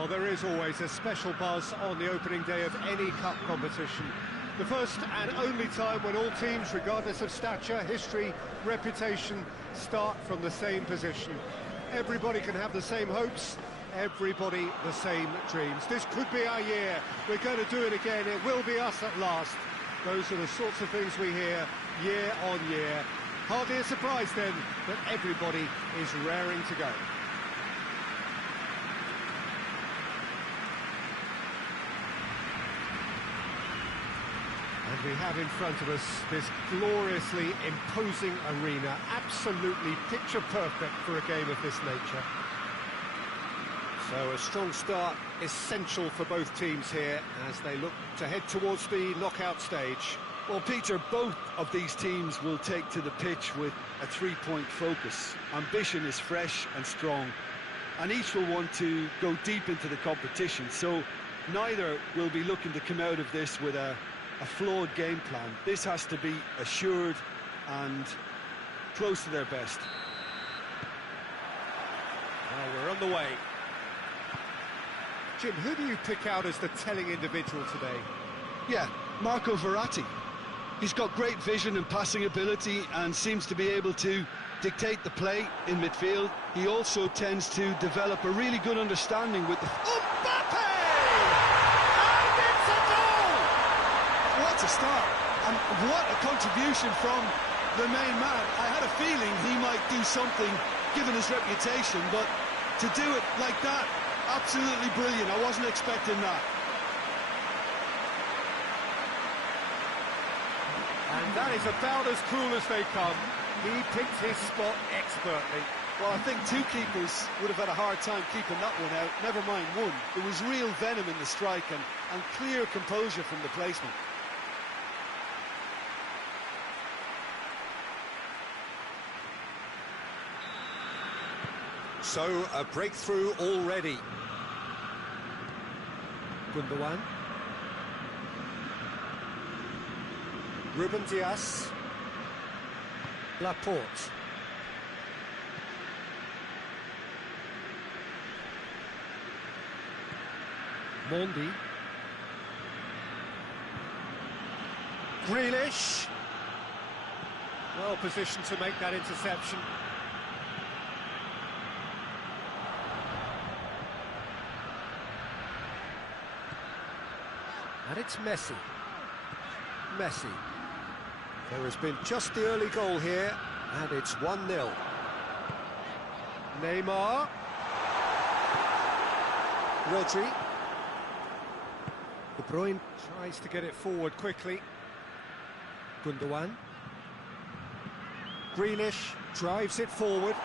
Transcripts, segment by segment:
Well, there is always a special buzz on the opening day of any cup competition. The first and only time when all teams, regardless of stature, history, reputation, start from the same position. Everybody can have the same hopes, everybody the same dreams. This could be our year. We're going to do it again. It will be us at last. Those are the sorts of things we hear year on year. Hardly a surprise then that everybody is raring to go. And we have in front of us this gloriously imposing arena, absolutely picture perfect for a game of this nature. So a strong start essential for both teams here as they look to head towards the knockout stage. Well, Peter, both of these teams will take to the pitch with a three-point focus. Ambition is fresh and strong, and each will want to go deep into the competition, so neither will be looking to come out of this with a flawed game plan. This has to be assured and close to their best. Well, we're on the way. Jim, who do you pick out as the telling individual today? Yeah, Marco Verratti. He's got great vision and passing ability and seems to be able to dictate the play in midfield. He also tends to develop a really good understanding with the... Mbappe! And it's a goal! What a start, and what a contribution from the main man. I had a feeling he might do something given his reputation, but to do it like that, absolutely brilliant. I wasn't expecting that. And that is about as cool as they come. He picked his spot expertly. Well, I think two keepers would have had a hard time keeping that one out, never mind one. There was real venom in the strike and clear composure from the placement. So, a breakthrough already. Gundogan. Ruben Dias. Laporte. Mondi. Grealish. Well positioned to make that interception. And it's Messi. Messi. There has been just the early goal here, and it's 1-0. Neymar. Rodri. De Bruyne tries to get it forward quickly. Gundogan. Grealish drives it forward.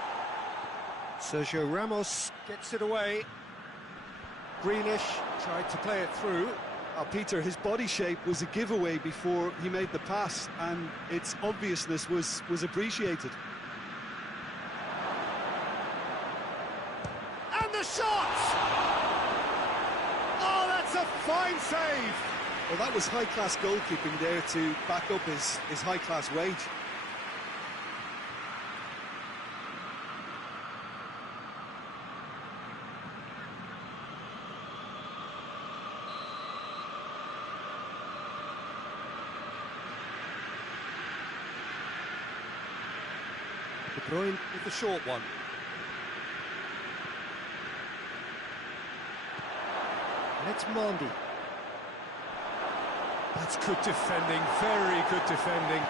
Sergio Ramos gets it away. Grealish tried to play it through. Peter, his body shape was a giveaway before he made the pass, and its obviousness was appreciated. And the shot! Oh, that's a fine save! Well, that was high-class goalkeeping there to back up his high-class wage. De Bruyne with the short one. And it's Mondi. That's good defending, very good defending.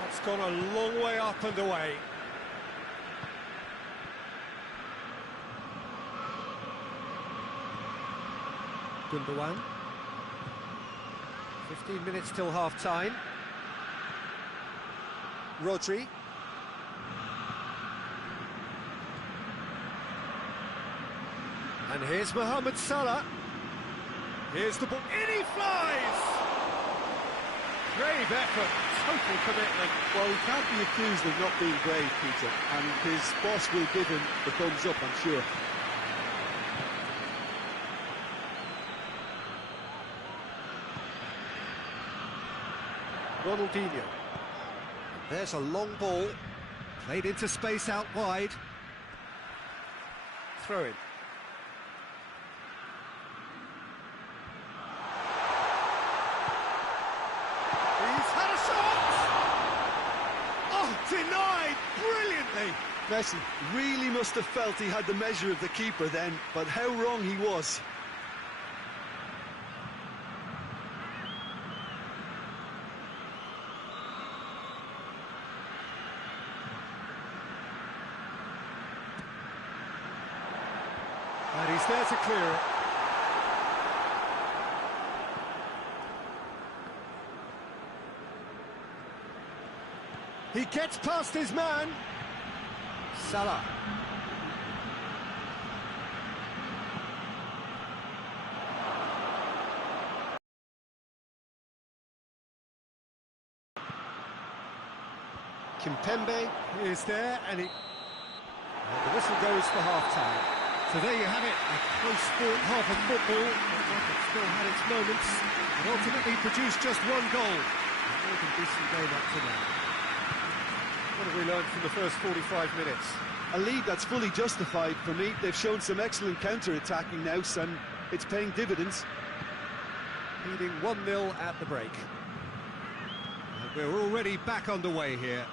That's gone a long way up and away. Gundogan. 15 minutes till half-time. Rodri. And here's Mohamed Salah. Here's the ball. In he flies! Brave effort, total commitment. Well, he can't be accused of not being brave, Peter, and his boss will give him the thumbs up, I'm sure. Ronaldinho. There's a long ball, played into space out wide. Throw in. Denied brilliantly. Messi really must have felt he had the measure of the keeper then, but how wrong he was. And he's there to clear it. He gets past his man. Salah. Kimpembe is there, and the whistle goes for half-time. So there you have it, a close fought half of football. It still had its moments, and ultimately produced just one goal. A more than decent game up to now. What have we learned from the first 45 minutes? A lead that's fully justified for me. They've shown some excellent counter-attacking now, and it's paying dividends. Leading 1-0 at the break. And we're already back underway here.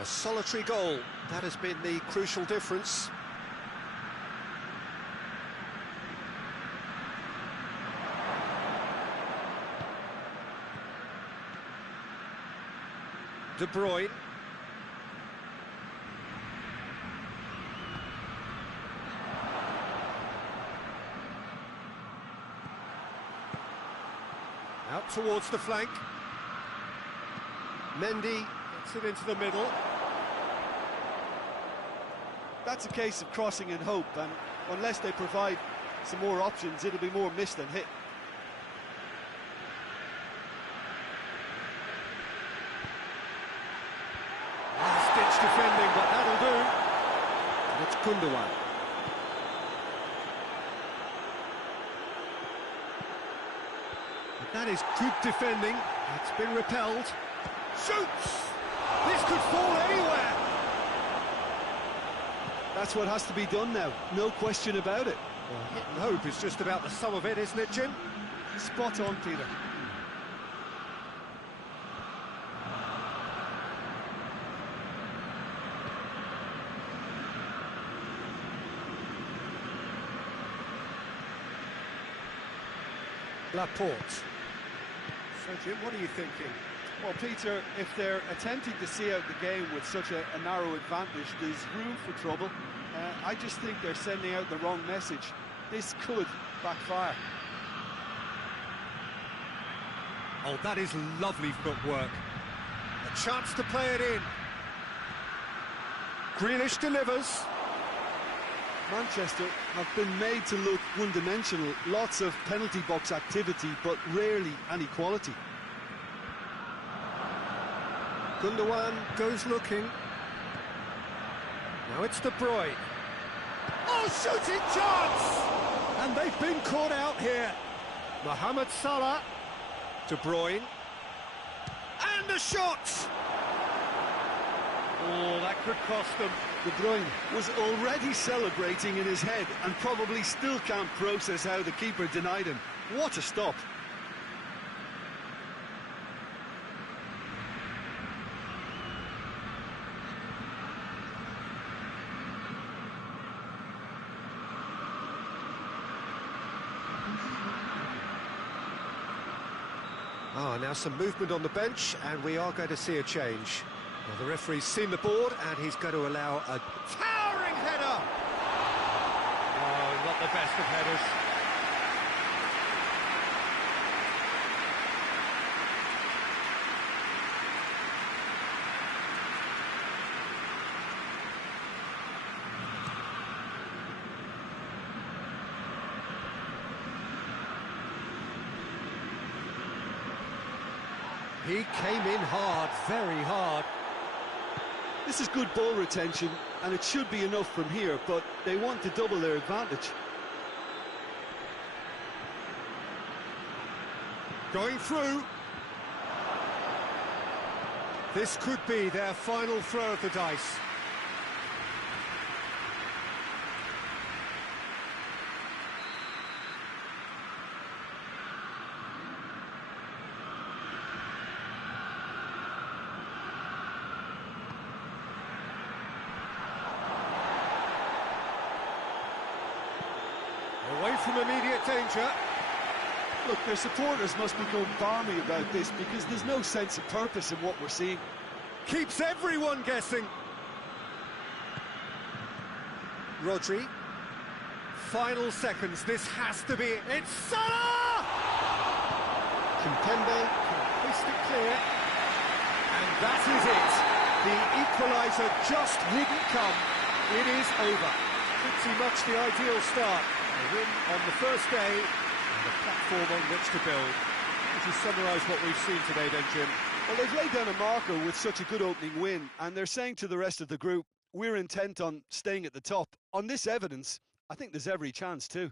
A solitary goal, that has been the crucial difference. De Bruyne. Out towards the flank. Mendy gets it into the middle. That's a case of crossing in hope, and unless they provide some more options, it'll be more miss than hit. Last-ditch defending, but that'll do. And it's Gundogan. But that is good defending. It's been repelled. Shoots! This could fall anywhere. That's what has to be done now, no question about it. Well, hit and hope is just about the sum of it, isn't it, Jim? Spot on, Peter. Laporte. So, Jim, what are you thinking? Well, Peter, if they're attempting to see out the game with such a narrow advantage, there's room for trouble. I just think they're sending out the wrong message. This could backfire. Oh, that is lovely footwork. A chance to play it in. Grealish delivers. Manchester have been made to look one-dimensional. Lots of penalty box activity, but rarely any quality. Gundogan goes looking. Now it's De Bruyne. Oh, shooting chance! And they've been caught out here. Mohamed Salah. De Bruyne. And a shot! Oh, that could cost them. De Bruyne was already celebrating in his head and probably still can't process how the keeper denied him. What a stop. Now some movement on the bench, and we are going to see a change. Well, the referee's seen the board, and he's going to allow a towering header! Oh, not the best of headers. He came in hard, very hard. This is good ball retention, and it should be enough from here, but they want to double their advantage. Going through. This could be their final throw of the dice. from immediate danger. Look, their supporters must be going balmy about this because there's no sense of purpose in what we're seeing. Keeps everyone guessing. Rodri. Final seconds, this has to be it. It's Salah! Kimpembe can hoist it clear. And that is it. The equaliser just wouldn't come. It is over. Pretty much the ideal start. A win on the first day and a platform on which to build. Would you summarise what we've seen today then, Jim? Well, they've laid down a marker with such a good opening win, and they're saying to the rest of the group, we're intent on staying at the top. On this evidence, I think there's every chance too.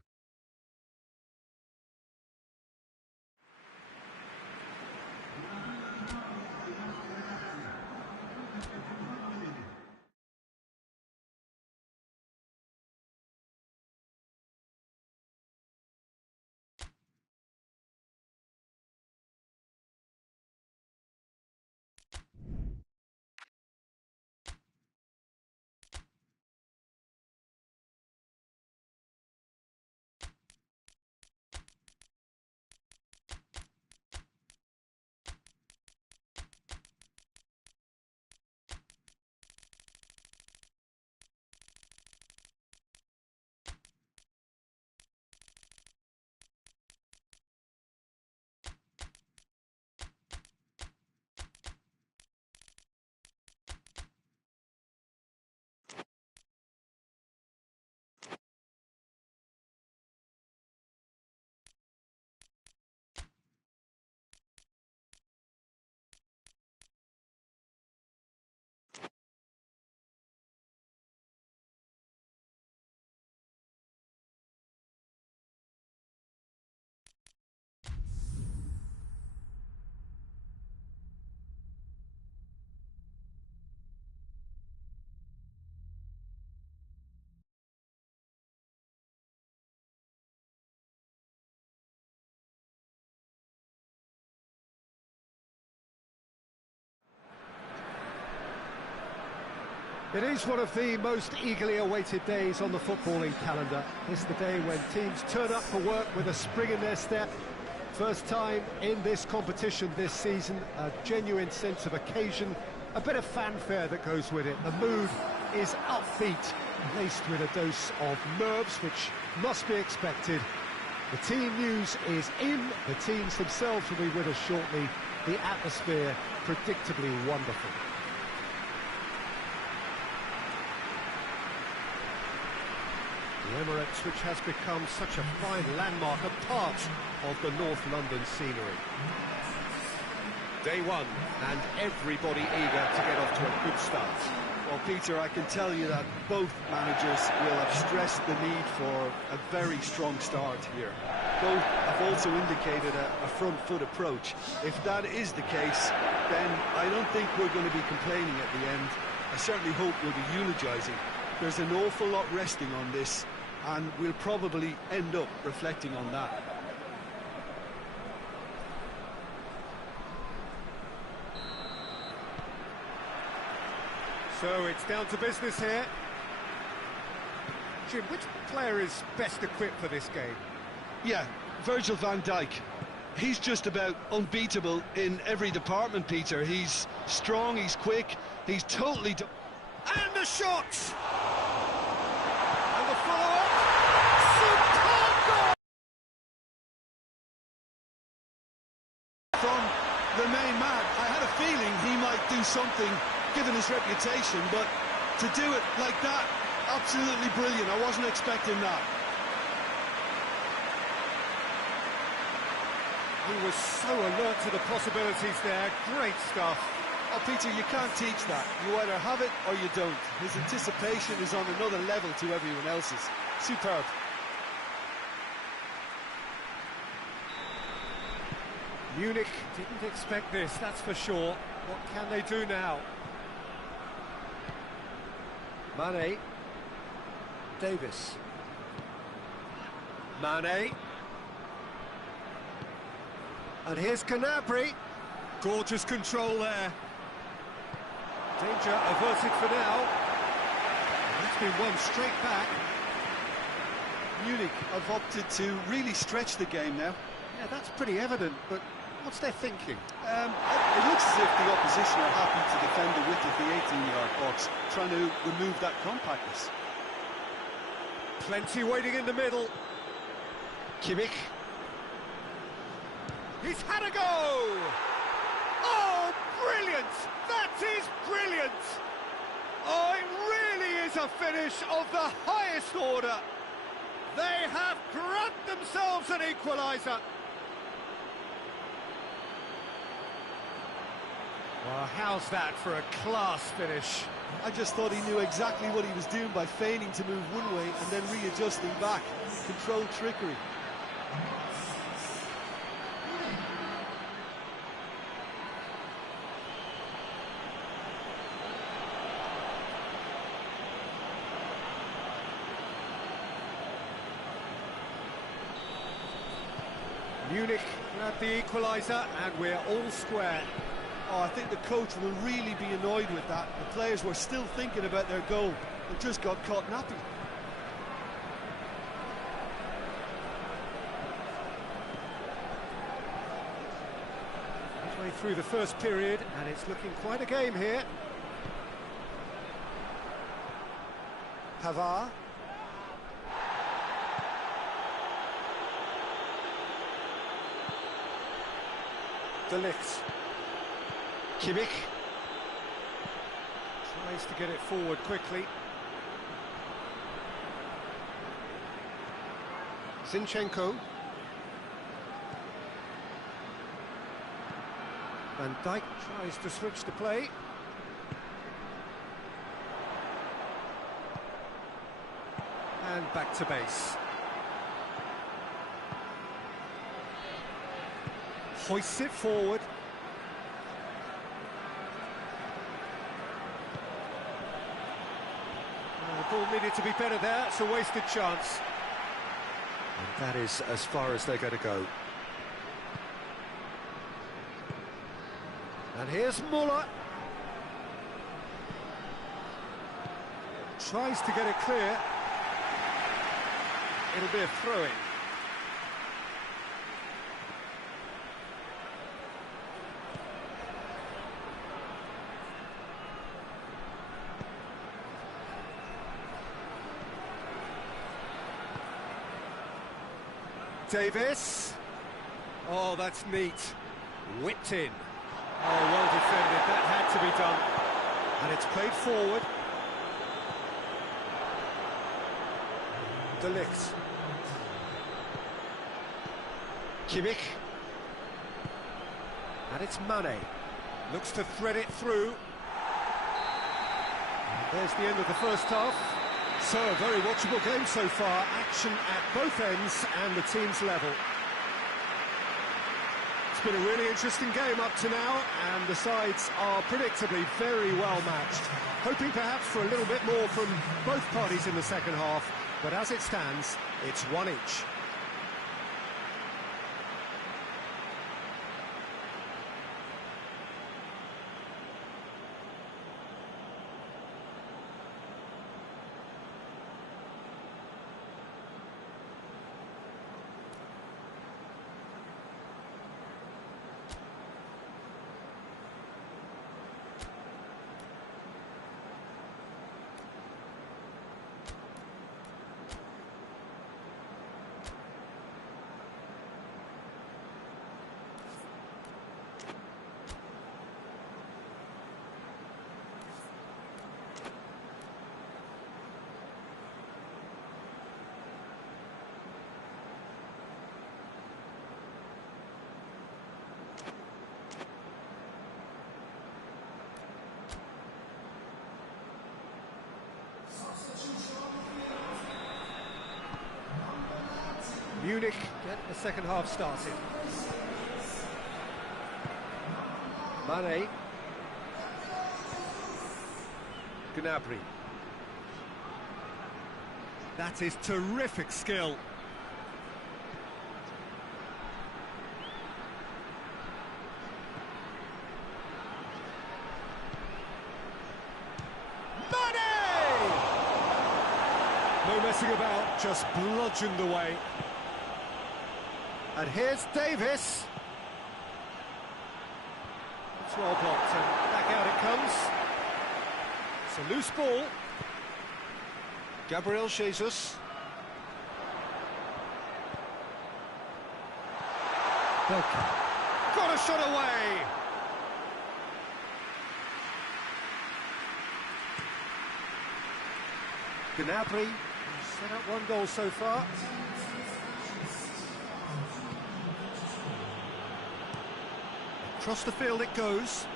It is one of the most eagerly awaited days on the footballing calendar. It's the day when teams turn up for work with a spring in their step. First time in this competition this season, a genuine sense of occasion, a bit of fanfare that goes with it. The mood is upbeat, laced with a dose of nerves, which must be expected. The team news is in, the teams themselves will be with us shortly. The atmosphere predictably wonderful. The Emirates, which has become such a fine landmark, a part of the North London scenery. Day one, and everybody eager to get off to a good start. Well, Peter, I can tell you that both managers will have stressed the need for a very strong start here. Both have also indicated a front foot approach. If that is the case, then I don't think we're going to be complaining at the end. I certainly hope we'll be eulogising. There's an awful lot resting on this, and we'll probably end up reflecting on that. So it's down to business here. Jim, which player is best equipped for this game? Yeah, Virgil van Dijk. He's just about unbeatable in every department, Peter. He's strong, he's quick, he's totally... And the shot! And the follow-up! Superb goal! From the main man, I had a feeling he might do something given his reputation, but to do it like that, absolutely brilliant. I wasn't expecting that. He was so alert to the possibilities there. Great stuff. Oh, Peter, you can't teach that. You either have it or you don't. His anticipation is on another level to everyone else's. Superb. Munich didn't expect this, that's for sure. What can they do now? Mane. Davis. Mane. And here's Gnabry. Gorgeous control there. Danger averted for now. And that's been won straight back. Munich have opted to really stretch the game now. Yeah, that's pretty evident, but what's their thinking? It looks as if the opposition are happy to defend the width of the 18-yard box, trying to remove that compactness. Plenty waiting in the middle. Kimmich. He's had a go! Oh, brilliant! That is brilliant! Oh, it really is a finish of the highest order. They have grabbed themselves an equaliser. Well, how's that for a class finish? I just thought he knew exactly what he was doing by feigning to move one way and then readjusting back. Controlled trickery. Munich grabbed the equaliser and we're all square. Oh, I think the coach will really be annoyed with that. The players were still thinking about their goal. They just got caught napping. Halfway through the first period and it's looking quite a game here. Pavard. De Ligt. Kimmich tries to get it forward quickly. Zinchenko. Van Dijk tries to switch the play. And back to base. Hoists it forward. The ball needed to be better there, it's a wasted chance. And that is as far as they're going to go. And here's Muller. Tries to get it clear. It'll be a throw-in. Davis. Oh, that's neat. Whipped in. Oh, well defended. That had to be done. And it's played forward. De Ligt. Kimmich. And it's Mane. Looks to thread it through. And there's the end of the first half. So, a very watchable game so far. Action at both ends and the team's level. It's been a really interesting game up to now, and the sides are predictably very well matched. Hoping perhaps for a little bit more from both parties in the second half, but as it stands, it's one each. Munich get the second half started. Mane. Gnabry. That is terrific skill. messing about, just bludgeoned away. And here's Davis. It's well blocked, and back out it comes. It's a loose ball. Gabriel Jesus. Got a shot away. Gnabry has set up one goal so far. Across the field it goes.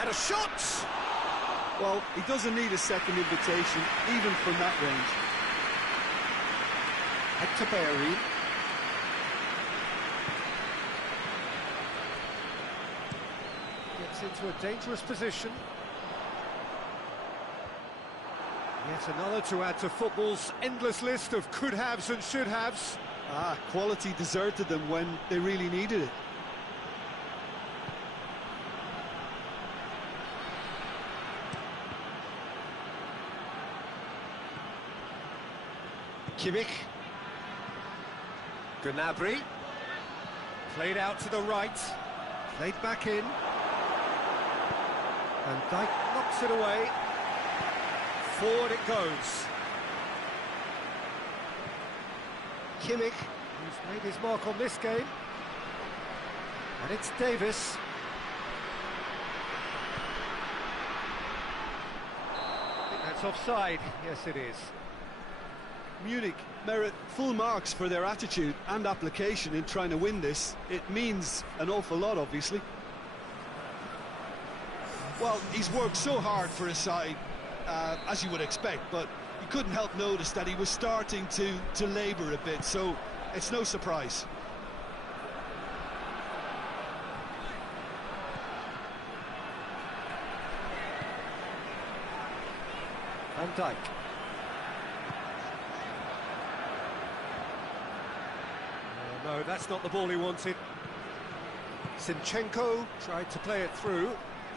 And a shot! Well, he doesn't need a second invitation, even from that range. Hector Bellerin. Gets into a dangerous position. Yet another to add to football's endless list of could-haves and should-haves. Quality deserted them when they really needed it. Kimmich. Gnabry. Played out to the right. Played back in. And Dijk knocks it away. Forward it goes. Kimmich, who's made his mark on this game. And it's Davis. I think that's offside. Yes, it is. Munich merit full marks for their attitude and application in trying to win this. It means an awful lot, obviously. Well, he's worked so hard for his side, as you would expect, but you couldn't help notice that he was starting to labour a bit, so it's no surprise. Van Dijk. No, that's not the ball he wanted. Zinchenko tried to play it through.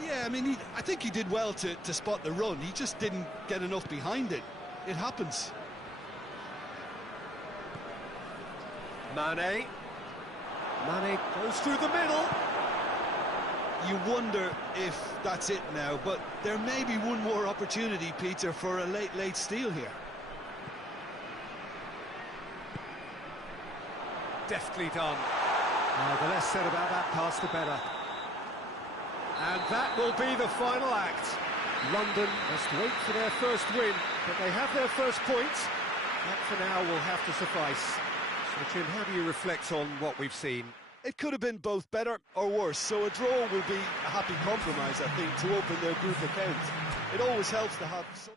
Yeah, I mean, I think he did well to spot the run. He just didn't get enough behind it. It happens. Mane. Mane goes through the middle. You wonder if that's it now, but there may be one more opportunity, Peter, for a late steal here. Deftly done. The less said about that pass, the better. And that will be the final act. London must wait for their first win, but they have their first point. That for now will have to suffice. So, Jim, how do you reflect on what we've seen? It could have been both better or worse, so a draw will be a happy compromise, I think, to open their group account. It always helps to have some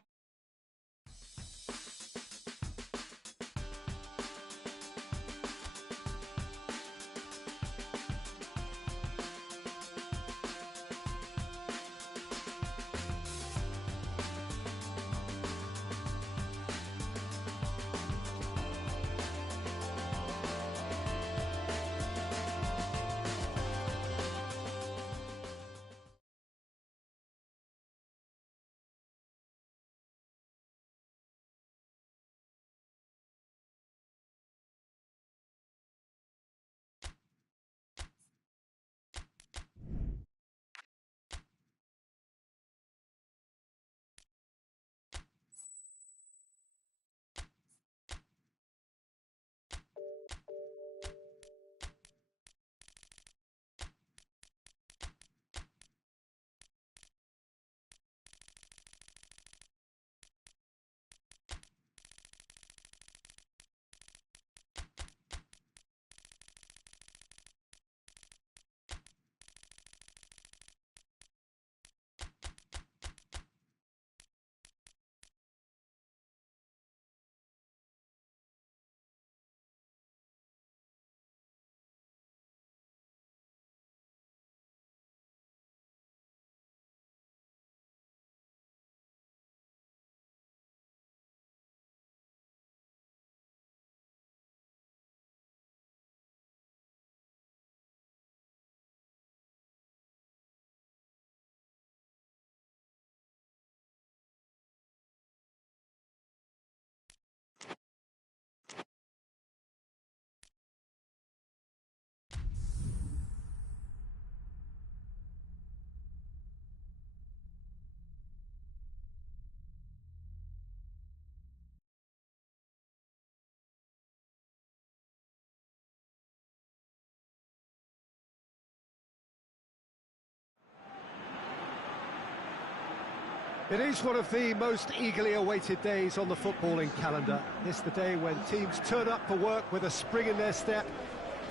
It is one of the most eagerly awaited days on the footballing calendar. It's the day when teams turn up for work with a spring in their step.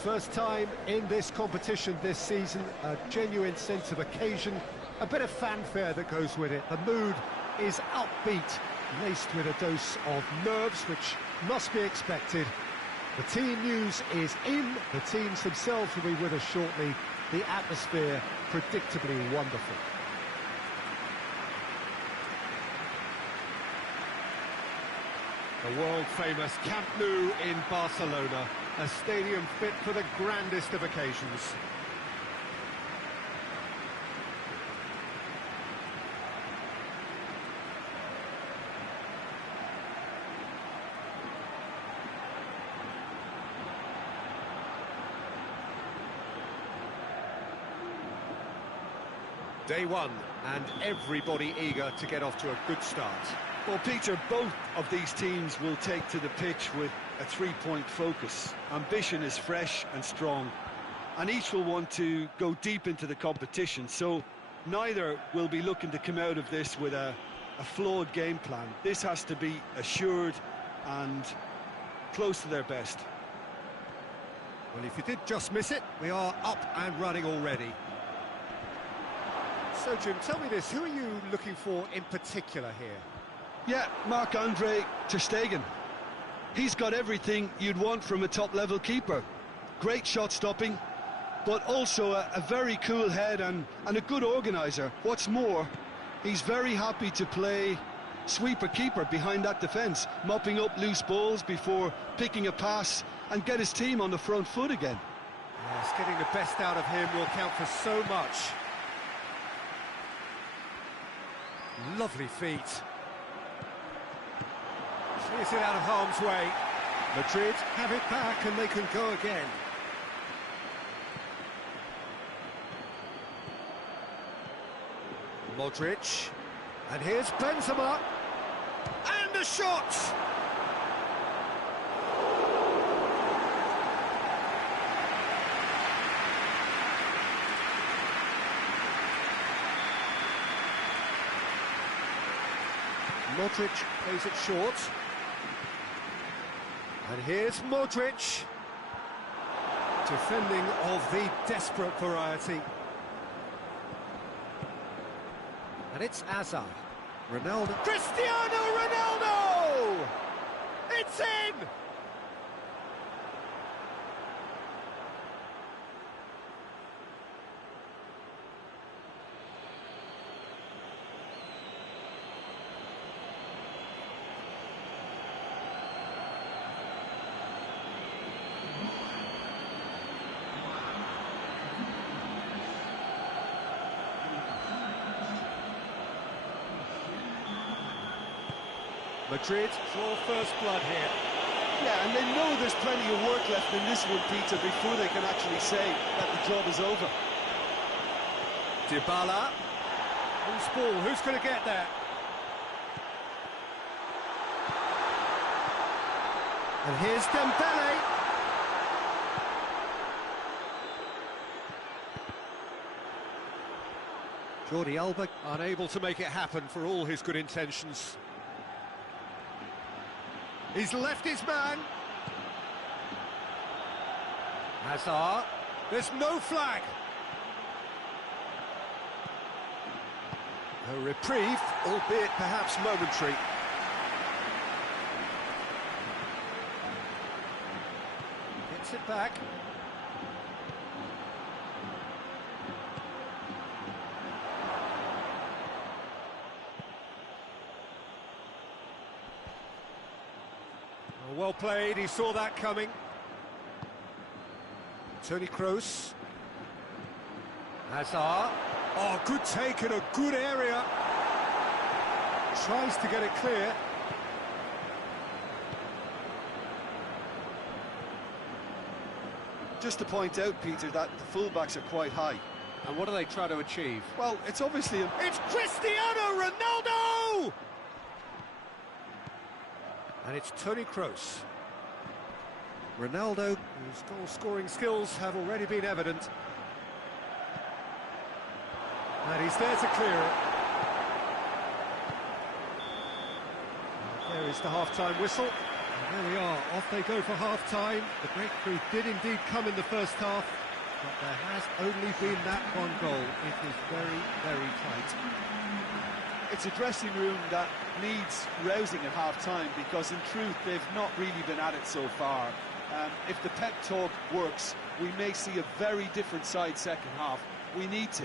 First time in this competition this season, a genuine sense of occasion, a bit of fanfare that goes with it. The mood is upbeat, laced with a dose of nerves, which must be expected. The team news is in, the teams themselves will be with us shortly. The atmosphere predictably wonderful. The world-famous Camp Nou in Barcelona, a stadium fit for the grandest of occasions. Day one, and everybody eager to get off to a good start. Well, Peter, both of these teams will take to the pitch with a three-point focus. Ambition is fresh and strong, and each will want to go deep into the competition, so neither will be looking to come out of this with a flawed game plan. This has to be assured and close to their best. Well, if you did just miss it, we are up and running already. So, Jim, tell me this, who are you looking for in particular here? Yeah, Marc-Andre ter Stegen. He's got everything you'd want from a top-level keeper. Great shot-stopping, but also a very cool head and a good organiser. What's more, he's very happy to play sweeper-keeper behind that defence, mopping up loose balls before picking a pass and get his team on the front foot again. Yes, getting the best out of him will count for so much. Lovely feet. Clears it out of harm's way. Madrid have it back and they can go again. Modric. And here's Benzema. And a shot! Modric plays it short. And here's Modric. Defending of the desperate variety. And it's Hazard. Ronaldo. Cristiano Ronaldo! It's in! Madrid draw first blood here. Yeah, and they know there's plenty of work left in this one, Peter, before they can actually say that the job is over. Dybala. Who's ball? Who's going to get there? And here's Dembele. Jordi Alba unable to make it happen for all his good intentions. He's left his man. Hazard. There's no flag. A reprieve, albeit perhaps momentary. Gets it back. Well played, he saw that coming. Toni Kroos. Hazard. Oh, good take in a good area. Tries to get it clear. Just to point out, Peter, that the fullbacks are quite high. And what do they try to achieve? Well, it's obviously... It's Cristiano Ronaldo! And it's Toni Kroos. Ronaldo, whose goal-scoring skills have already been evident. And he's there to clear it. There is the half-time whistle. And there we are, off they go for half-time. The breakthrough did indeed come in the first half, but there has only been that one goal. It was very, very tight. It's a dressing room that needs rousing at half-time, because in truth they've not really been at it so far. If the pep talk works, we may see a very different side second half. We need to.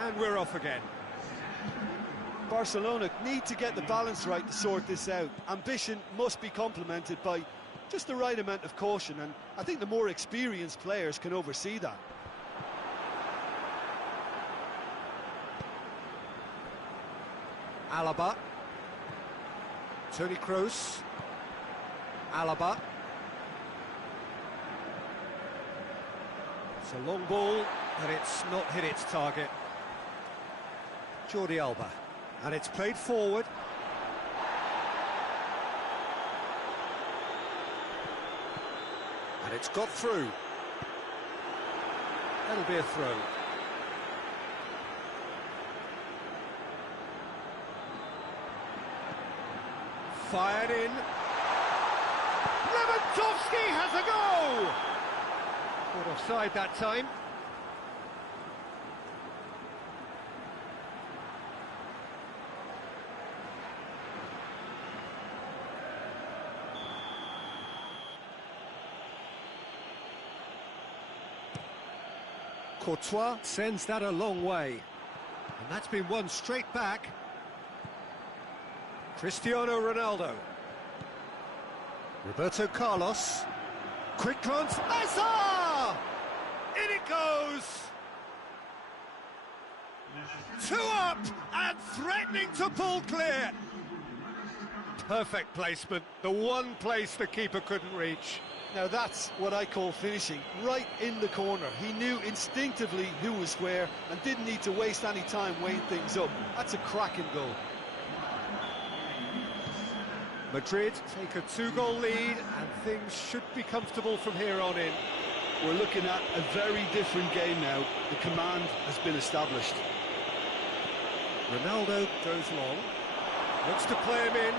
And we're off again. Barcelona need to get the balance right to sort this out. Ambition must be complemented by just the right amount of caution, and I think the more experienced players can oversee that. Alaba. Toni Kroos. Alaba. It's a long ball, and it's not hit its target. Jordi Alba. And it's played forward. And it's got through. That'll be a throw. Fired in. Lewandowski has a goal! Caught offside that time. Courtois sends that a long way. And that's been won straight back. Cristiano Ronaldo. Roberto Carlos. Quick glance. Hazard! In it goes! Two up and threatening to pull clear. Perfect placement, the one place the keeper couldn't reach. Now that's what I call finishing, right in the corner. He knew instinctively who was where and didn't need to waste any time weighing things up. That's a cracking goal. Madrid take a 2-goal lead and things should be comfortable from here on in. We're looking at a very different game now. The command has been established. Ronaldo goes long, looks to play him in,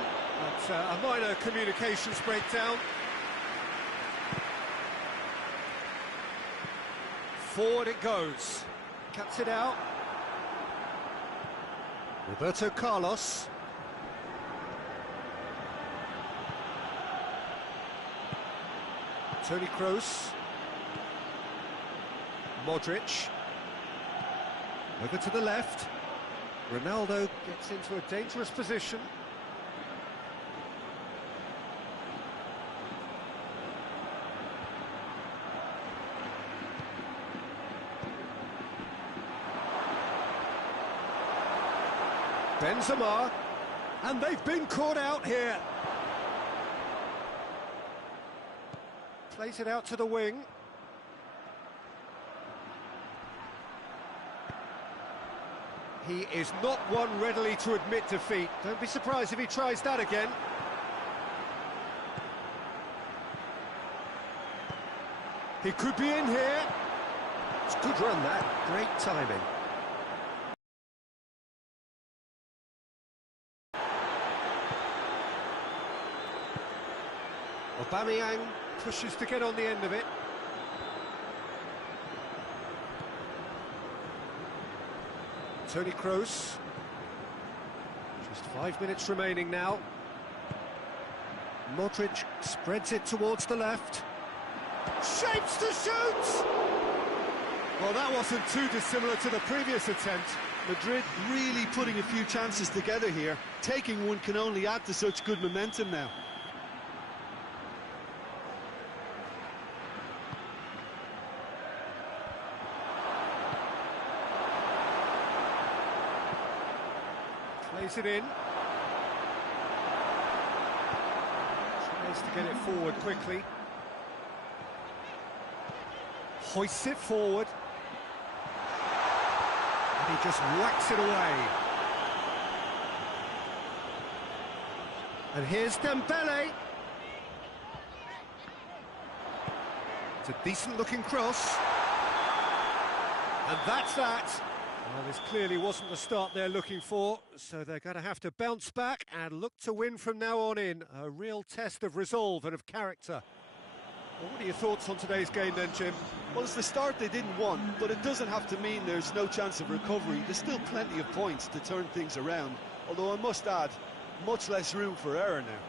but a minor communications breakdown. Forward it goes, cuts it out. Roberto Carlos. Toni Kroos. Modric. Over to the left. Ronaldo gets into a dangerous position. Benzema, and they've been caught out here. Plays it out to the wing. He is not one readily to admit defeat. Don't be surprised if he tries that again. He could be in here. It's a good run, that. Great timing. Aubameyang pushes to get on the end of it. Toni Kroos. Just 5 minutes remaining now. Modric spreads it towards the left. Shapes to shoot! Well, that wasn't too dissimilar to the previous attempt. Madrid really putting a few chances together here. Taking one can only add to such good momentum now. Plays it in. Tries to get it forward quickly. Hoists it forward. And he just whacks it away. And here's Dembele. It's a decent-looking cross. And that's that. Well, this clearly wasn't the start they're looking for, so they're going to have to bounce back and look to win from now on in. A real test of resolve and of character. Well, what are your thoughts on today's game then, Jim? Well, it's the start they didn't want, but it doesn't have to mean there's no chance of recovery. There's still plenty of points to turn things around, although I must add, much less room for error now.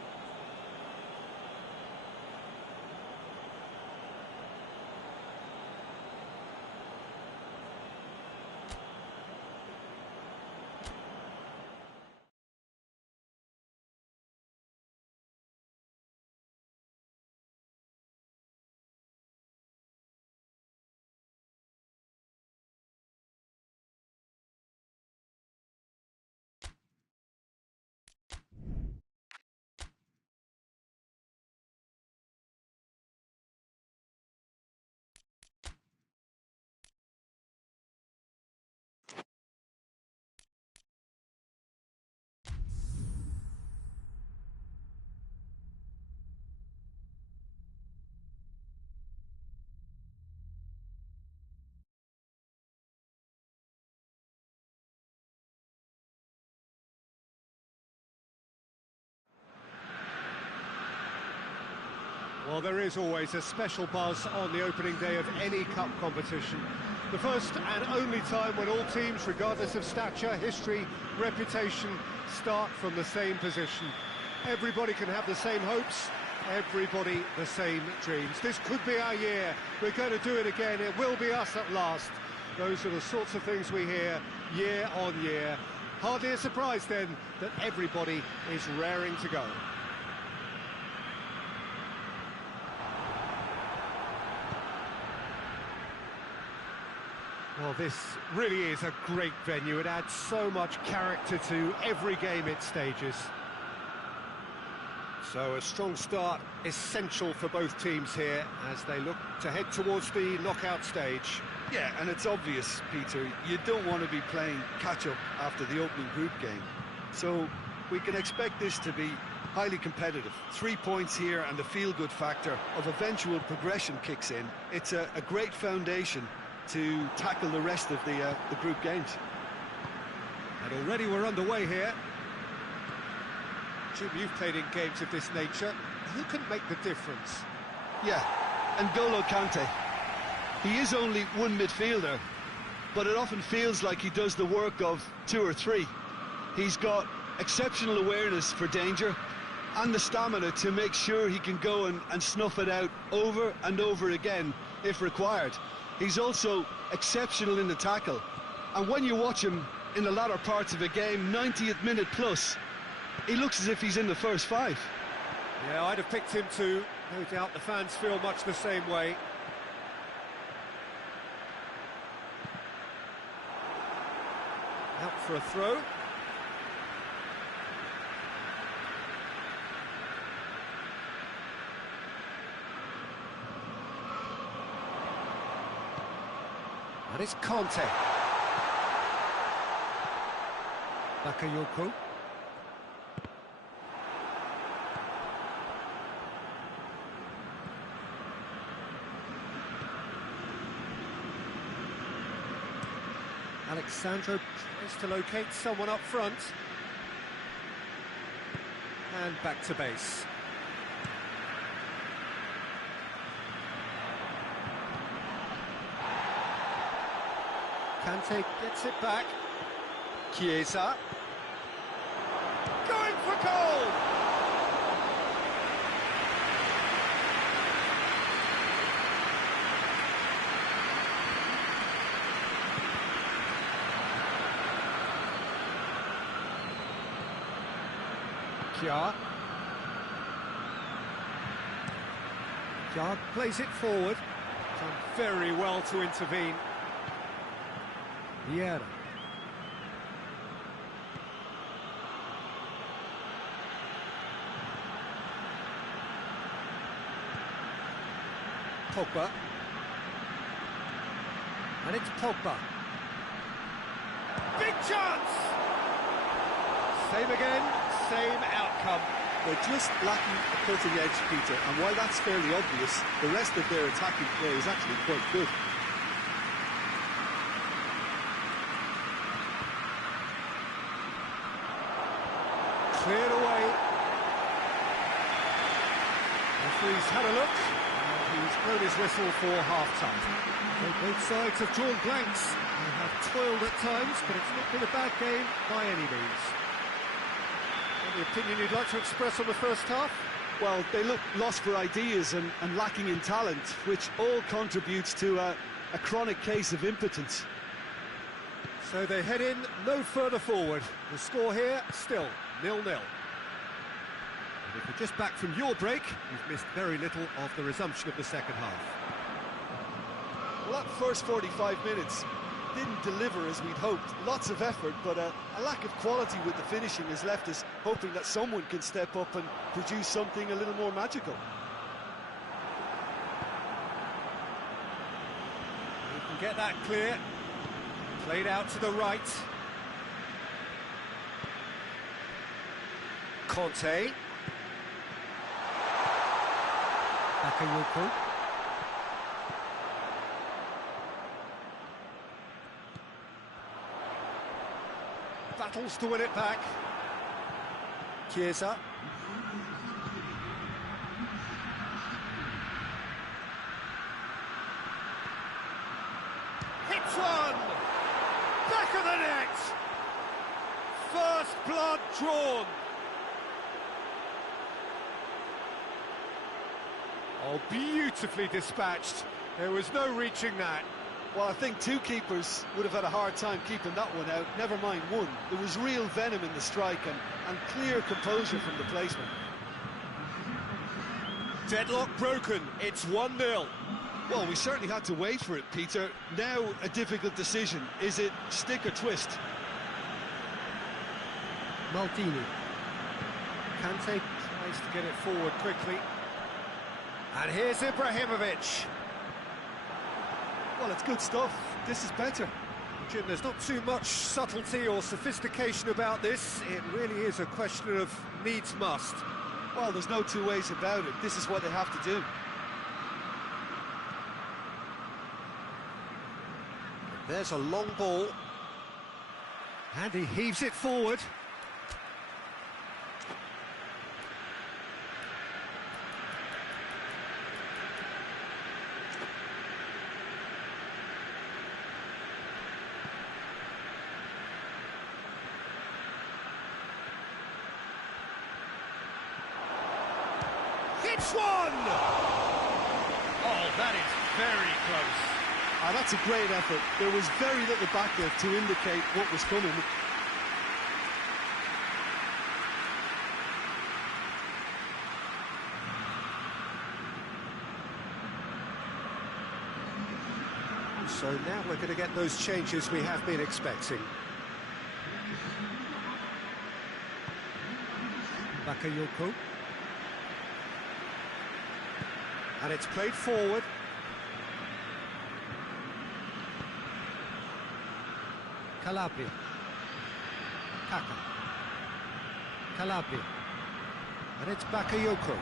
Well, there is always a special buzz on the opening day of any cup competition. The first and only time when all teams, regardless of stature, history, reputation, start from the same position. Everybody can have the same hopes, everybody the same dreams. This could be our year. We're going to do it again. It will be us at last. Those are the sorts of things we hear year on year. Hardly a surprise then that everybody is raring to go. Well, this really is a great venue. It adds so much character to every game it stages. So a strong start, essential for both teams here as they look to head towards the knockout stage. Yeah, and it's obvious, Peter, you don't want to be playing catch-up after the opening group game. So we can expect this to be highly competitive. 3 points here and the feel-good factor of eventual progression kicks in. It's a great foundation to tackle the rest of the group games. And already we're underway here. Jim, you've played in games of this nature. Who can make the difference? Yeah, N'Golo Kante. He is only one midfielder, but it often feels like he does the work of 2 or 3. He's got exceptional awareness for danger and the stamina to make sure he can go and snuff it out over and over again if required. He's also exceptional in the tackle, and when you watch him in the latter parts of a game, 90th minute plus, he looks as if he's in the first 5. Yeah, I'd have picked him too. No doubt the fans feel much the same way. Out for a throw. And it's Conte. Bakayoko. Alexandro tries to locate someone up front. And back to base. Kante gets it back. Chiesa. Going for goal! Kjaer plays it forward. Done very well to intervene. Vieira. Pogba. And it's Pogba. Big chance! Same again, same outcome. They're just lacking a cutting edge, Peter, and while that's fairly obvious, the rest of their attacking play is actually quite good. Cleared away. Referee's had a look, and he's blown his whistle for half-time. So both sides have drawn blanks. They have toiled at times, but it's not been a bad game by any means. Any opinion you'd like to express on the first half? Well, they look lost for ideas and lacking in talent, which all contributes to a chronic case of impotence. So they head in no further forward. The score here, still 0-0. And if you're just back from your break, you've missed very little of the resumption of the second half. Well, that first 45 minutes didn't deliver as we'd hoped. Lots of effort, but a lack of quality with the finishing has left us hoping that someone can step up and produce something a little more magical. You can get that clear. Played out to the right. Conte. Bakayoko. Battles to win it back. Chiesa. Hits one! Back of the net! First blood drawn. Oh, beautifully dispatched. There was no reaching that. Well, I think 2 keepers would have had a hard time keeping that one out, never mind 1. There was real venom in the strike and clear composure from the placement. Deadlock broken, it's 1-0. Well, we certainly had to wait for it, Peter. Now a difficult decision. Is it stick or twist? Maldini. Kante tries to get it forward quickly. And here's Ibrahimovic. Well, it's good stuff. This is better. Jim, there's not too much subtlety or sophistication about this. It really is a question of needs must. Well, there's no two ways about it. This is what they have to do. There's a long ball. And he heaves it forward. It's one! Oh, that is very close. That's a great effort. There was very little back there to indicate what was coming. So now we're going to get those changes we have been expecting. Bakayoko. And it's played forward. Calabria. Kaka. Calabria. And it's Bakayoko.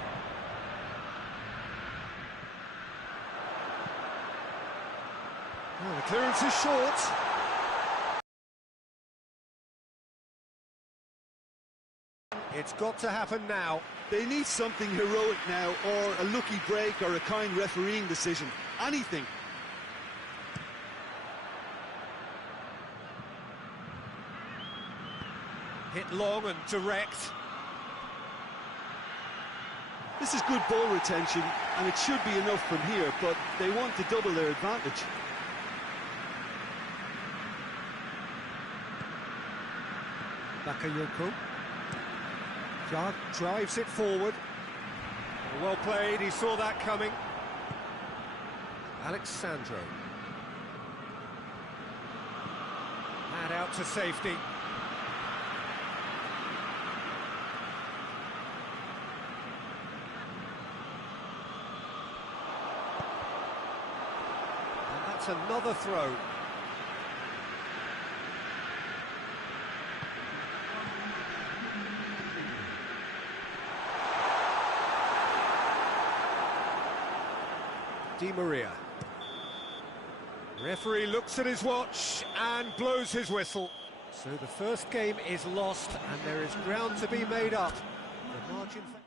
Oh, the clearance is short. It's got to happen now. They need something heroic now, or a lucky break, or a kind refereeing decision. Anything. Hit long and direct. This is good ball retention, and it should be enough from here, but they want to double their advantage. Bakayoko. Drives it forward. Well played, he saw that coming. Alexandro. And out to safety. And that's another throw. Di Maria. Referee looks at his watch and blows his whistle. So the first game is lost and there is ground to be made up. The margin for...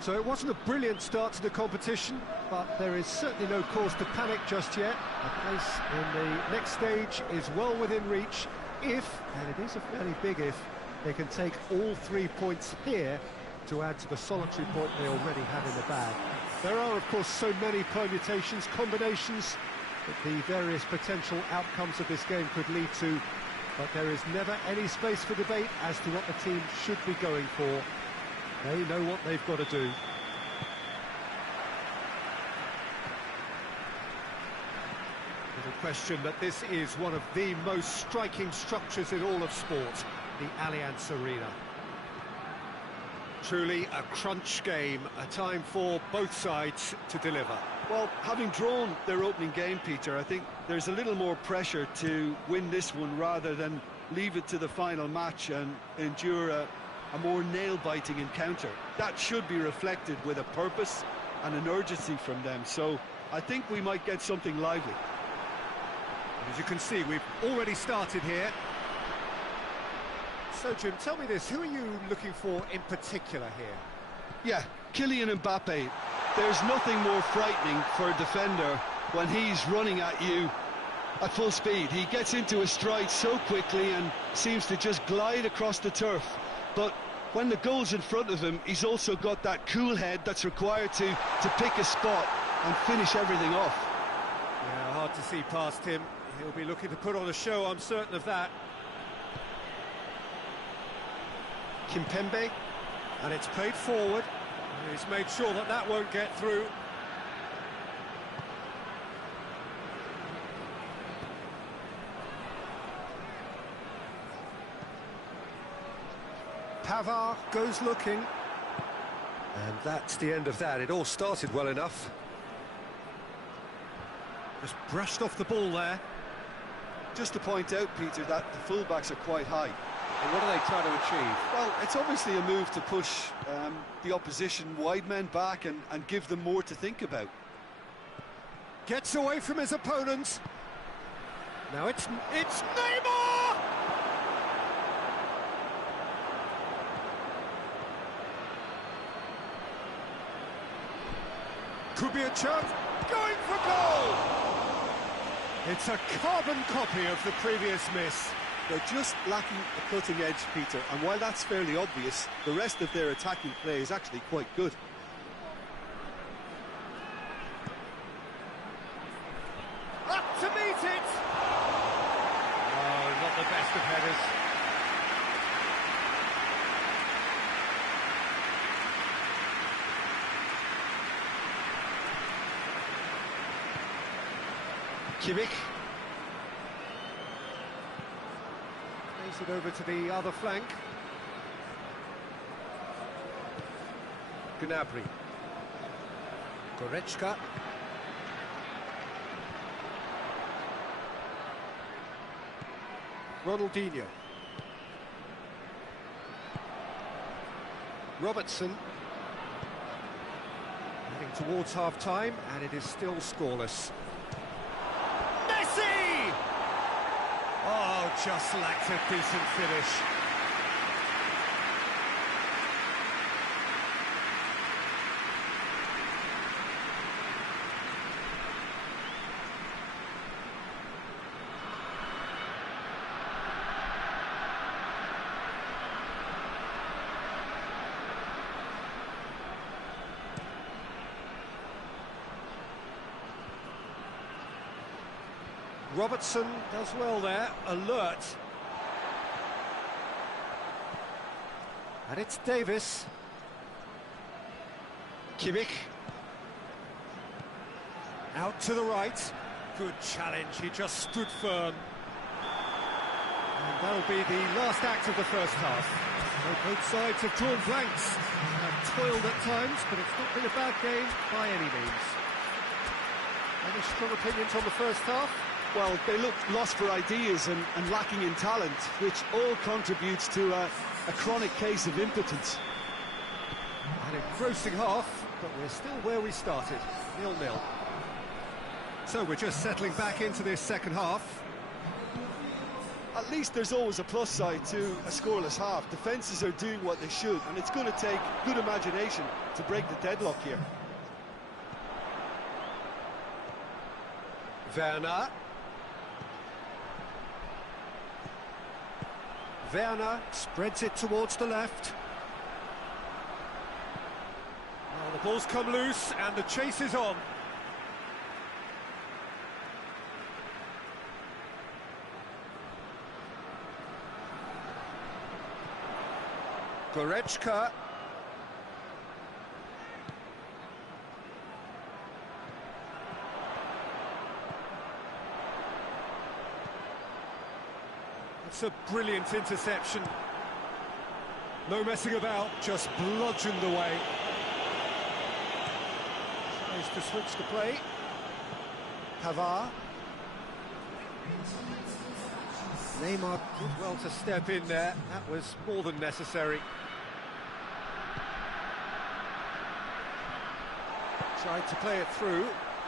So it wasn't a brilliant start to the competition, but there is certainly no cause to panic just yet. A place in the next stage is well within reach if, and it is a fairly big if, they can take all 3 points here to add to the solitary point they already have in the bag. There are, of course, so many permutations, combinations that the various potential outcomes of this game could lead to, but there is never any space for debate as to what the team should be going for. They know what they've got to do. Little question that this is one of the most striking structures in all of sport, the Allianz Arena. Truly a crunch game, a time for both sides to deliver. Well, having drawn their opening game, Peter, I think there's a little more pressure to win this one rather than leave it to the final match and endure a more nail-biting encounter. That should be reflected with a purpose and an urgency from them, so I think we might get something lively. As you can see, we've already started here. So, Jim, tell me this, who are you looking for in particular here? Yeah, Kylian Mbappe. There's nothing more frightening for a defender when he's running at you at full speed. He gets into a stride so quickly and seems to just glide across the turf. But when the goal's in front of him, he's also got that cool head that's required to pick a spot and finish everything off. Yeah, hard to see past him. He'll be looking to put on a show, I'm certain of that. Kimpembe, and it's played forward. He's made sure that that won't get through. Pavard goes looking. And that's the end of that. It all started well enough. Just brushed off the ball there. Just to point out, Peter, that the fullbacks are quite high. And what are they trying to achieve? Well, it's obviously a move to push the opposition wide men back and give them more to think about. Gets away from his opponents. Now it's Neymar! Could be a chance. Going for goal! It's a carbon copy of the previous miss. They're just lacking a cutting edge, Peter, and while that's fairly obvious, the rest of their attacking play is actually quite good. Up to meet it! Oh, not the best of headers. Kimmich. Plays it over to the other flank. Gnabry. Goretzka. Ronaldinho. Robertson. Heading towards half-time, and it is still scoreless. Messi! Oh, just lacked a decent finish. Robertson does well there, alert. And it's Davis. Kimmich. Out to the right. Good challenge, he just stood firm. And that'll be the last act of the first half. Well, both sides have drawn blanks, have toiled at times, but it's not been a bad game by any means. Any strong opinions on the first half? Well, they look lost for ideas and lacking in talent, which all contributes to a chronic case of impotence. An engrossing half, but we're still where we started, 0-0. So we're just settling back into this second half. At least there's always a plus side to a scoreless half. Defences are doing what they should, and it's going to take good imagination to break the deadlock here. Werner spreads it towards the left. Well, the ball's come loose and the chase is on. Goretzka. It's a brilliant interception. No messing about, just bludgeoned away. Tries to switch the play. Pavard. Neymar did well to step in there. That was more than necessary. Tried to play it through.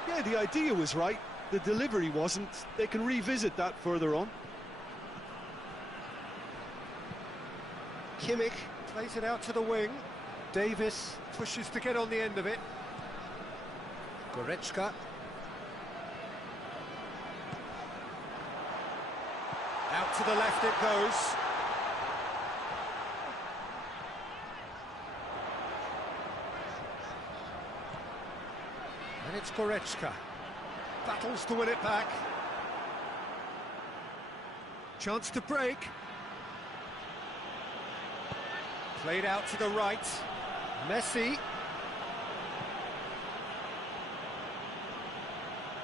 Yeah, the idea was right. The delivery wasn't. They can revisit that further on. Kimmich plays it out to the wing. Davis pushes to get on the end of it. Goretzka. Out to the left it goes. And it's Goretzka. Battles to win it back. Chance to break. Played out to the right. Messi.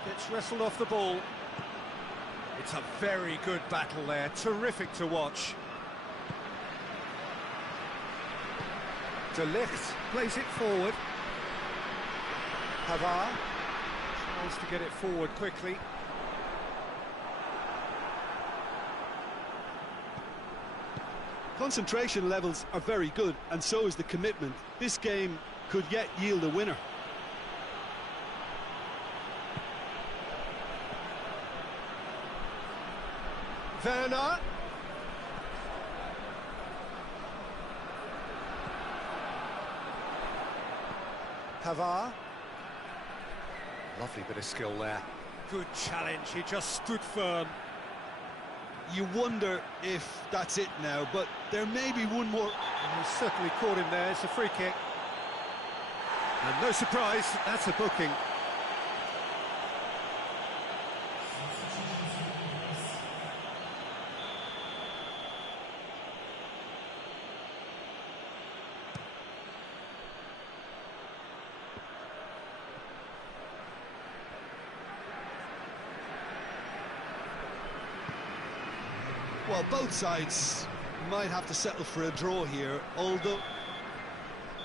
Gets wrestled off the ball. It's a very good battle there. Terrific to watch. De Ligt plays it forward. Pavard tries to get it forward quickly. Concentration levels are very good, and so is the commitment. This game could yet yield a winner. Werner. Pavard. Lovely bit of skill there. Good challenge, he just stood firm. You wonder if that's it now, but there may be one more. And he's certainly caught him there, it's a free kick. And no surprise, that's a booking. Well, both sides might have to settle for a draw here, although...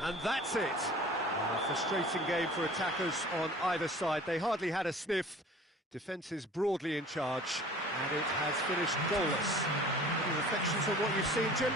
And that's it. A frustrating game for attackers on either side. They hardly had a sniff. Defence is broadly in charge, and it has finished goalless. Any reflections on what you've seen, Jim?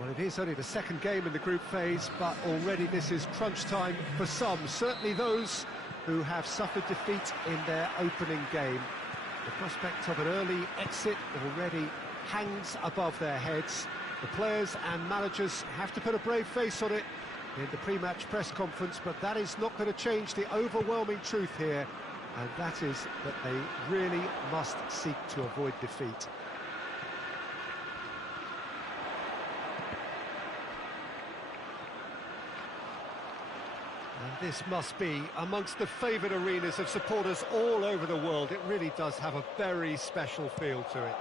Well, it is only the second game in the group phase, but already this is crunch time for some, certainly those who have suffered defeat in their opening game. The prospect of an early exit already hangs above their heads. The players and managers have to put a brave face on it in the pre-match press conference, but that is not going to change the overwhelming truth here, and that is that they really must seek to avoid defeat. And this must be amongst the favoured arenas of supporters all over the world. It really does have a very special feel to it.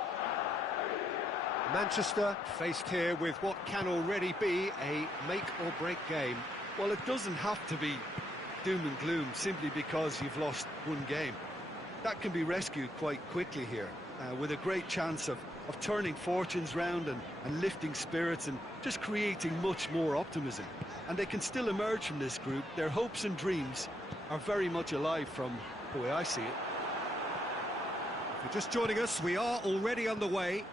Manchester faced here with what can already be a make-or-break game. Well, it doesn't have to be doom and gloom simply because you've lost one game. That can be rescued quite quickly here, with a great chance of turning fortunes round and lifting spirits and just creating much more optimism. And they can still emerge from this group. Their hopes and dreams are very much alive from the way I see it. If you're just joining us, we are already underway.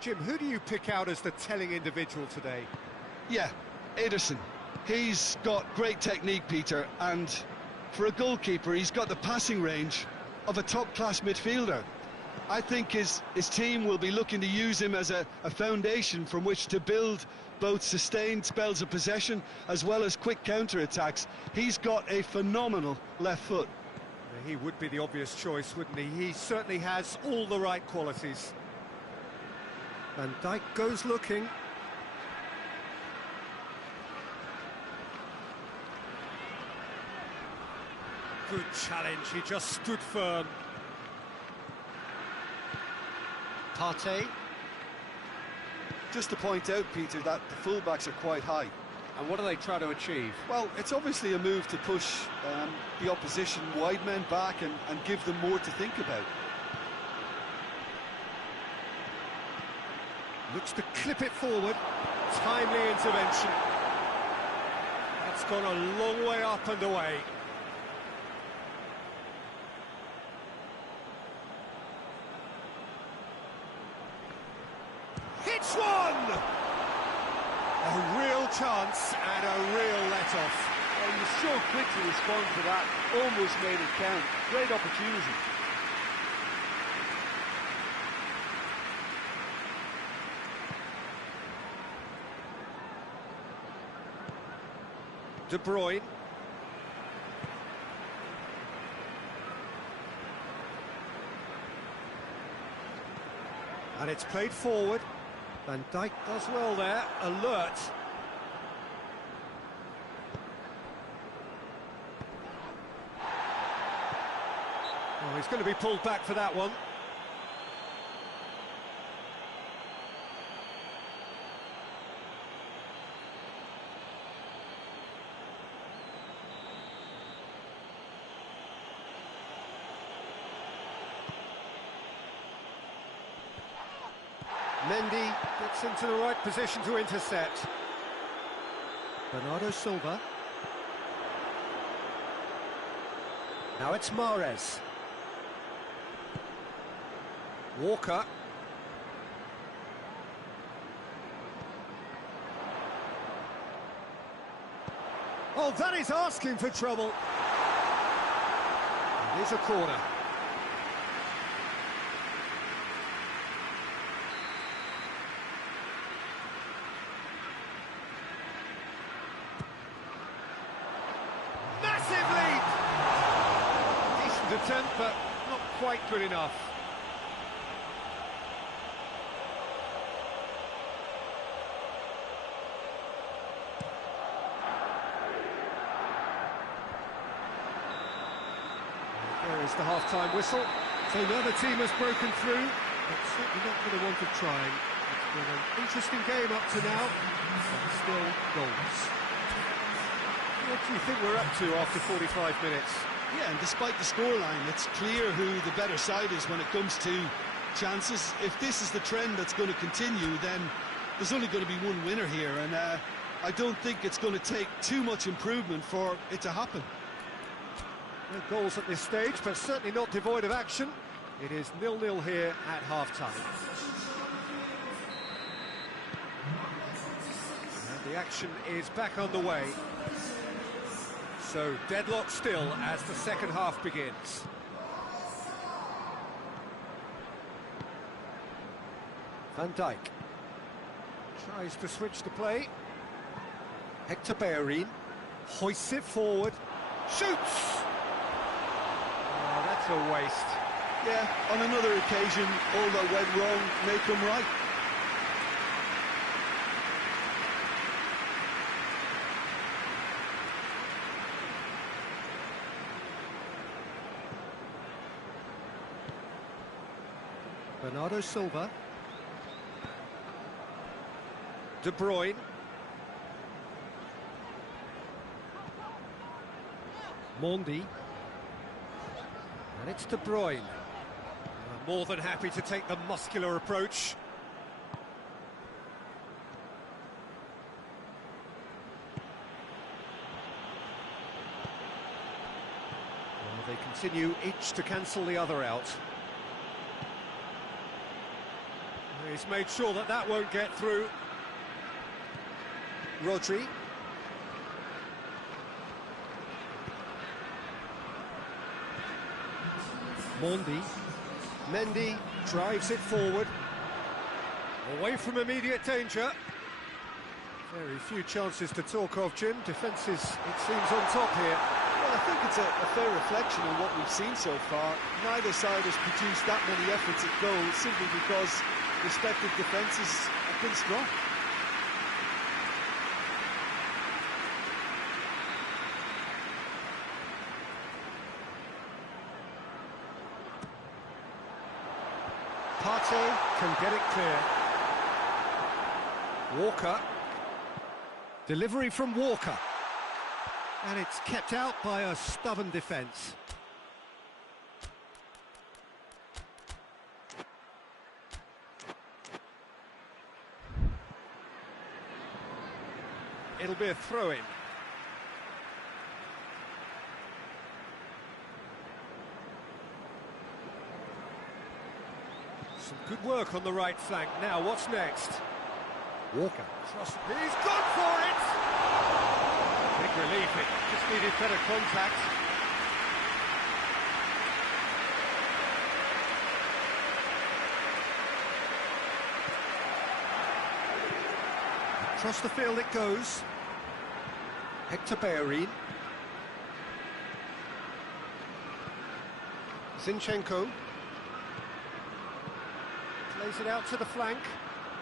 Jim, who do you pick out as the telling individual today? Yeah, Ederson. He's got great technique, Peter, and for a goalkeeper, he's got the passing range of a top-class midfielder. I think his team will be looking to use him as a foundation from which to build both sustained spells of possession as well as quick counter-attacks. He's got a phenomenal left foot. He would be the obvious choice, wouldn't he? He certainly has all the right qualities. Van Dijk goes looking. Good challenge, he just stood firm. Partey. Just to point out, Peter, that the fullbacks are quite high. And what do they try to achieve? Well, it's obviously a move to push the opposition wide men back and give them more to think about. Looks to clip it forward. Timely intervention. That's gone a long way up and away. Hits one! A real chance and a real let-off. Well, he was so quick to respond to that, almost made it count. Great opportunity. De Bruyne. And it's played forward. Van Dijk does well there, alert. Oh, he's going to be pulled back for that one. Mendy gets into the right position to intercept. Bernardo Silva. Now it's Mahrez. Walker. Oh, that is asking for trouble. It is a corner. Attempt, but not quite good enough. There is the half-time whistle. So now the team has broken through, but certainly not for the want of trying. It's been an interesting game up to now, and still goals. What do you think we're up to after 45 minutes? Yeah, and despite the scoreline, it's clear who the better side is when it comes to chances. If this is the trend that's going to continue, then there's only going to be one winner here, and I don't think it's going to take too much improvement for it to happen. No goals at this stage, but certainly not devoid of action. It is 0-0 here at half-time. The action is back underway. So deadlock still as the second half begins. Van Dijk tries to switch the play. Hector Bellerin hoists it forward, shoots! Oh, that's a waste. Yeah, on another occasion, all that went wrong may come right. Bernardo Silva. De Bruyne. Mendy. And it's De Bruyne. More than happy to take the muscular approach. Well, they continue each to cancel the other out. He's made sure that that won't get through. Rodri. Mendy drives it forward. Away from immediate danger. Very few chances to talk of, Jim. Defences, it seems, on top here. Well, I think it's a fair reflection on what we've seen so far. Neither side has produced that many efforts at goal simply because respective defences have been strong. Partey can get it clear. Walker. Delivery from Walker. And it's kept out by a stubborn defence. It'll be a throw-in. Some good work on the right flank. Now, what's next? Walker. He's gone for it! Big relief, it just needed better contact. Across the field it goes. Hector Bellerin. Zinchenko. Plays it out to the flank.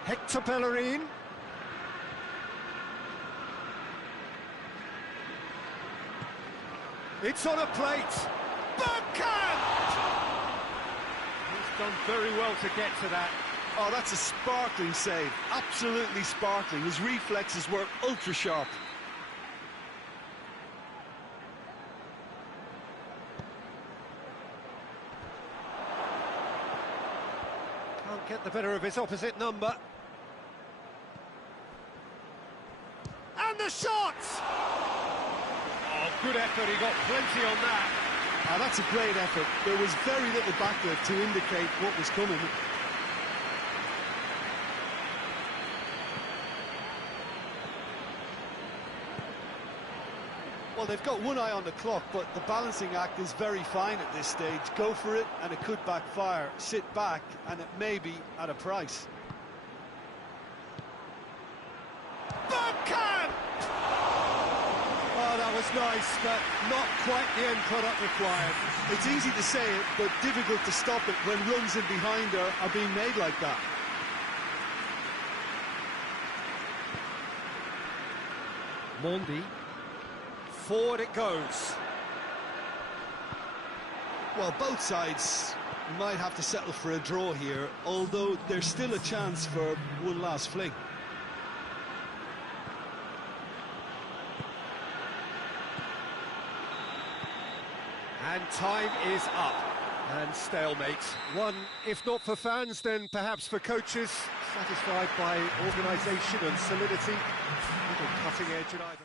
Hector Bellerin. It's on a plate. Bergkamp! He's done very well to get to that. Oh, that's a sparkling save. Absolutely sparkling. His reflexes were ultra-sharp. Can't get the better of his opposite number. And the shot! Oh, good effort, he got plenty on that. Oh, that's a great effort. There was very little backward to indicate what was coming. Well, they've got one eye on the clock, but the balancing act is very fine at this stage. Go for it, and it could backfire. Sit back, and it may be at a price. Bergkamp! Oh, that was nice, but not quite the end product required. It's easy to say it, but difficult to stop it when runs in behind her are being made like that. Mendy. Forward it goes. Well, both sides might have to settle for a draw here, although there's still a chance for one last fling. And time is up. And stalemate. One, if not for fans, then perhaps for coaches, satisfied by organisation and solidity. Little cutting edge at either.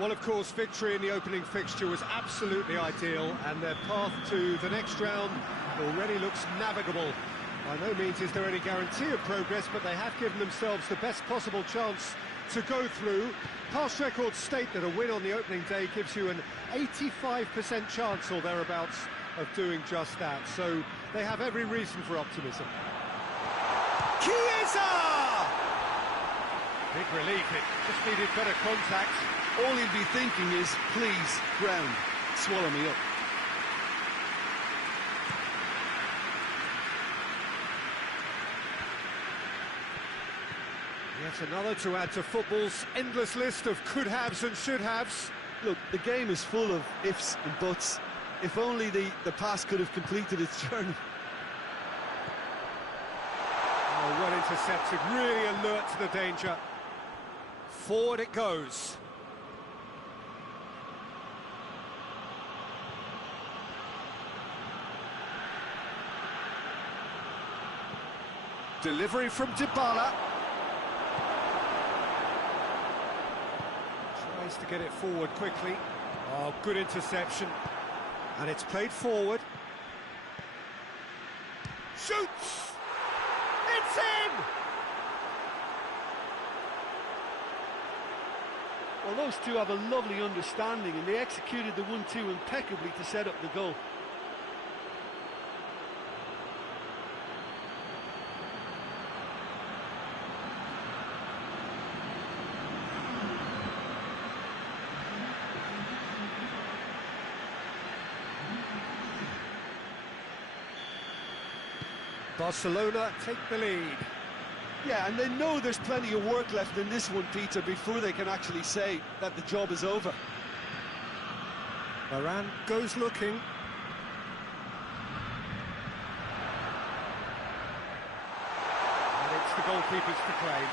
Well, of course, victory in the opening fixture was absolutely ideal, and their path to the next round already looks navigable. By no means is there any guarantee of progress, but they have given themselves the best possible chance to go through. Past records state that a win on the opening day gives you an 85% chance or thereabouts of doing just that, so they have every reason for optimism. Chiesa! Big relief, it just needed better contact. All he'll be thinking is, please, ground, swallow me up. Yet another to add to football's endless list of could-haves and should-haves. Look, the game is full of ifs and buts. If only the pass could have completed its journey. Oh, well intercepted, really alert to the danger. Forward it goes. Delivery from Dybala. Tries to get it forward quickly. Oh, good interception. And it's played forward. Shoots! It's in! Well, those two have a lovely understanding, and they executed the 1-2 impeccably to set up the goal. Barcelona take the lead. Yeah, and they know there's plenty of work left in this one, Peter, before they can actually say that the job is over. Varane goes looking. And it's the goalkeepers to claim.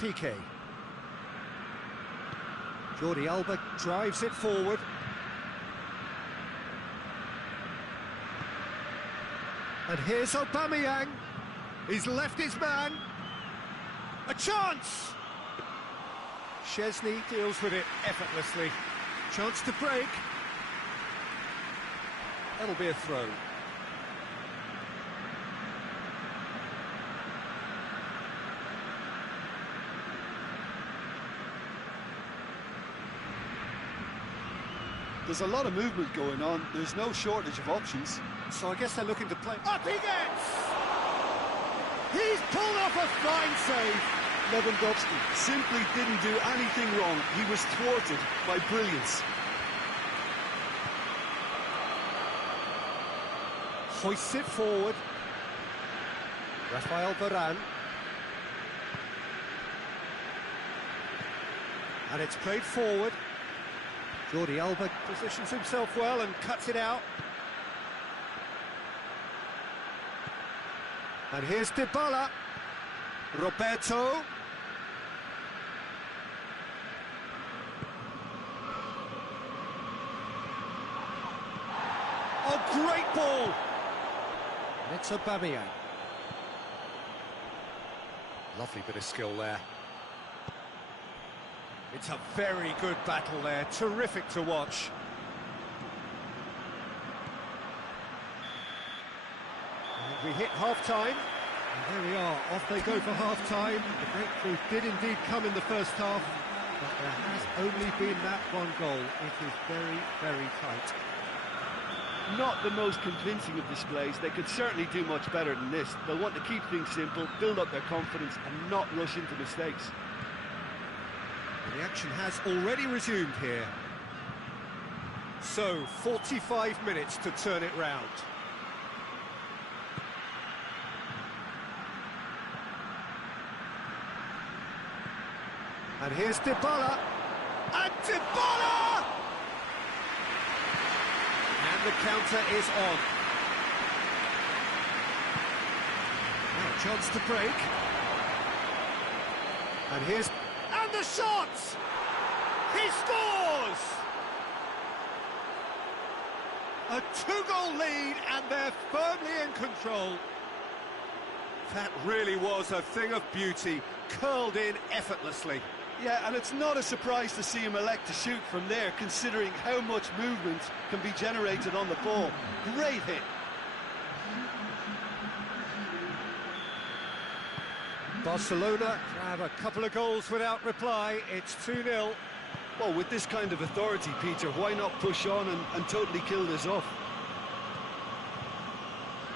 Piqué. Jordi Alba drives it forward. And here's Aubameyang. He's left his man. A chance! Szczesny deals with it effortlessly. Chance to break. That'll be a throw. There's a lot of movement going on. There's no shortage of options. So I guess they're looking to play. Up he gets! He's pulled off a fine save. Lewandowski simply didn't do anything wrong. He was thwarted by brilliance. Hoists it forward. Rafael Varane. And it's played forward. Jordi Alba positions himself well and cuts it out. And here's Dybala. Roberto. A great ball. And it's Aubameyang. Lovely bit of skill there. It's a very good battle there, terrific to watch. And we hit half-time, and there we are, off they go for half-time. The breakthrough did indeed come in the first half, but there has only been that one goal. It is very, very tight. Not the most convincing of displays. They could certainly do much better than this. They'll want to keep things simple, build up their confidence, and not rush into mistakes. The action has already resumed here. So, 45 minutes to turn it round. And here's Dybala. And Dybala! And the counter is on. Now a chance to break. And here's... And the shot! He scores! A two-goal lead, and they're firmly in control. That really was a thing of beauty, curled in effortlessly. Yeah, and it's not a surprise to see him elect to shoot from there, considering how much movement can be generated on the ball. Great hit. Barcelona have a couple of goals without reply. It's 2-0. Well, with this kind of authority, Peter, why not push on and totally kill this off?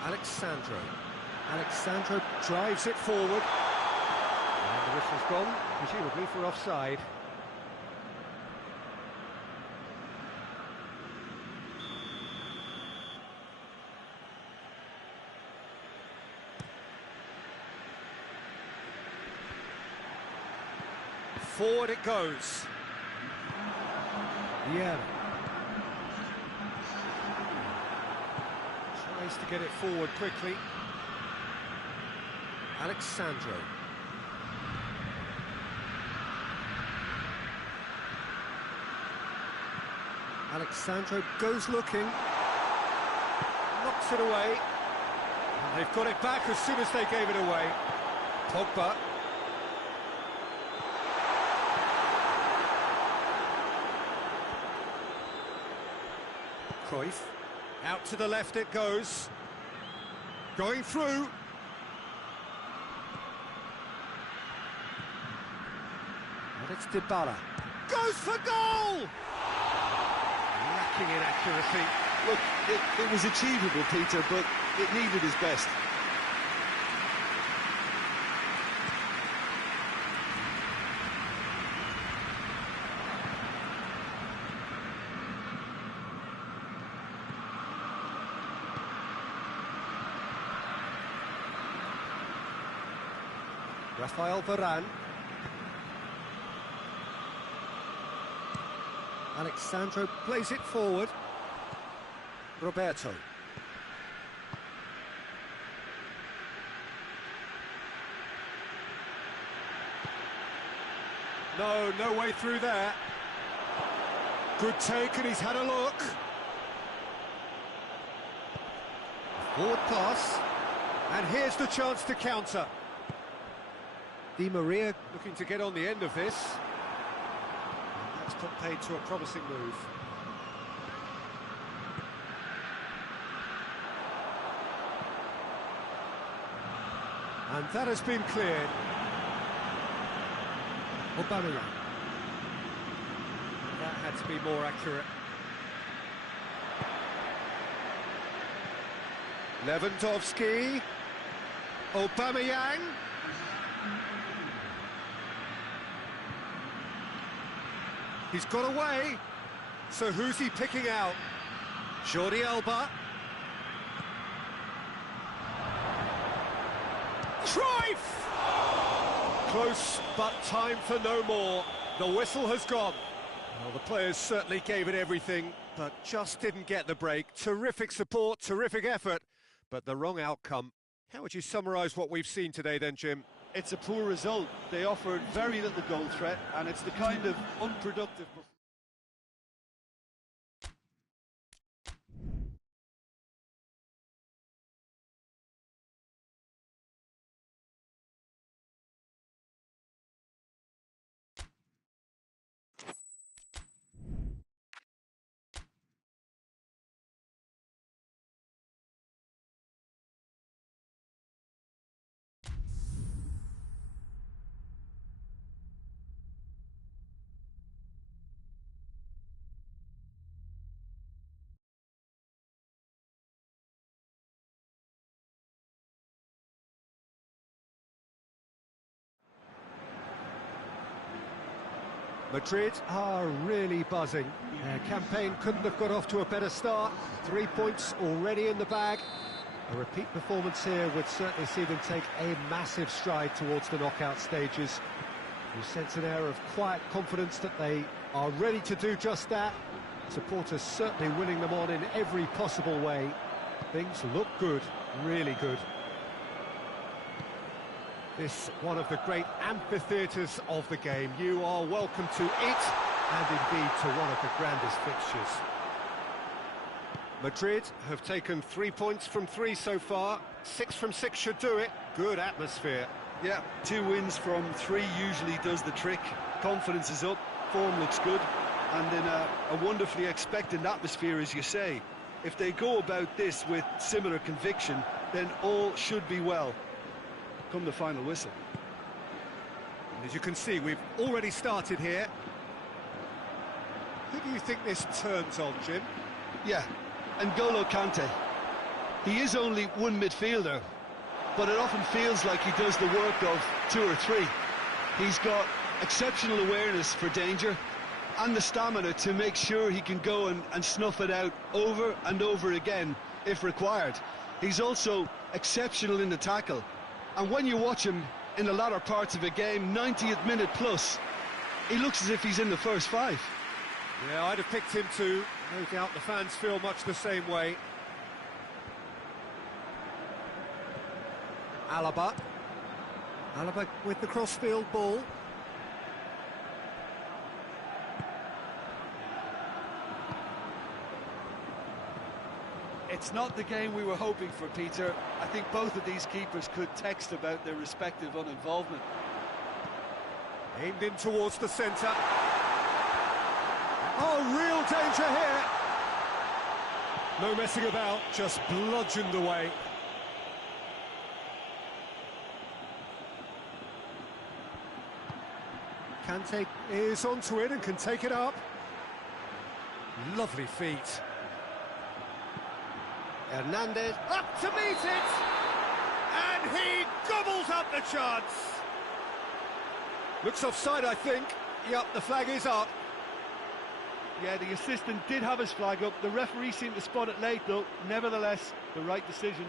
Alexandro drives it forward. And the whistle's gone, presumably for offside. Forward it goes. Yeah. Tries to get it forward quickly. Alexandro. Alexandro goes looking. Knocks it away. And they've got it back as soon as they gave it away. Pogba. Cruyff, out to the left it goes, going through. And it's Dybala, goes for goal! Lacking in accuracy. Look, it was achievable, Peter, but it needed his best. Rafael Varane. Alexandro plays it forward. Roberto. No way through there. Good take, and he's had a look. Forward pass. And here's the chance to counter. Di Maria looking to get on the end of this. That's put paid to a promising move. And that has been cleared. Aubameyang. That had to be more accurate. Lewandowski. Aubameyang. He's got away. So who's he picking out? Jordi Alba. Cruyff! Close, but time for no more. The whistle has gone. Well, the players certainly gave it everything, but just didn't get the break. Terrific support, terrific effort, but the wrong outcome. How would you summarise what we've seen today then, Jim? It's a poor result. They offered very little goal threat, and it's the kind of unproductive... Madrid are really buzzing. Their campaign couldn't have got off to a better start. 3 points already in the bag. A repeat performance here would certainly see them take a massive stride towards the knockout stages. You sense an air of quiet confidence that they are ready to do just that. Supporters certainly winning them on in every possible way. Things look good, really good. This one of the great amphitheatres of the game. You are welcome to it, and indeed to one of the grandest fixtures. Madrid have taken 3 points from 3 so far. 6 from 6 should do it. Good atmosphere. Yeah, 2 wins from 3 usually does the trick. Confidence is up, form looks good, and in a wonderfully expectant atmosphere, as you say. If they go about this with similar conviction, then all should be well come the final whistle. And as you can see, we've already started here. Who do you think this turns on, Jim? Yeah, N'Golo Kante. He is only one midfielder, but it often feels like he does the work of 2 or 3. He's got exceptional awareness for danger and the stamina to make sure he can go and snuff it out over and over again if required. He's also exceptional in the tackle, and when you watch him in the latter parts of a game, 90th minute plus, he looks as if he's in the first 5. Yeah, I'd have picked him too. No doubt the fans feel much the same way. Alaba with the crossfield ball. It's not the game we were hoping for, Peter. I think both of these keepers could text about their respective uninvolvement. Aimed in towards the centre. Oh, real danger here. No messing about, just bludgeoned away. Kante is onto it and can take it up. Lovely feet. Hernandez up to meet it, and he gobbles up the chance. Looks offside, I think. Yep, the flag is up. Yeah, the assistant did have his flag up. The referee seemed to spot it late, though. Nevertheless, the right decision.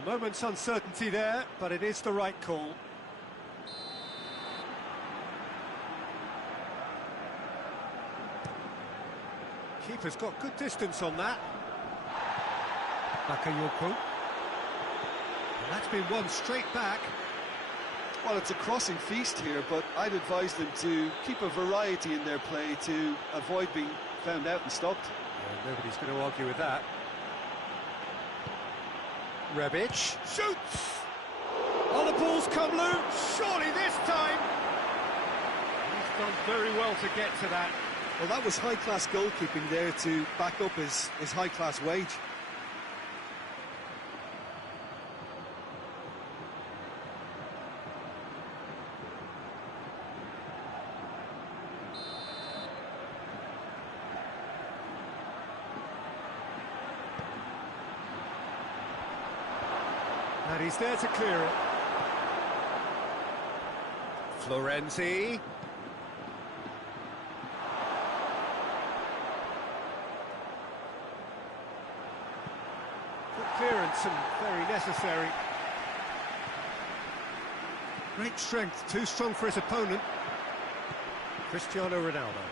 A moment's uncertainty there, but it is the right call. Keeper's got good distance on that. Bakayoko. And that's been won straight back. Well, it's a crossing feast here, but I'd advise them to keep a variety in their play to avoid being found out and stopped. Yeah, nobody's going to argue with that. Rebic shoots! Oh, the ball's come loose! Surely this time! He's done very well to get to that. Well, that was high-class goalkeeping there to back up his high-class wage. And he's there to clear it. Florenzi. Good clearance and very necessary. Great strength, too strong for his opponent. Cristiano Ronaldo.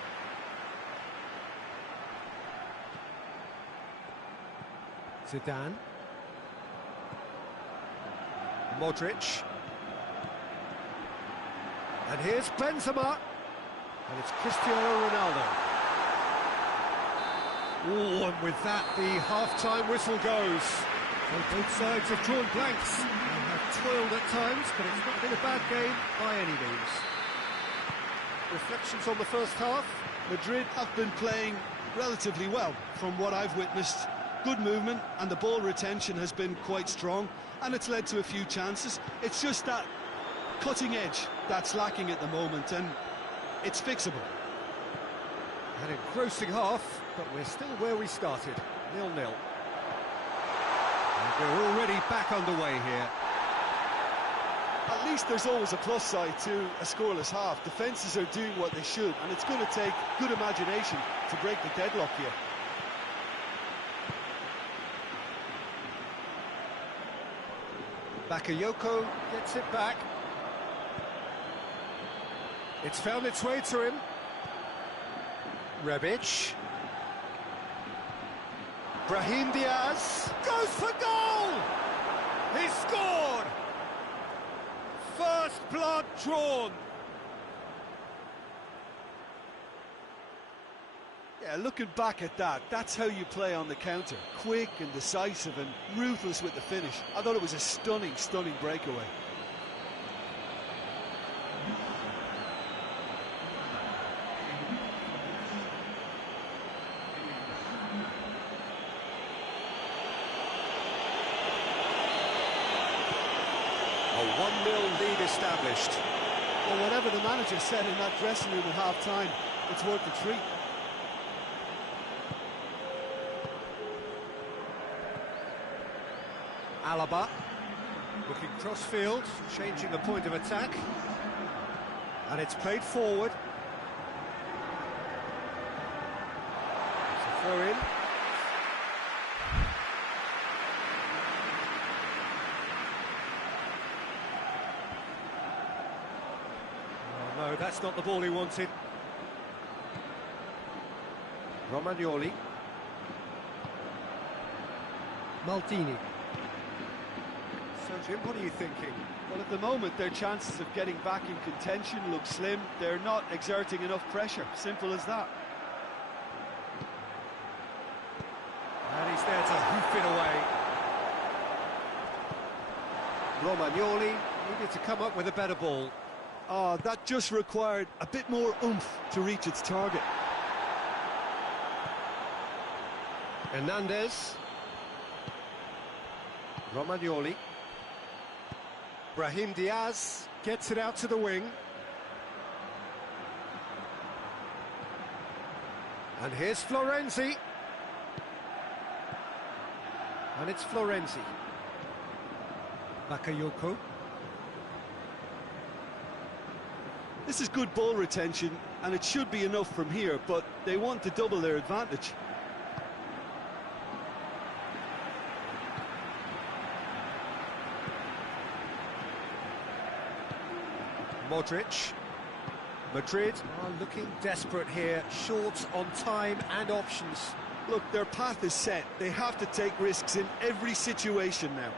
Zidane. Modric. And here's Benzema. And it's Cristiano Ronaldo. Oh, and with that, the half-time whistle goes. So both sides have drawn blanks and have toiled at times, but it's not been a bad game by any means. Reflections on the first half? Madrid have been playing relatively well from what I've witnessed. Good movement, and the ball retention has been quite strong, and it's led to a few chances. It's just that cutting edge that's lacking at the moment, and it's fixable. An engrossing half, but we're still where we started, 0-0. And we're already back underway here. At least there's always a plus side to a scoreless half. Defences are doing what they should, and it's going to take good imagination to break the deadlock here. Bakayoko gets it back. It's found its way to him. Rebic. Brahim Diaz goes for goal! He scored! First blood drawn. Yeah, Yeah, looking back at that, that's how you play on the counter. Quick and decisive and ruthless with the finish. I thought it was a stunning, stunning breakaway. A 1-0 lead established. Well, whatever the manager said in that dressing room at half-time, it's worth the treat. Alaba, looking cross-field, changing the point of attack. And it's played forward. It's a throw-in. Oh, no, that's not the ball he wanted. Romagnoli. Maldini. So, Jim, what are you thinking? Well, at the moment, their chances of getting back in contention look slim. They're not exerting enough pressure. Simple as that. And he's there to hoof it away. Romagnoli needed to come up with a better ball. Oh, that just required a bit more oomph to reach its target. Hernandez. Romagnoli. Brahim Diaz gets it out to the wing. And here's Florenzi. And it's Florenzi. Bakayoko. This is good ball retention, and it should be enough from here, but they want to double their advantage. Modric. Madrid are looking desperate here, short on time and options. Look, their path is set. They have to take risks in every situation now.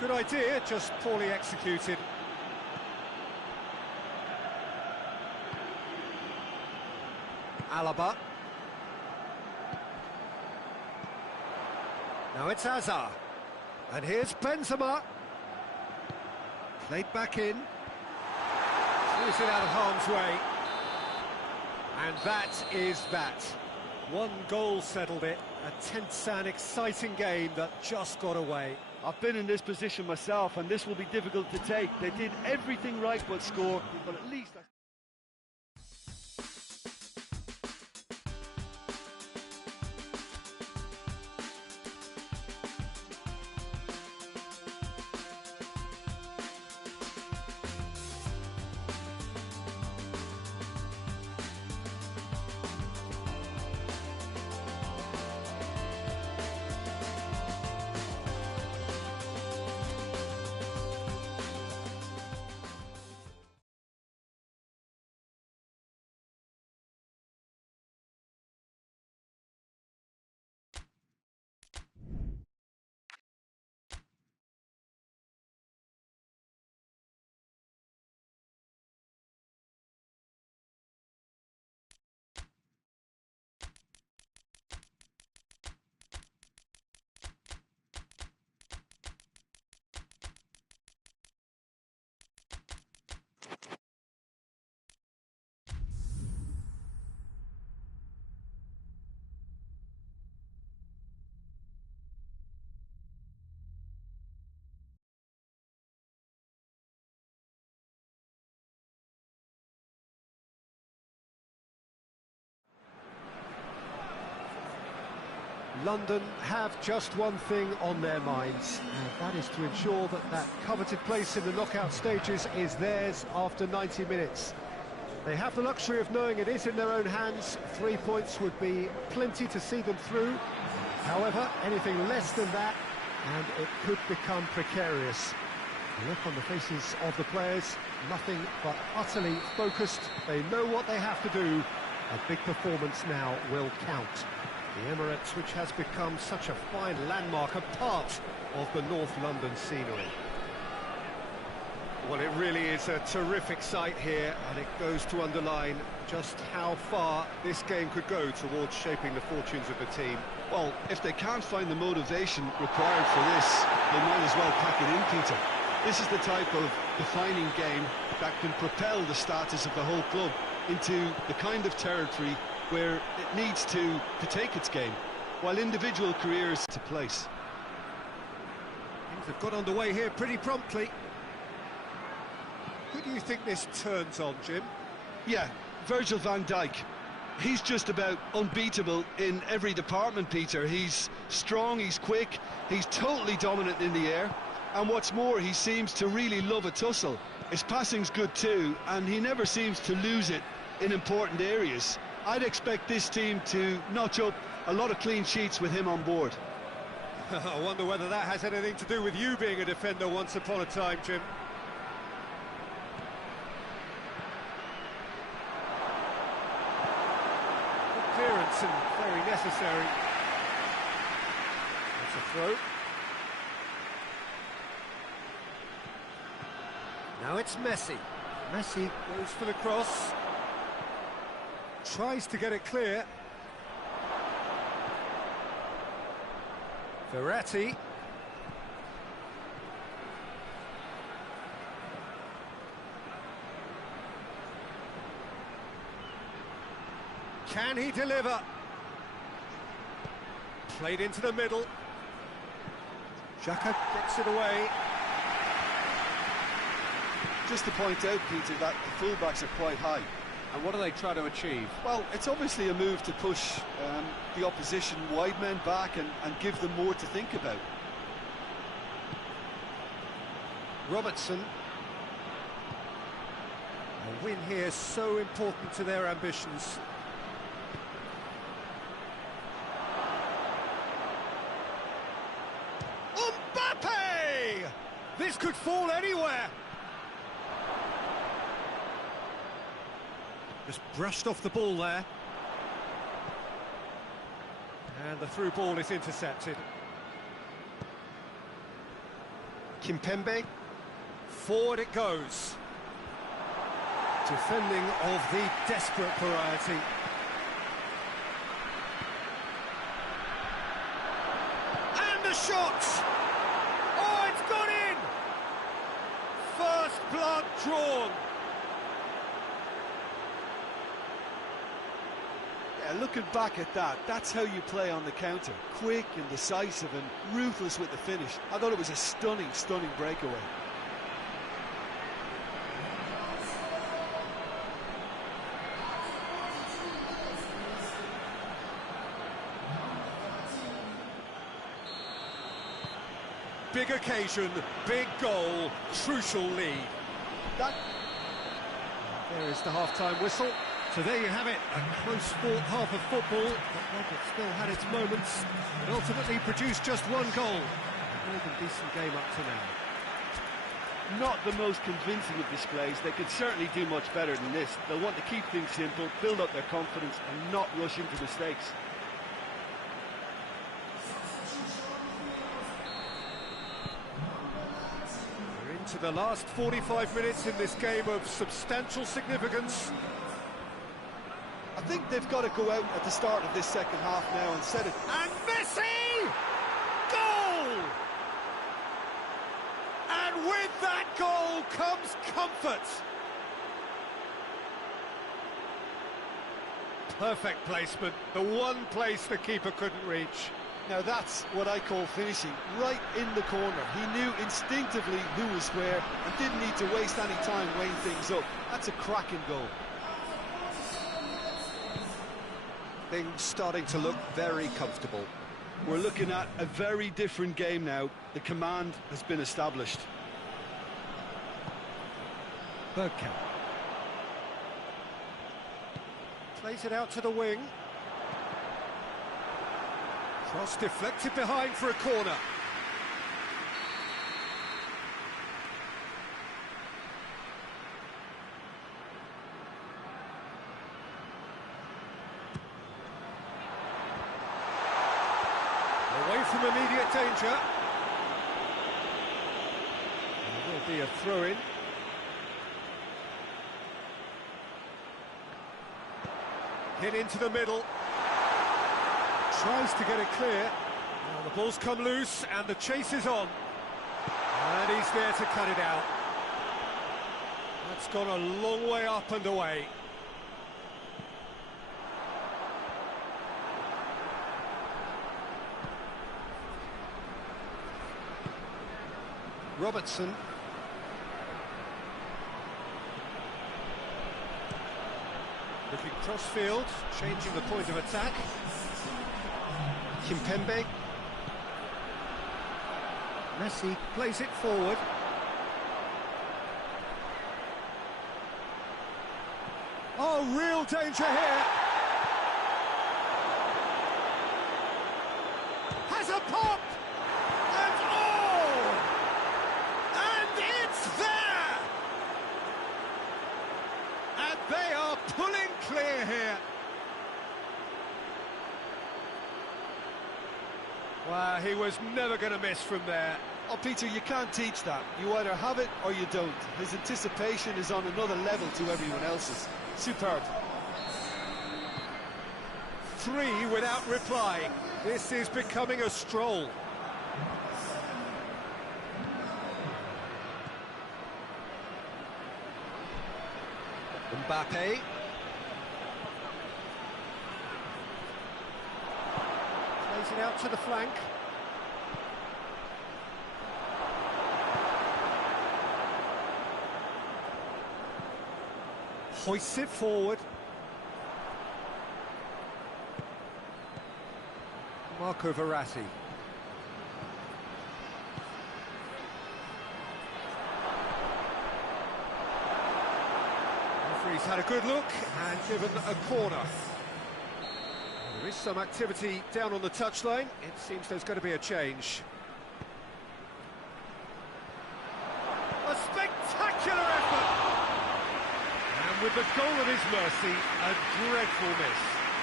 Good idea, just poorly executed. Alaba. Now it's Hazard. And here's Benzema. Played back in. Throws it out of harm's way. And that is that. One goal settled it. A tense and exciting game that just got away. I've been in this position myself, and this will be difficult to take. They did everything right but score, but at least... London have just one thing on their minds, and that is to ensure that that coveted place in the knockout stages is theirs after 90 minutes. They have the luxury of knowing it is in their own hands. 3 points would be plenty to see them through. However, anything less than that, and it could become precarious. The look on the faces of the players, nothing but utterly focused. They know what they have to do. A big performance now will count. The Emirates, which has become such a fine landmark, a part of the North London scenery. Well, it really is a terrific sight here, and it goes to underline just how far this game could go towards shaping the fortunes of the team. Well, if they can't find the motivation required for this, they might as well pack it in, Peter. This is the type of defining game that can propel the status of the whole club into the kind of territory where it needs to take its game, while individual careers to place. Things have got underway here pretty promptly. Who do you think this turns on, Jim? Yeah, Virgil van Dijk. He's just about unbeatable in every department, Peter. He's strong, he's quick, he's totally dominant in the air, and what's more, he seems to really love a tussle. His passing's good too, and he never seems to lose it in important areas. I'd expect this team to notch up a lot of clean sheets with him on board. I wonder whether that has anything to do with you being a defender once upon a time, Jim. Clearance and very necessary. That's a throw. Now it's Messi. Messi goes for the cross. Tries to get it clear. Verratti. Can he deliver? Played into the middle. Xhaka gets it away. Just to point out, Peter, that the fullbacks are quite high. And what do they try to achieve? Well, it's obviously a move to push the opposition wide men back and give them more to think about. Robertson. A win here so important to their ambitions. Mbappe! This could fall anywhere. Just brushed off the ball there. And the through ball is intercepted. Kimpembe. Forward it goes. Defending of the desperate variety. And the shot! Oh, it's gone in! First blood drawn. Yeah, looking back at that, that's how you play on the counter. Quick and decisive and ruthless with the finish. I thought it was a stunning, stunning breakaway. Big occasion, big goal, crucial lead. There is the half-time whistle. So there you have it, a close-fought half of football, but one that still had its moments, and ultimately produced just one goal. A more than decent game up to now. Not the most convincing of displays. They could certainly do much better than this. They'll want to keep things simple, build up their confidence, and not rush into mistakes. We're into the last 45 minutes in this game of substantial significance. I think they've got to go out at the start of this second half now and set it. And Messi! Goal! And with that goal comes comfort. Perfect placement, the one place the keeper couldn't reach. Now that's what I call finishing, right in the corner. He knew instinctively who was where and didn't need to waste any time weighing things up. That's a cracking goal. Things starting to look very comfortable. We're looking at a very different game now. The command has been established. Bergkamp. Plays it out to the wing. Cross deflected behind for a corner. Away from immediate danger. There will be a throw-in. Hit into the middle. Tries to get it clear. Now the ball's come loose and the chase is on. And he's there to cut it out. That's gone a long way up and away. Robertson. Looking cross-field, changing the point of attack. Kimpembe. Messi plays it forward. Oh, real danger here. Has a pop! And oh! And it's there! And they are pulling clear here. Well, he was never going to miss from there. Oh, Peter, you can't teach that. You either have it or you don't. His anticipation is on another level to everyone else's. Superb. 3 without reply. This is becoming a stroll. Mbappe. Plays it out to the flank. Hoists it forward. Marco Verratti. Referee's had a good look and given a corner. There is some activity down on the touchline. It seems there's going to be a change. A spectacular effort! And with the goal at his mercy, a dreadful miss.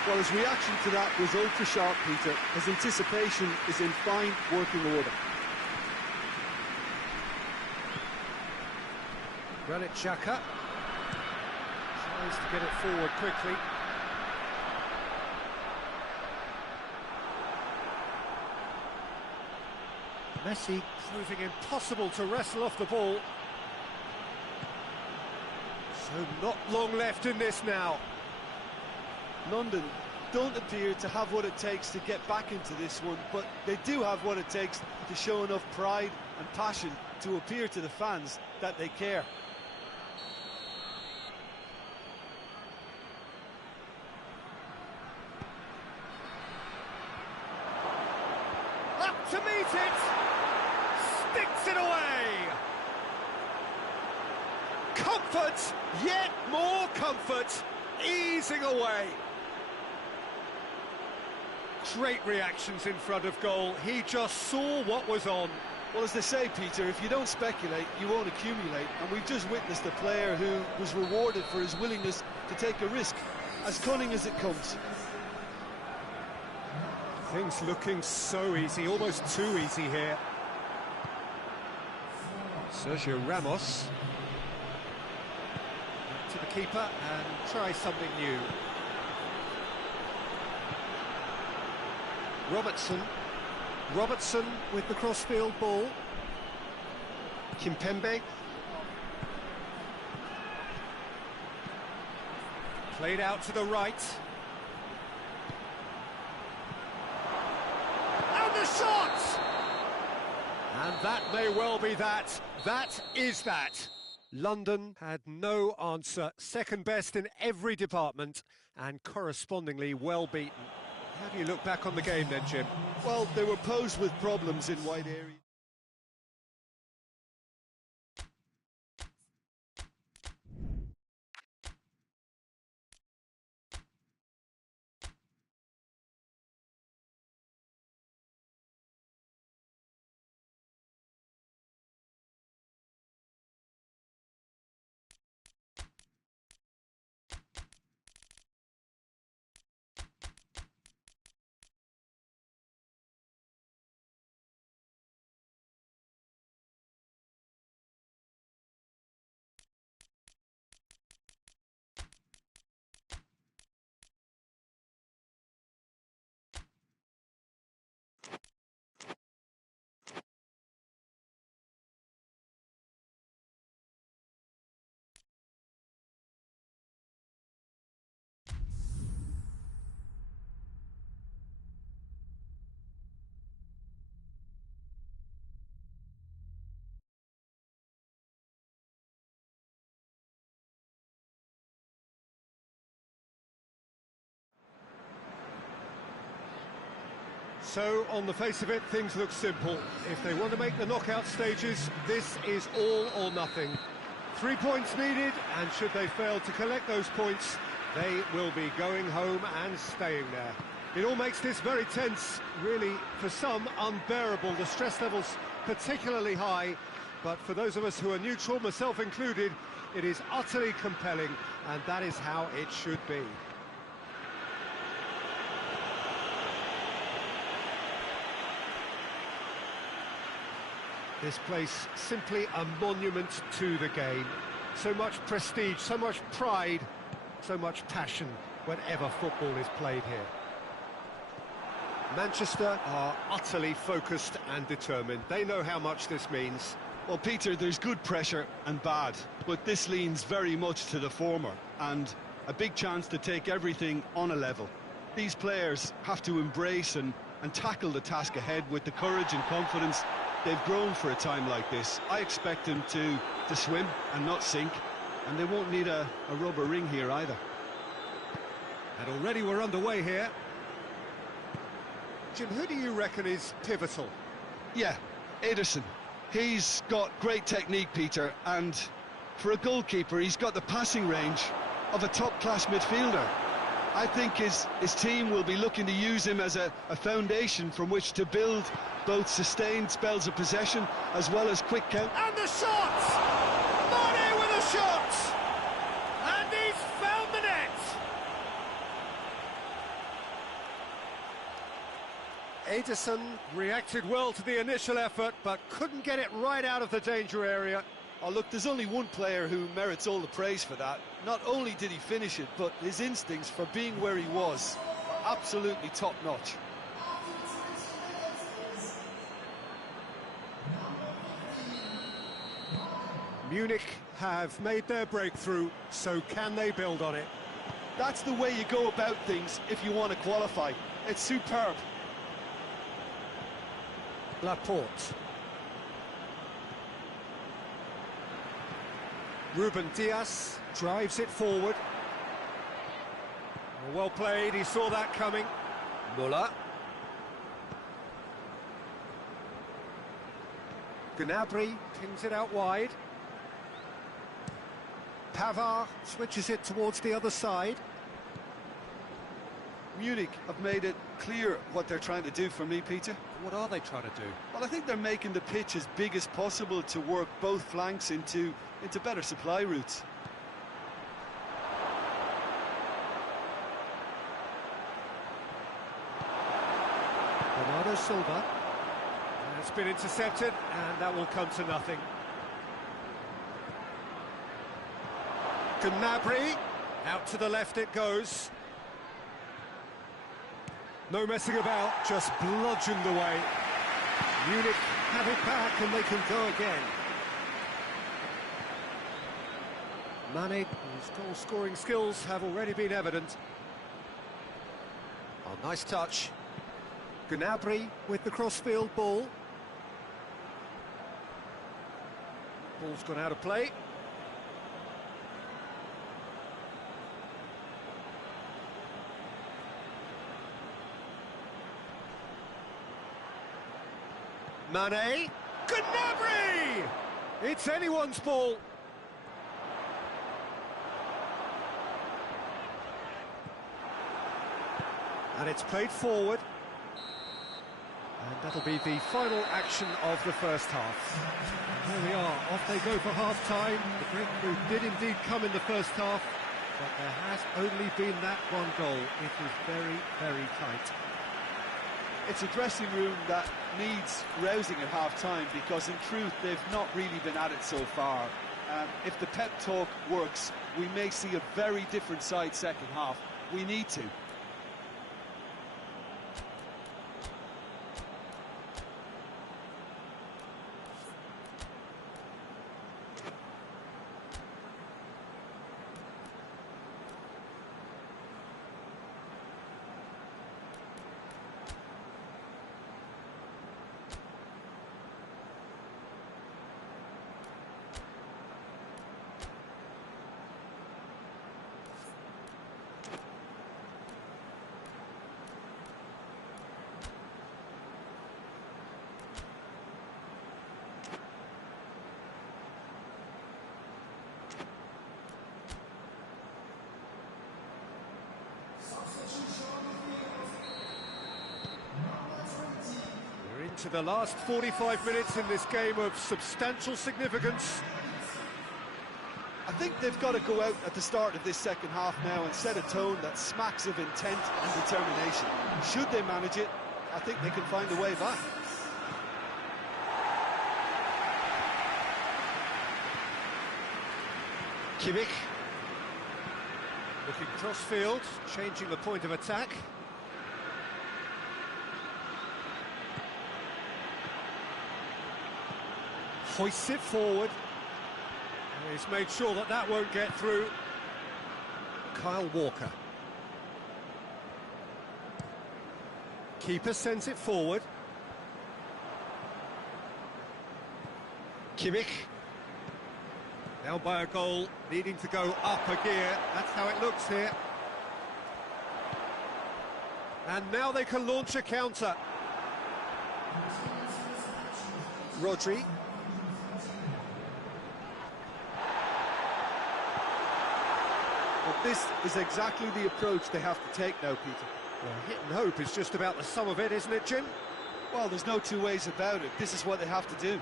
Well, his reaction to that was ultra-sharp, Peter. His anticipation is in fine working order. Granit Xhaka tries to get it forward quickly. Messi proving impossible to wrestle off the ball. So not long left in this now. London don't appear to have what it takes to get back into this one, but they do have what it takes to show enough pride and passion to appear to the fans that they care. Up to meet it! Sticks it away! Comfort! Yet more comfort! Easing away! Great reactions in front of goal. He just saw what was on. Well, as they say, Peter, if you don't speculate, you won't accumulate. And we've just witnessed a player who was rewarded for his willingness to take a risk, as cunning as it comes. Things looking so easy, almost too easy here. Sergio Ramos. Back to the keeper and try something new. Robertson with the crossfield ball. Kimpembe. Played out to the right. And the shot! And that may well be that. That is that. London had no answer. Second best in every department and correspondingly well beaten. How do you look back on the game then, Jim? Well, they were posed with problems in wide areas. So, on the face of it, things look simple. If they want to make the knockout stages, this is all or nothing. 3 points needed, and should they fail to collect those points, they will be going home and staying there. It all makes this very tense, really, for some, unbearable. The stress levels particularly high, but for those of us who are neutral, myself included, it is utterly compelling, and that is how it should be. This place simply a monument to the game. So much prestige, so much pride, so much passion whenever football is played here. Manchester are utterly focused and determined. They know how much this means. Well, Peter, there's good pressure and bad, but this leans very much to the former, and a big chance to take everything on a level. These players have to embrace and tackle the task ahead with the courage and confidence they've grown for a time like this. I expect them to swim and not sink, and they won't need a rubber ring here either. And already we're underway here. Jim, who do you reckon is pivotal? Yeah, Ederson. He's got great technique, Peter, and for a goalkeeper, he's got the passing range of a top-class midfielder. I think his team will be looking to use him as a foundation from which to build both sustained spells of possession as well as quick count. And the shot! Mane with a shot! And he's found the net! Ederson reacted well to the initial effort, but couldn't get it right out of the danger area. Oh, look, there's only one player who merits all the praise for that. Not only did he finish it, but his instincts for being where he was are absolutely top-notch. Munich have made their breakthrough, so can they build on it? That's the way you go about things if you want to qualify. It's superb. Laporte. Ruben Dias drives it forward. Well played, he saw that coming. Muller. Gnabry pings it out wide. Pavard switches it towards the other side. Munich have made it clear what they're trying to do for me, Peter. What are they trying to do? Well, I think they're making the pitch as big as possible to work both flanks into better supply routes. Bernardo Silva. And it's been intercepted, and that will come to nothing. Gnabry, out to the left it goes. No messing about, just bludgeoned away. Munich have it back and they can go again. Mane, whose goal-scoring skills have already been evident. Oh, nice touch. Gnabry with the crossfield ball. Ball's gone out of play. Mane, Gnabry! It's anyone's ball. And it's played forward. And that'll be the final action of the first half. Here we are, off they go for half-time. The breakthrough did indeed come in the first half, but there has only been that one goal. It was very, very tight. It's a dressing room that needs rousing at half-time because, in truth, they've not really been at it so far. If the pep talk works, we may see a very different side second half. We need to. into the last 45 minutes in this game of substantial significance. I think they've got to go out at the start of this second half now and set a tone that smacks of intent and determination. Should they manage it, I think they can find a way back. Kimmich. Looking cross-field, changing the point of attack. Hoists it forward. He's made sure that that won't get through. Kyle Walker. Keeper sends it forward. Kimmich. Now by a goal, needing to go up a gear. That's how it looks here. And now they can launch a counter. Rodri. But this is exactly the approach they have to take now, Peter. Well, hit and hope is just about the sum of it, isn't it, Jim? Well, there's no two ways about it. This is what they have to do.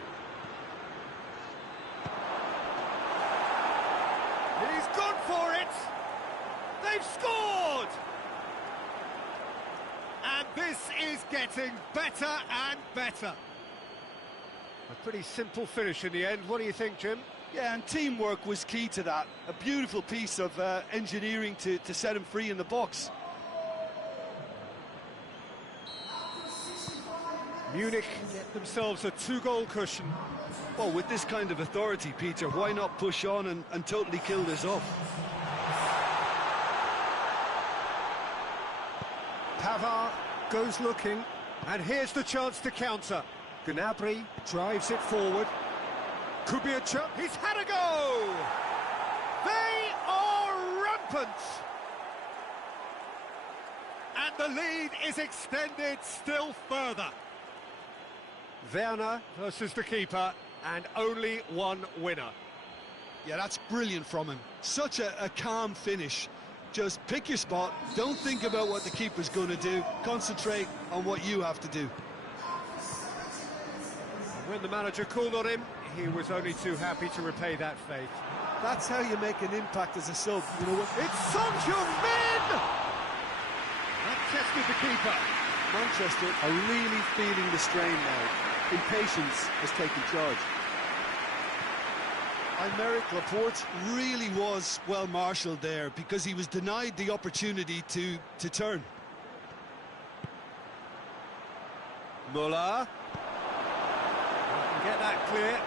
He's gone for it! They've scored! And this is getting better and better. A pretty simple finish in the end. What do you think, Jim? Yeah, and teamwork was key to that. A beautiful piece of engineering to set him free in the box. Munich get themselves a 2-goal cushion. Well, with this kind of authority, Peter, why not push on and totally kill this off? Pavard goes looking, and here's the chance to counter. Gnabry drives it forward. Could be a chance. He's had a go! They are rampant! And the lead is extended still further. Werner versus the keeper, and only one winner. Yeah, that's brilliant from him. Such a calm finish. Just pick your spot, don't think about what the keeper's going to do, concentrate on what you have to do. When the manager called on him, he was only too happy to repay that faith. That's how you make an impact as a sub. You know what? It's Son Heung-min! That tested the keeper. Manchester are really feeling the strain now. Impatience has taken charge. Aymeric Laporte really was well marshalled there because he was denied the opportunity to turn. Muller. Get that clear.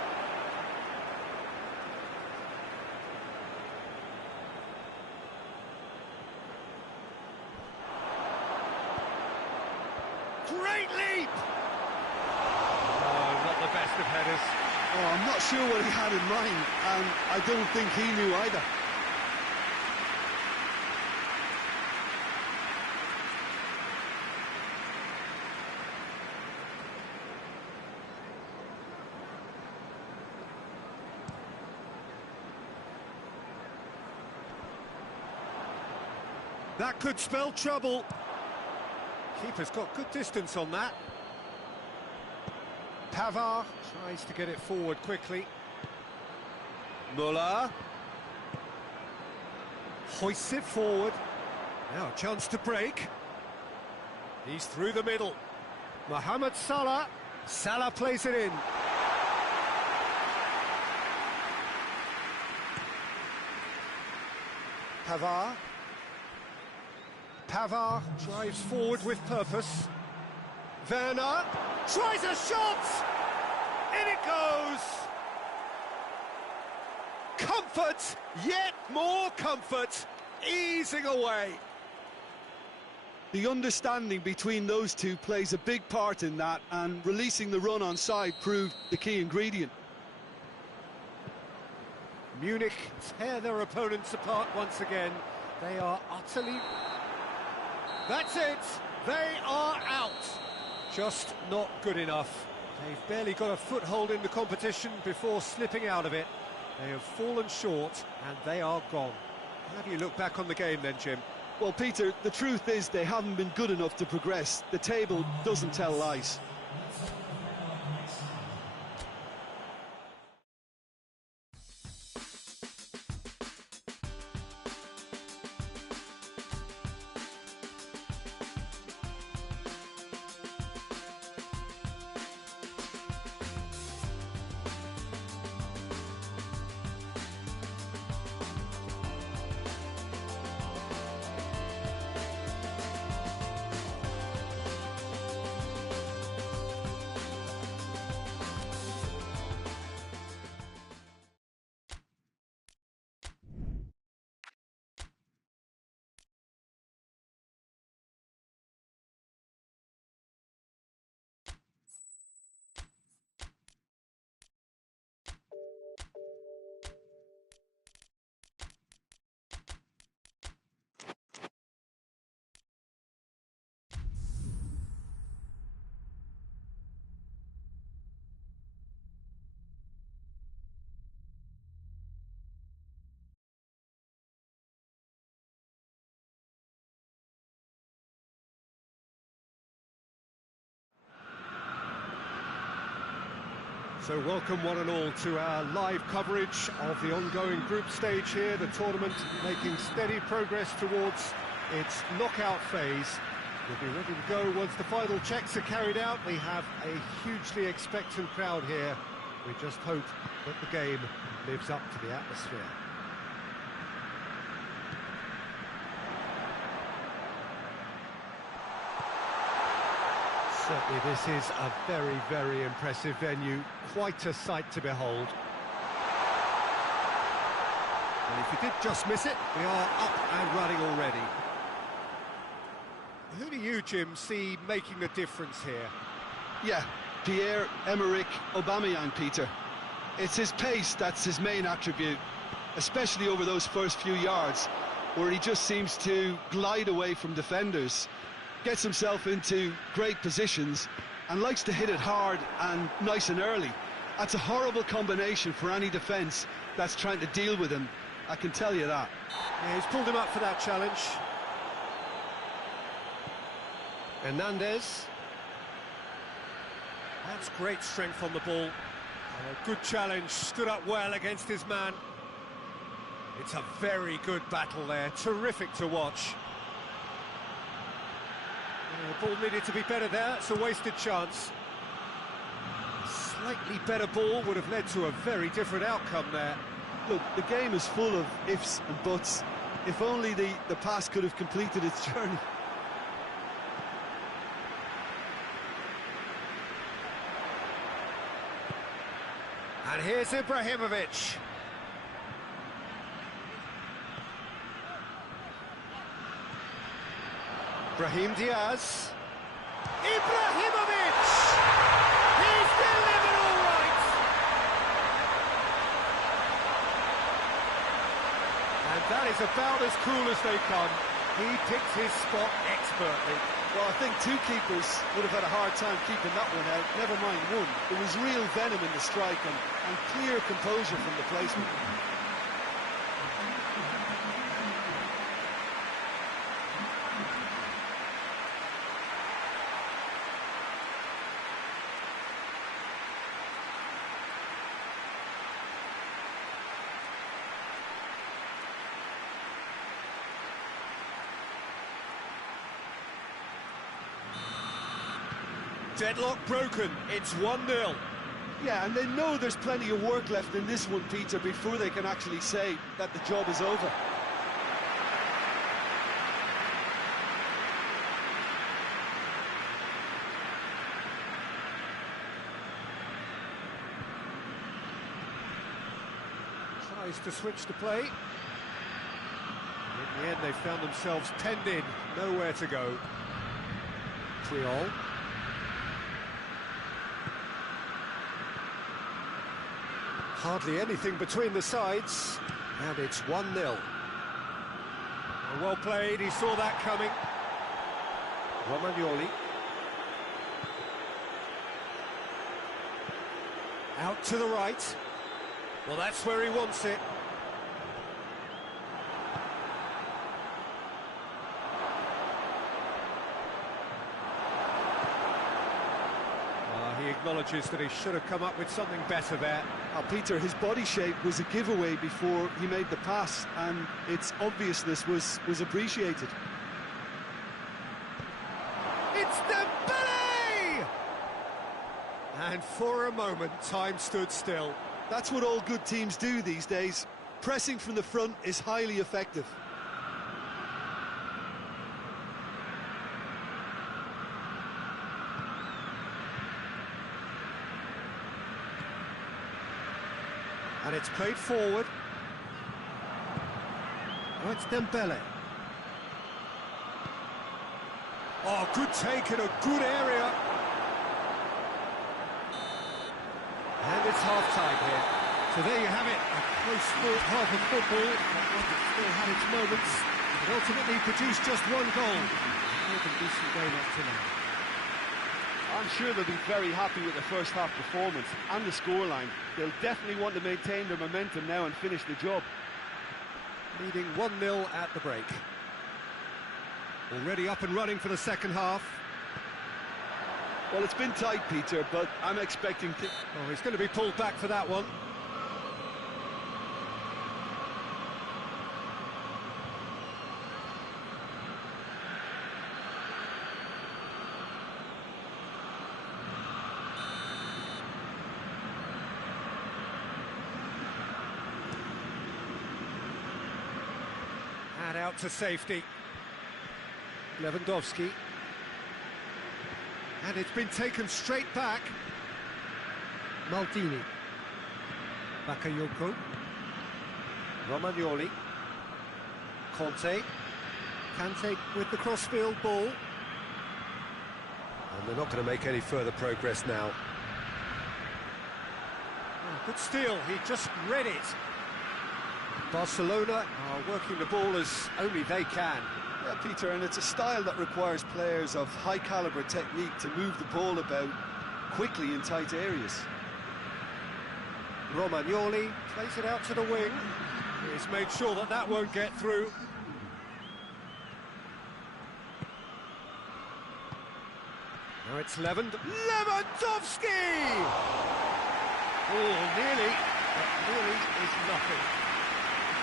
Great leap! Oh, not the best of headers. Oh, I'm not sure what he had in mind, and I don't think he knew either. That could spell trouble. Keeper's got good distance on that. Pavard tries to get it forward quickly. Muller. Hoists it forward. Now a chance to break. He's through the middle. Mohamed Salah. Salah plays it in. Pavard. Pavard drives forward with purpose. Werner tries a shot! In it goes! Comfort, yet more comfort, easing away. The understanding between those two plays a big part in that, and releasing the run on side proved the key ingredient. Munich tear their opponents apart once again. They are utterly... That's it! They are out! Just not good enough. They've barely got a foothold in the competition before slipping out of it. They have fallen short, and they are gone. How do you look back on the game then, Jim? Well, Peter, the truth is they haven't been good enough to progress. The table doesn't tell lies. So welcome one and all to our live coverage of the ongoing group stage here, the tournament making steady progress towards its knockout phase. We'll be ready to go once the final checks are carried out. We have a hugely expectant crowd here. We just hope that the game lives up to the atmosphere. Certainly this is a very, very impressive venue, quite a sight to behold. And if you did just miss it, we are up and running already. Who do you, Jim, see making the difference here? Yeah, Pierre-Emerick Aubameyang, Peter. It's his pace that's his main attribute, especially over those first few yards, where he just seems to glide away from defenders, gets himself into great positions and likes to hit it hard and nice and early. That's a horrible combination for any defence that's trying to deal with him, I can tell you that. Yeah, he's pulled him up for that challenge. Hernandez. That's great strength on the ball. A good challenge, stood up well against his man. It's a very good battle there, terrific to watch. The ball needed to be better there, it's a wasted chance. A slightly better ball would have led to a very different outcome there. Look, the game is full of ifs and buts. If only the pass could have completed its journey. And here's Ibrahimovic. Brahim Diaz. Ibrahimovic! He's delivered all right! And that is about as cool as they come. He picked his spot expertly. Well, I think two keepers would have had a hard time keeping that one out, never mind one. There was real venom in the strike and clear composure from the placement. Deadlock broken, it's 1-0. Yeah, and they know there's plenty of work left in this one, Peter, before they can actually say that the job is over. Tries to switch the play. In the end, they found themselves penned in, nowhere to go. Triol. Hardly anything between the sides, and it's 1-0. Well played, he saw that coming. Romagnoli. Out to the right. Well, that's where he wants it. He acknowledges that he should have come up with something better there. Peter, his body shape was a giveaway before he made the pass, and its obviousness was appreciated. It's Dembele! And for a moment, time stood still. That's what all good teams do these days. Pressing from the front is highly effective. And it's played forward. Oh, it's Dembele. Oh, good take in a good area. And it's half-time here. So there you have it, a close half of football. That one that still had its moments, but ultimately produced just one goal. More than decent game up to now. I'm sure they'll be very happy with the first half performance and the scoreline. They'll definitely want to maintain their momentum now and finish the job. Leading 1-0 at the break. Already up and running for the second half. Well, it's been tight, Peter, but I'm expecting... Oh, he's going to be pulled back for that one. And out to safety. Lewandowski. And it's been taken straight back. Maldini. Bakayoko. Romagnoli. Conte. Kante with the crossfield ball. And they're not going to make any further progress now. Oh, good steal, he just read it. Barcelona are working the ball as only they can. Yeah, Peter, and it's a style that requires players of high-caliber technique to move the ball about quickly in tight areas. Romagnoli plays it out to the wing. He's made sure that that won't get through. Now it's Lewandowski! Oh, nearly, but nearly is nothing.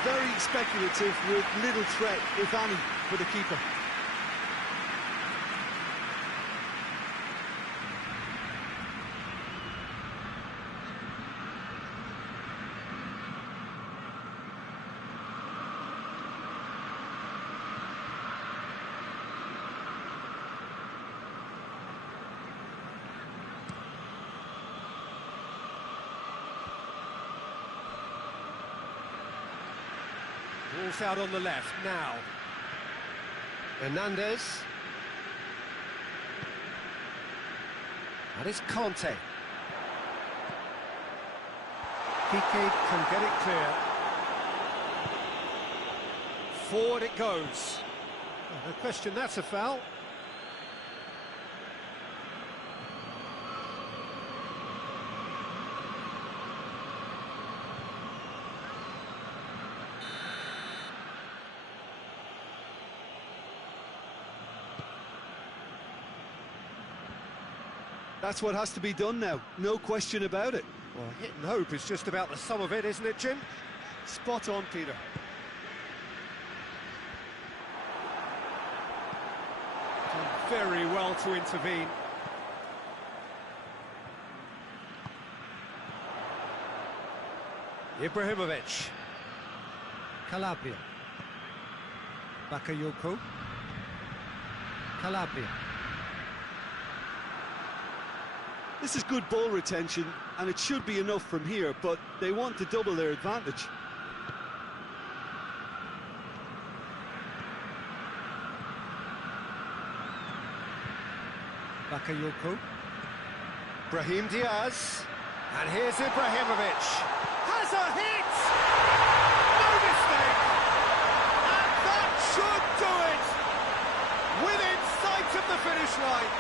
Very speculative with little threat, if any, for the keeper. Ball's out on the left now. Hernandez. That is Conte. Piqué can get it clear. Forward it goes. No question, that's a foul. That's what has to be done now, no question about it. Well, hit and hope is just about the sum of it, isn't it, Jim? Spot on, Peter. Done very well to intervene. Ibrahimovic. Calabria. Bakayoko. Calabria. This is good ball retention, and it should be enough from here, but they want to double their advantage. Bakayoko. Brahim Diaz. And here's Ibrahimovic. Has a hit! No mistake! And that should do it! Within sight of the finish line.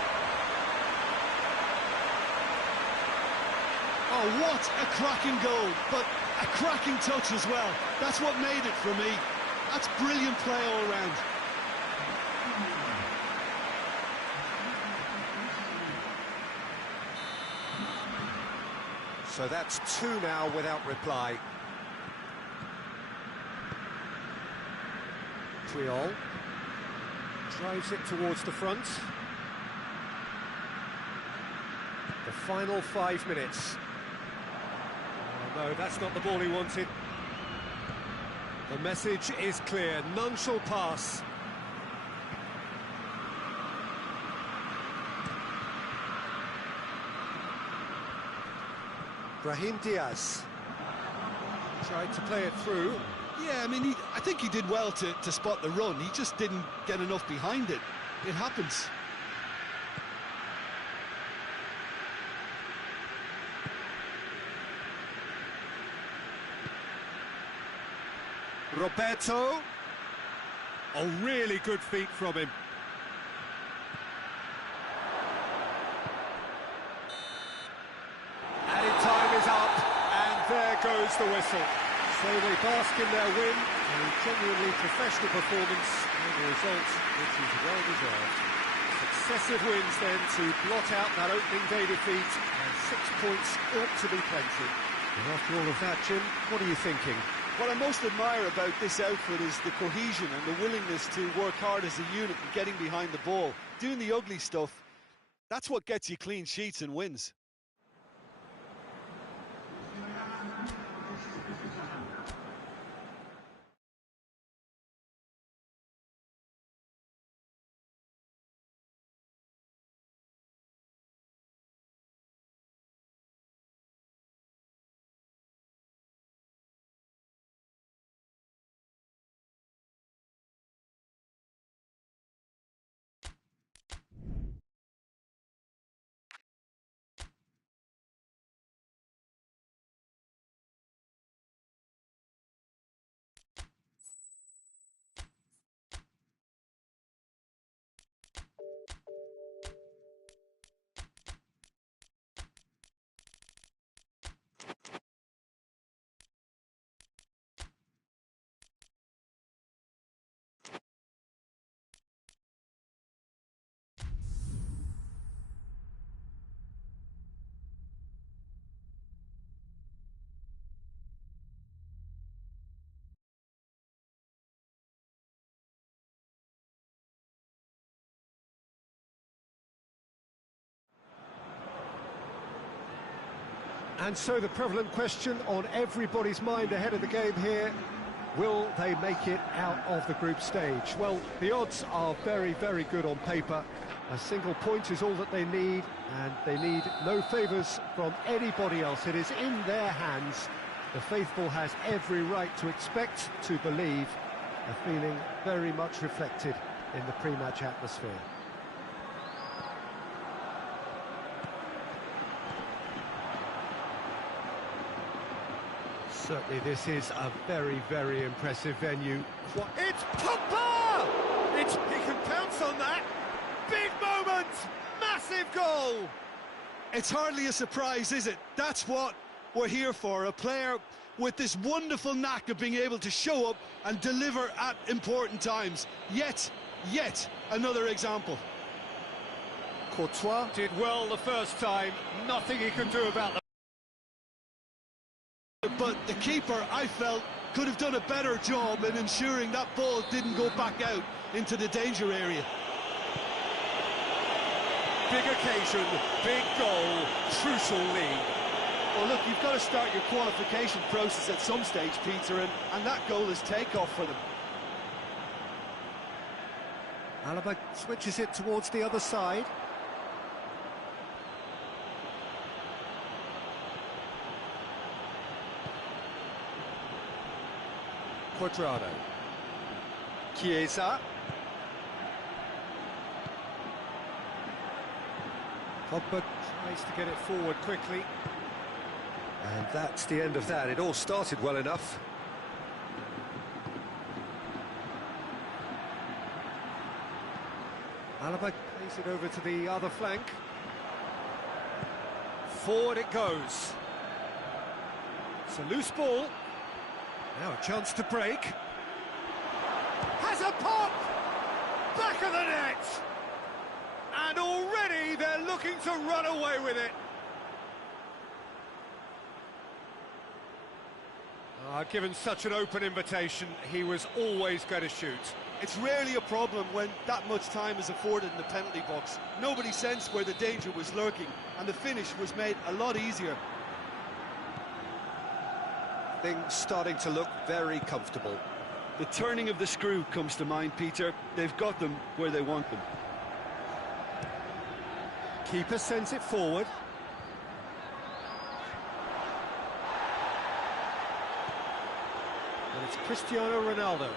Oh, what a cracking goal, but a cracking touch as well. That's what made it for me. That's brilliant play all round. So that's two now without reply. Puyol drives it towards the front. The final 5 minutes. Oh, no, that's not the ball he wanted. The message is clear, none shall pass. Brahim Diaz tried to play it through. Yeah, I mean, I think he did well to spot the run. He just didn't get enough behind it. It happens. Roberto. Oh, really good feet from him. Added time is up, and there goes the whistle. So they bask in their win, a genuinely professional performance, and a result which is well deserved. successive wins then to blot out that opening day defeat, and 6 points ought to be plenty. And after all of that, Jim, what are you thinking? What I most admire about this outfit is the cohesion and the willingness to work hard as a unit and getting behind the ball. Doing the ugly stuff, that's what gets you clean sheets and wins. And so the prevalent question on everybody's mind ahead of the game here, will they make it out of the group stage? Well, the odds are very, very good on paper. A single point is all that they need, and they need no favours from anybody else. It is in their hands. The faithful has every right to expect, to believe, a feeling very much reflected in the pre-match atmosphere. Certainly this is a very, very impressive venue. It's Pogba! He can pounce on that! Big moment! Massive goal! It's hardly a surprise, is it? That's what we're here for, a player with this wonderful knack of being able to show up and deliver at important times. Yet another example. Courtois did well the first time, nothing he could do about that. But the keeper, I felt, could have done a better job in ensuring that ball didn't go back out into the danger area. Big occasion, big goal, crucial lead. Well, look, you've got to start your qualification process at some stage, Peter, and that goal is takeoff for them. Alaba switches it towards the other side. Cuadrado. Chiesa. Pogba tries to get it forward quickly. And that's the end of that. It all started well enough. Alaba plays it over to the other flank. Forward it goes. It's a loose ball. Now a chance to break. Has a pop! Back of the net! And already they're looking to run away with it. Given such an open invitation, he was always going to shoot. It's rarely a problem when that much time is afforded in the penalty box. Nobody sensed where the danger was lurking, and the finish was made a lot easier. Things starting to look very comfortable. The turning of the screw comes to mind, Peter. They've got them where they want them. Keeper sends it forward. And it's Cristiano Ronaldo.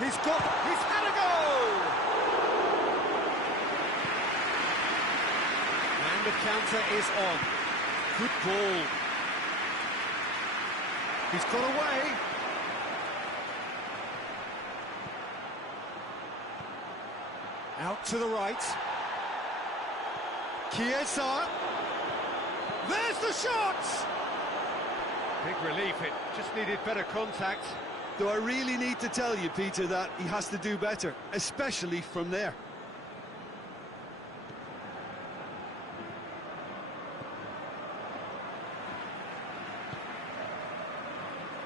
He's had a goal! And the counter is on. Good ball. He's got away. Out to the right. Chiesa. There's the shot! Big relief, it just needed better contact. Do I really need to tell you, Peter, that he has to do better, especially from there?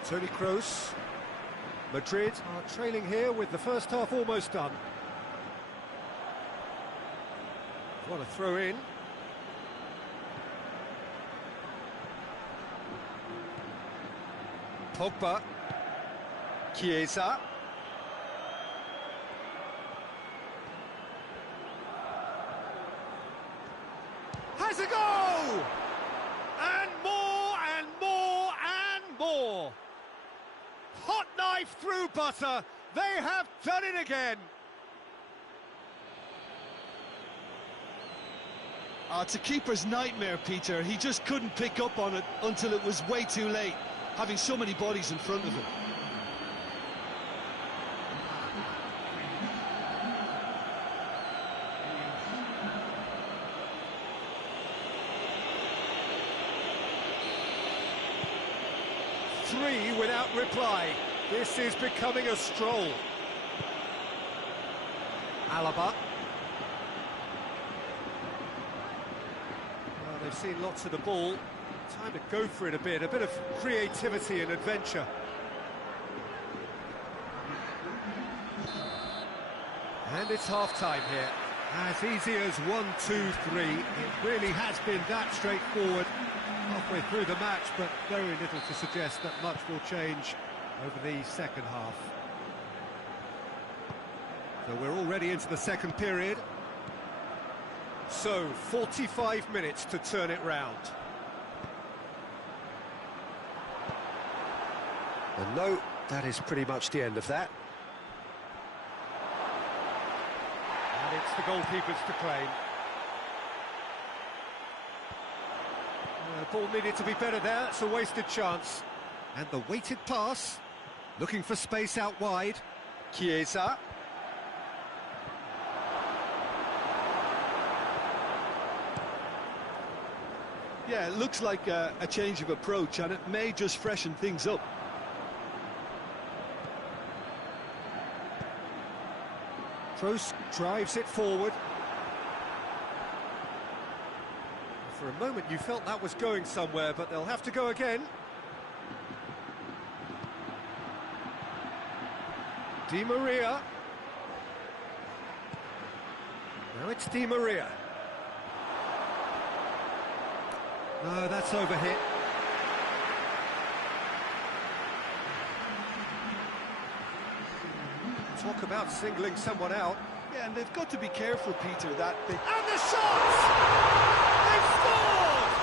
Toni Kroos. Madrid are trailing here with the first half almost done. What a throw in. Pogba. Chiesa. Has a go! And more and more and more. Hot knife through butter. They have done it again. It's a keeper's nightmare, Peter. He just couldn't pick up on it until it was way too late, having so many bodies in front of him. Three without reply. This is becoming a stroll. Alaba. Well, they've seen lots of the ball. Time to go for it a bit of creativity and adventure. And it's half-time here. As easy as 1, 2, 3. It really has been that straightforward halfway through the match, but very little to suggest that much will change over the second half. So we're already into the second period. So, 45 minutes to turn it round. And no, that is pretty much the end of that. And it's the goalkeepers to claim. The ball needed to be better there, it's a wasted chance. And the weighted pass, looking for space out wide. Chiesa. Yeah, it looks like a change of approach, and it may just freshen things up. Kroos drives it forward. For a moment you felt that was going somewhere, but they'll have to go again. Di Maria. Now it's Di Maria. No, that's overhit. Talk about singling someone out. Yeah, and they've got to be careful, Peter, that they... And the shot! They've scored!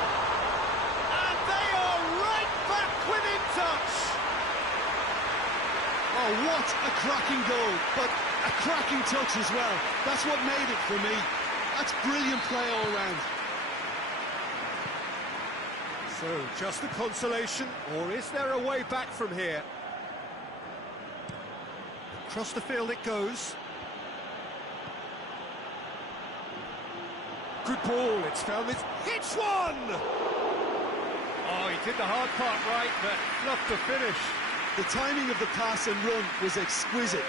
And they are right back within touch! Oh, what a cracking goal, but a cracking touch as well. That's what made it for me. That's brilliant play all round. So, just a consolation, or is there a way back from here? Across the field it goes. Good ball, it's found this. Hits one! Oh, he did the hard part right, but fluffed the finish. The timing of the pass and run was exquisite.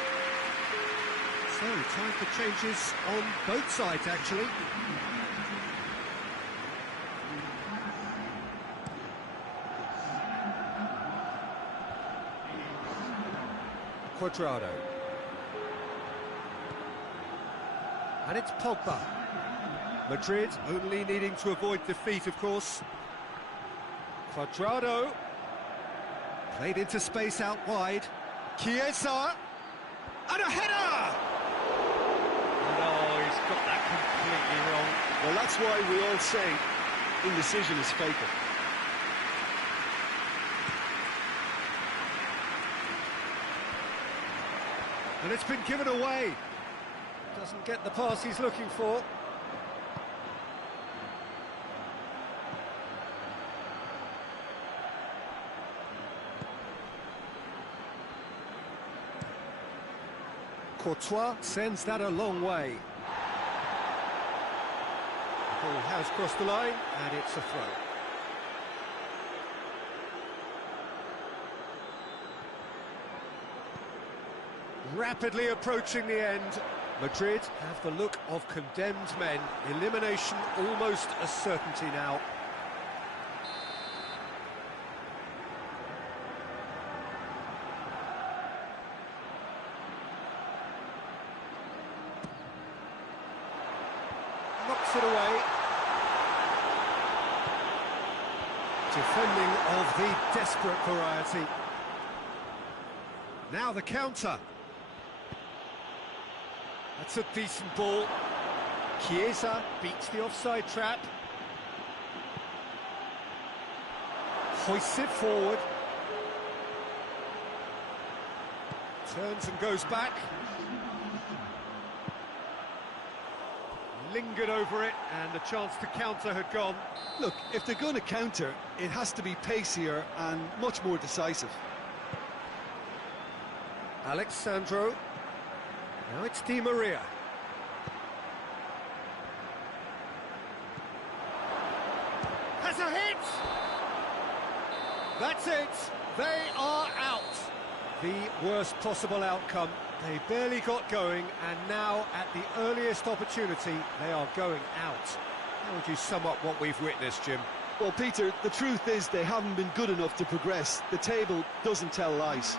So, time for changes on both sides, actually. Cuadrado. And it's Pogba. Madrid only needing to avoid defeat, of course. Cuadrado. Played into space out wide. Chiesa. And a header! No, he's got that completely wrong. Well, that's why we all say indecision is fatal. And it's been given away. Doesn't get the pass he's looking for. Courtois sends that a long way. The ball has crossed the line, and it's a throw. Rapidly approaching the end. Madrid have the look of condemned men. Elimination almost a certainty now. Knocks it away. Defending of the desperate variety. Now the counter. That's a decent ball. Chiesa beats the offside trap. Hoists it forward. Turns and goes back. Lingered over it, and the chance to counter had gone. Look, if they're going to counter, it has to be pacier and much more decisive. Alex Sandro. Now it's Di Maria. Has a hit! That's it! They are out! The worst possible outcome. They barely got going, and now, at the earliest opportunity, they are going out. How would you sum up what we've witnessed, Jim? Well, Peter, the truth is they haven't been good enough to progress. The table doesn't tell lies.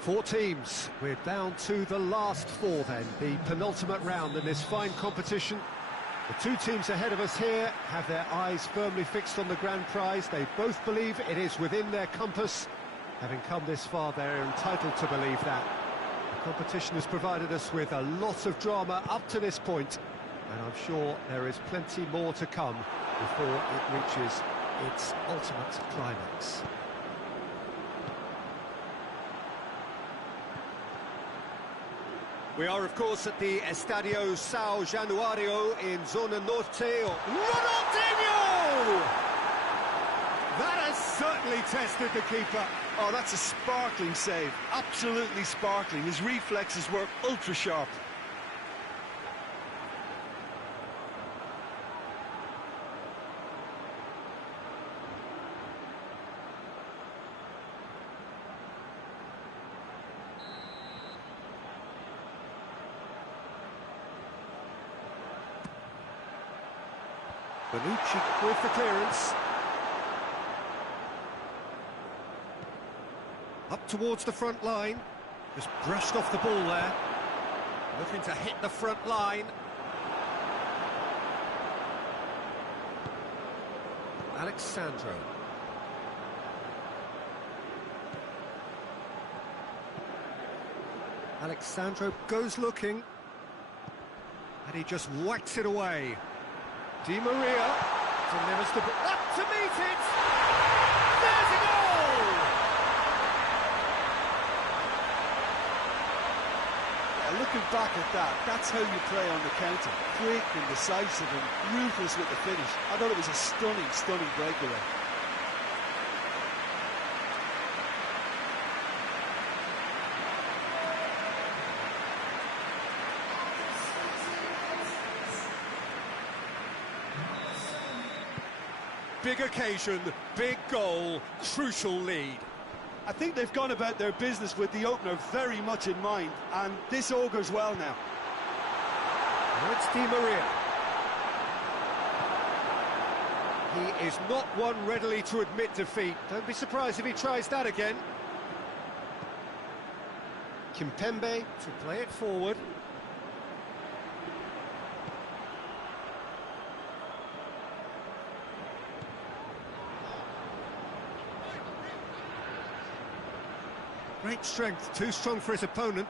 Four teams. We're down to the last four then, the penultimate round in this fine competition. The two teams ahead of us here have their eyes firmly fixed on the grand prize. They both believe it is within their compass. Having come this far, they're entitled to believe that. The competition has provided us with a lot of drama up to this point, and I'm sure there is plenty more to come before it reaches its ultimate climax. We are, of course, at the Estadio São Januário in Zona Norte. Ronaldinho! That has certainly tested the keeper. Oh, that's a sparkling save. Absolutely sparkling. His reflexes were ultra-sharp. Bonucci with the clearance. Up towards the front line. Just brushed off the ball there. Looking to hit the front line. Alex Sandro. Alex Sandro goes looking. And he just whacks it away. Di Maria delivers the ball up to meet it. There's a goal! Yeah, looking back at that, that's how you play on the counter. Quick and decisive and ruthless with the finish. I thought it was a stunning, stunning breakaway. Big occasion, big goal, crucial lead. I think they've gone about their business with the opener very much in mind, and this augurs well now. Now it's Di Maria. He is not one readily to admit defeat. Don't be surprised if he tries that again. Kimpembe to play it forward. Great strength, too strong for his opponent.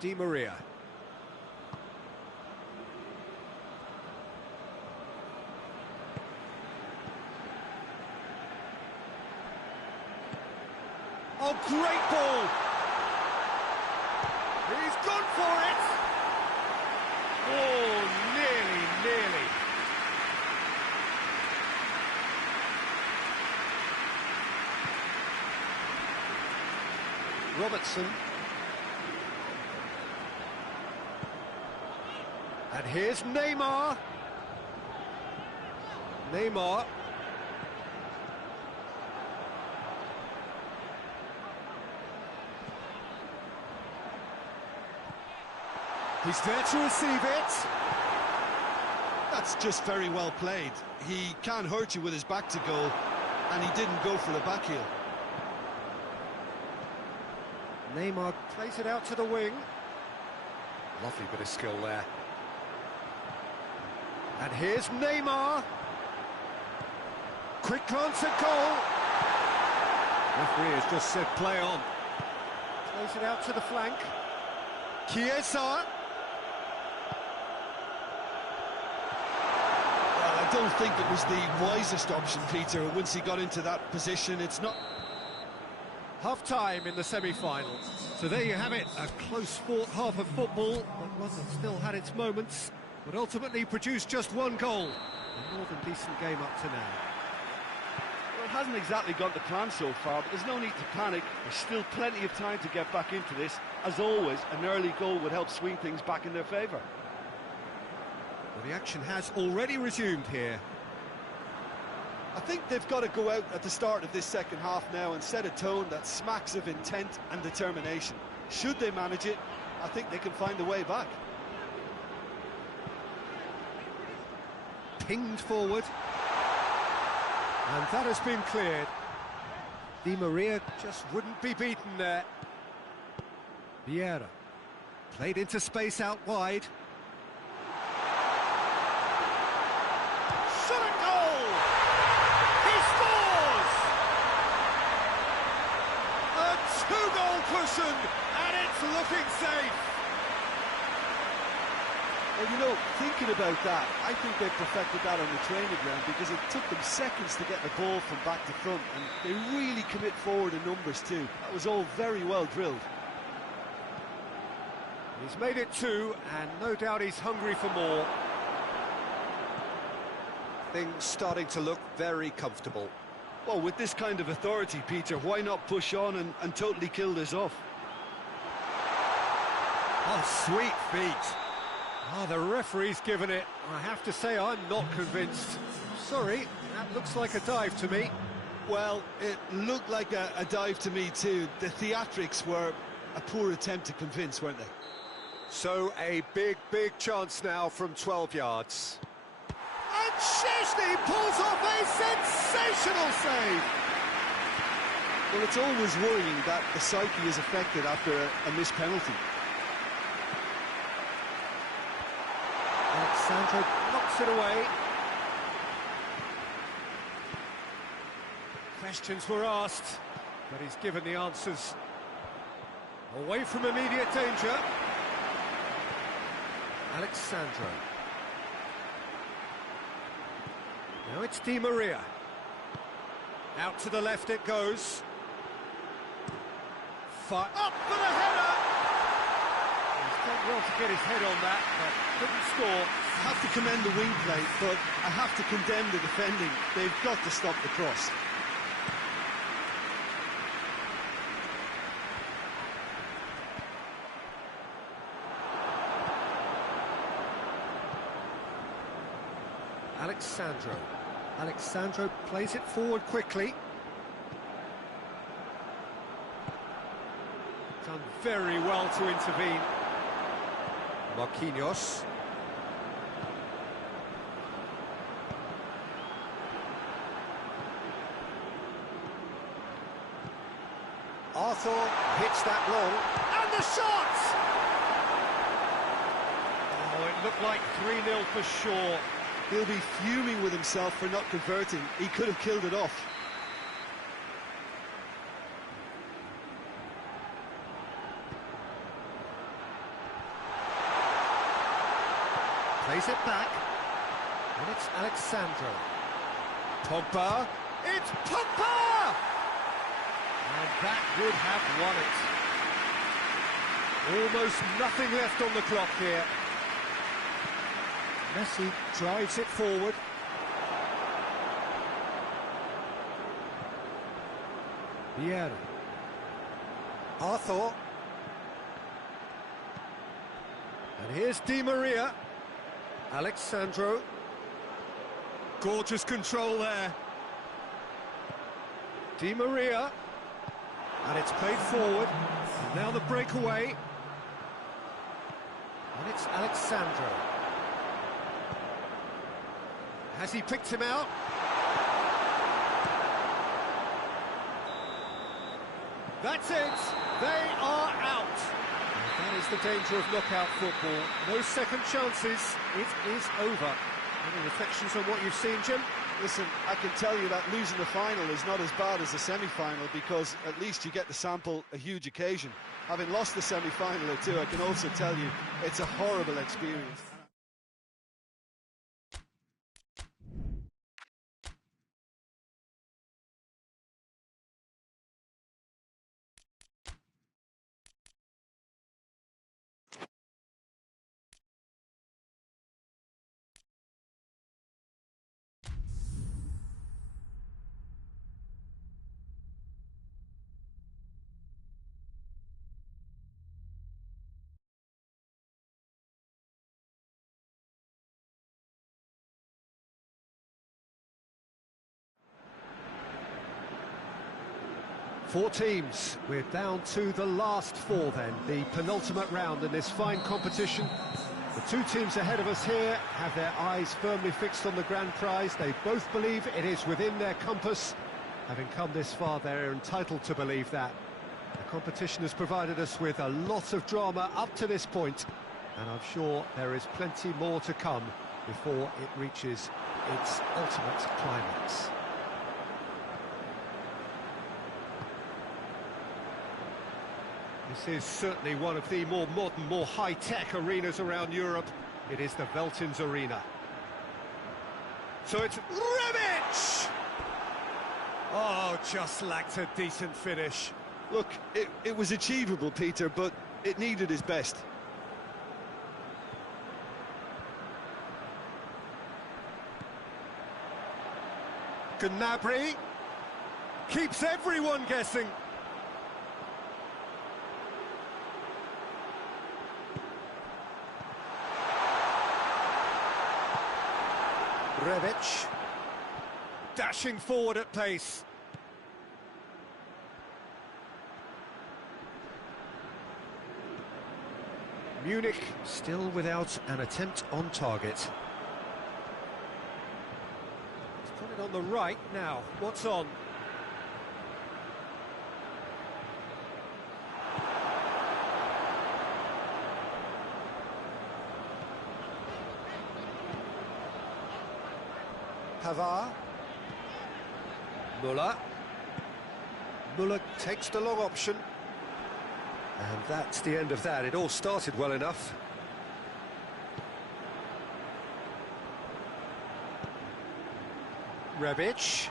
Di Maria. Oh, great ball! He's gone for it! Oh, nearly. Robertson. And here's Neymar. Neymar. He's there to receive it. That's just very well played. He can't hurt you with his back to goal, and he didn't go for the back heel. Neymar plays it out to the wing. Lovely bit of skill there. And here's Neymar. Quick glance at goal. Referee has just said play on. Plays it out to the flank. Chiesa. I don't think it was the wisest option, Peter, once he got into that position. It's not... Half-time in the semi-final. So there you have it, a close-fought half of football, but one that still had its moments, but ultimately produced just one goal. A more than decent game up to now. Well, it hasn't exactly gone to plan so far, but there's no need to panic. There's still plenty of time to get back into this. As always, an early goal would help swing things back in their favour. Well, the action has already resumed here. I think they've got to go out at the start of this second half now and set a tone that smacks of intent and determination. Should they manage it, I think they can find a way back. Pinged forward. And that has been cleared. Di Maria just wouldn't be beaten there. Vieira. Played into space out wide. Shot at goal! He scores! A two-goal cushion, and it's looking safe. Well, you know, thinking about that, I think they perfected that on the training ground because it took them seconds to get the ball from back to front, and they really commit forward in numbers too. That was all very well drilled. He's made it two, and no doubt he's hungry for more. Things starting to look very comfortable. Well, with this kind of authority, Peter, why not push on and totally kill this off? Oh, sweet feet. Oh, the referee's given it. I have to say, I'm not convinced. Sorry, that looks like a dive to me. Well, it looked like a dive to me too. The theatrics were a poor attempt to convince, weren't they? So a big chance now from 12 yards. And Szczęsny pulls off a sensational save. Well, it's always worrying that the psyche is affected after a missed penalty. Alexandro knocks it away. Questions were asked, but he's given the answers. Away from immediate danger. Alexandro. Now it's Di Maria. Out to the left it goes. Up for the header! He's done well to get his head on that, but couldn't score. I have to commend the wing play, but I have to condemn the defending. They've got to stop the cross. Alexandro plays it forward quickly. Done very well to intervene. Marquinhos. Arthur hits that long. And the shot! Oh, it looked like 3-0 for sure. He'll be fuming with himself for not converting. He could have killed it off. Plays it back. And it's Alexandro. Pogba. It's Pogba! And that would have won it. Almost nothing left on the clock here. Messi drives it forward. Vieira. Arthur. And here's Di Maria. Alexandro. Gorgeous control there. Di Maria. And it's played forward. And now the breakaway. And it's Alexandro. Has he picked him out? That's it. They are out. And that is the danger of knockout football. No second chances. It is over. Any reflections on what you've seen, Jim? Listen, I can tell you that losing the final is not as bad as the semi-final, because at least you get to sample a huge occasion. Having lost the semi-final or two, I can also tell you it's a horrible experience. Four teams. We're down to the last four then, the penultimate round in this fine competition. The two teams ahead of us here have their eyes firmly fixed on the grand prize. They both believe it is within their compass. Having come this far, they're entitled to believe that. The competition has provided us with a lot of drama up to this point, and I'm sure there is plenty more to come before it reaches its ultimate climax. This is certainly one of the more modern, more high-tech arenas around Europe. It is the Veltins Arena. So it's Rebic! Oh, just lacked a decent finish. Look, it was achievable, Peter, but it needed his best. Gnabry keeps everyone guessing. Rebic dashing forward at pace. Munich still without an attempt on target. He's put it on the right now. What's on? Pavard. Müller. Müller takes the long option. And that's the end of that. It all started well enough. Rebic.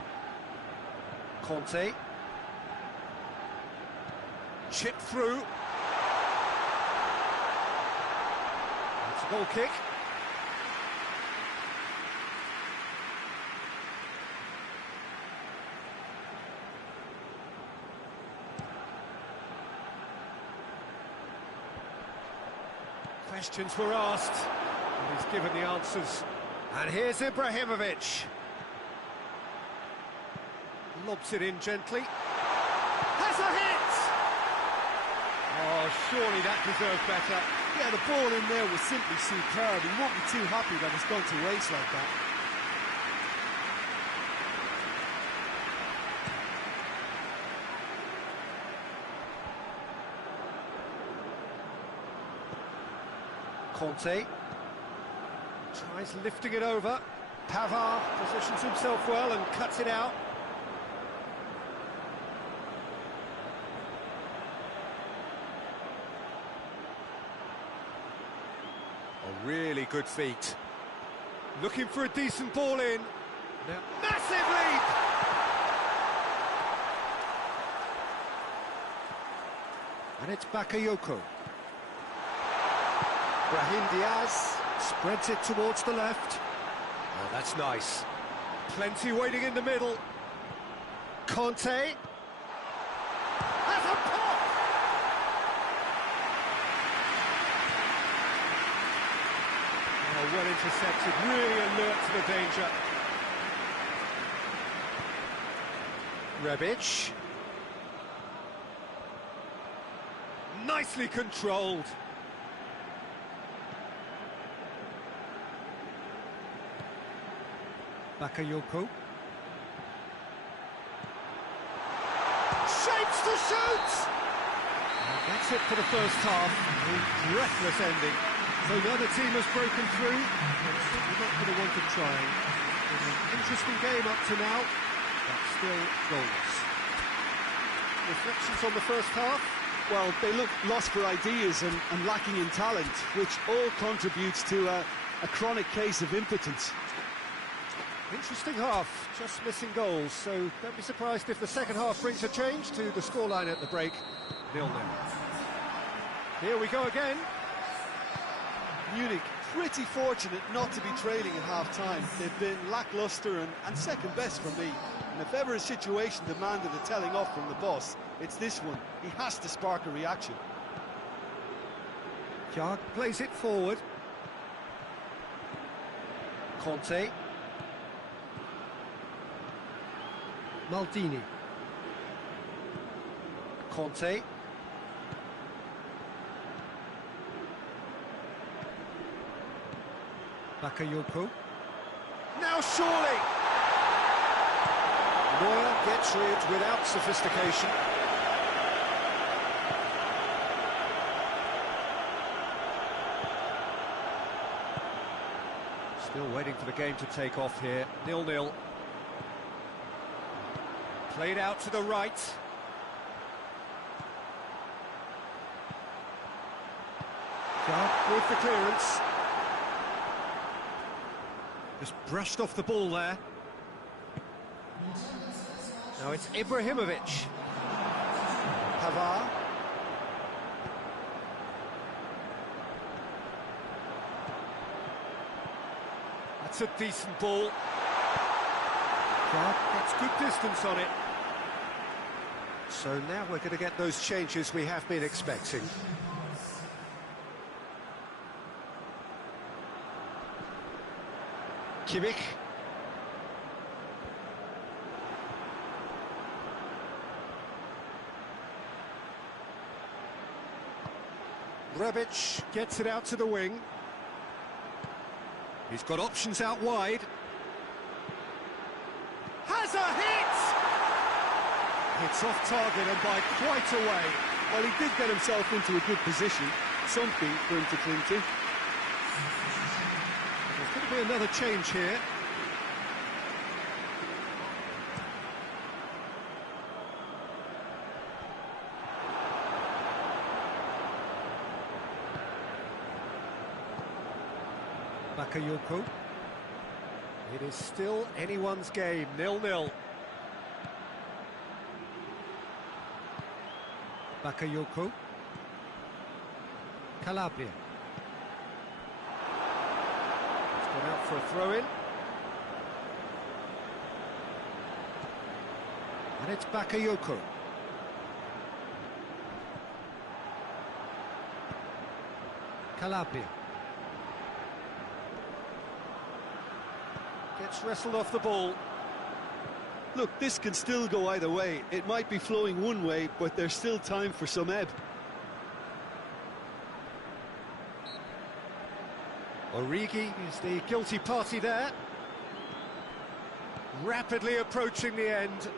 Conte. Chip through. It's a goal kick. Questions were asked, and he's given the answers. And here's Ibrahimovic. Lobs it in gently. Has a hit! Oh, surely that deserved better. Yeah, the ball in there was simply superb. He won't be too happy that it's gone to waste like that. Conte tries lifting it over. Pavard positions himself well and cuts it out. A really good feat. Looking for a decent ball in. Now, massive lead! And it's Bakayoko. Brahim Diaz spreads it towards the left. Oh, that's nice. Plenty waiting in the middle. Conte. Has a pop! Oh, well intercepted, really alert to the danger. Rebic. Nicely controlled. Bakayoko. Shapes to shoot! And that's it for the first half. A breathless ending. So neither team has broken through, and certainly not going to want to try. It's an interesting game up to now, but still goals. Reflections on the first half? Well, they look lost for ideas and lacking in talent, which all contributes to a chronic case of impotence. Interesting half, just missing goals, so don't be surprised if the second half brings a change to the scoreline at the break. 0-0. Here we go again. Munich pretty fortunate not to be trailing at half-time. They've been lacklustre and second best for me. And if ever a situation demanded a telling off from the boss, it's this one. He has to spark a reaction. Kjær plays it forward. Conte. Maldini. Conte. Bakayoko. Now surely! Neuer gets rid without sophistication. Still waiting for the game to take off here. 0-0. Played out to the right. Kjær with the clearance. Just brushed off the ball there. Now it's Ibrahimovic. Pavard. That's a decent ball. Kjær gets good distance on it. So now we're going to get those changes we have been expecting. Kimmich. Rebic gets it out to the wing. He's got options out wide. Has a hit! Hits off target and by quite a way. Well, he did get himself into a good position, something for him to cling to. There's going to be another change here. Bakayoko. It is still anyone's game, 0-0. Bakayoko. Calabria. It's gone out for a throw-in. And it's Bakayoko. Calabria. Gets wrestled off the ball. Look, this can still go either way. It might be flowing one way, but there's still time for some ebb. Origi is the guilty party there. Rapidly approaching the end.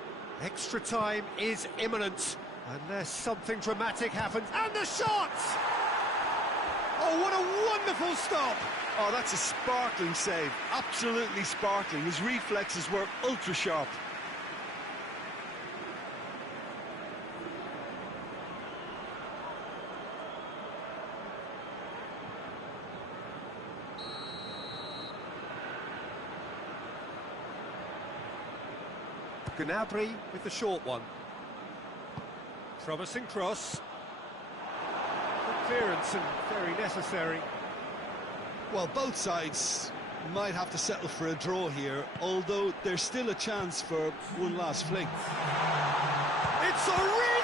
Extra time is imminent, unless something dramatic happens. And the shot! Oh, what a wonderful stop! Oh, that's a sparkling save. Absolutely sparkling. His reflexes were ultra-sharp. Gnabry with the short one. Promising cross. Good clearance and very necessary. Well, both sides might have to settle for a draw here, although there's still a chance for one last fling. It's Origi!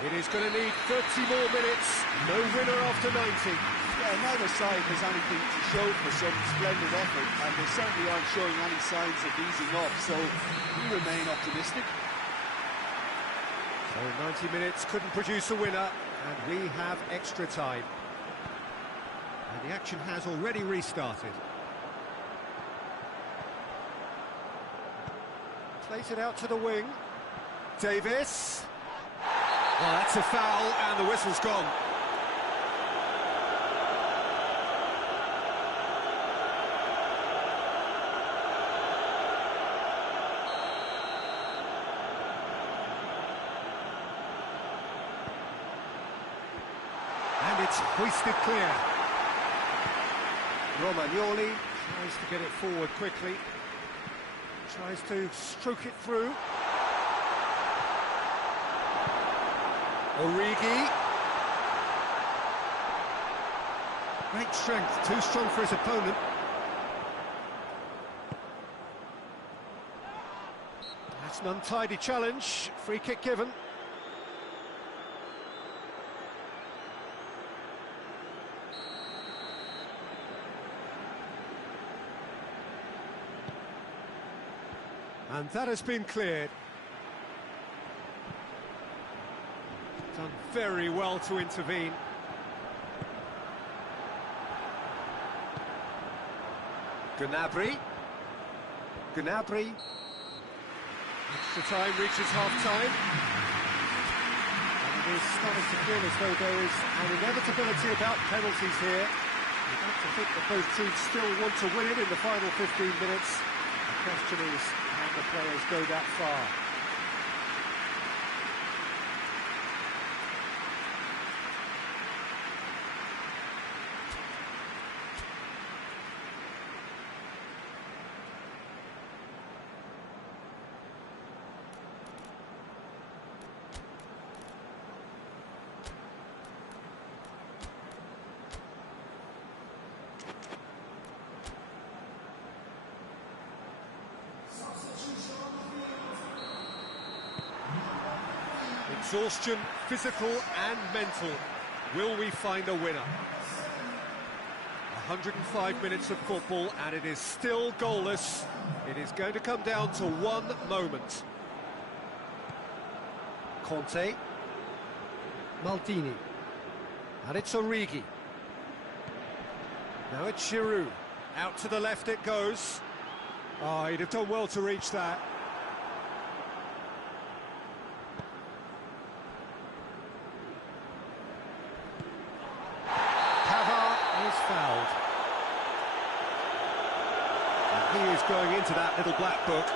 It is going to need 30 more minutes. No winner after 90. Yeah, neither side has anything to show for some splendid effort, and they certainly aren't showing any signs of easing up, so we remain optimistic. So 90 minutes couldn't produce a winner, and we have extra time. And the action has already restarted. Plays it out to the wing. Davis. Well, that's a foul, and the whistle's gone. And it's hoisted clear. Romagnoli tries to get it forward quickly. Tries to stroke it through. Origi. Great strength, too strong for his opponent. That's an untidy challenge. Free kick given. And that has been cleared. Done very well to intervene. Gnabry. Gnabry. Extra time reaches half-time. And it is starting to feel as though there is an inevitability about penalties here. You have to think that both teams still want to win it in the final 15 minutes. The question is, can the players go that far? Exhaustion, physical and mental. Will we find a winner? 105 minutes of football and it is still goalless. It is going to come down to one moment. Conte. Maldini. And it's Origi. Now it's Giroud. Out to the left it goes. Oh, he'd have done well to reach that. Fouled. And he is going into that little black book.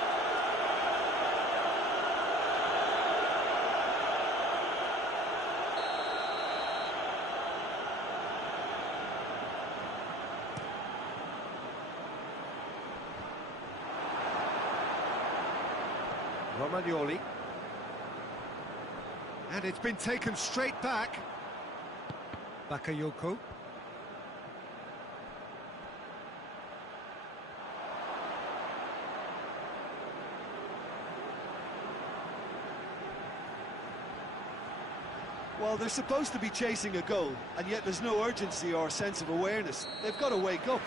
Romagnoli. And it's been taken straight back. Bakayoko. Well, they're supposed to be chasing a goal, and yet there's no urgency or sense of awareness. They've got to wake up.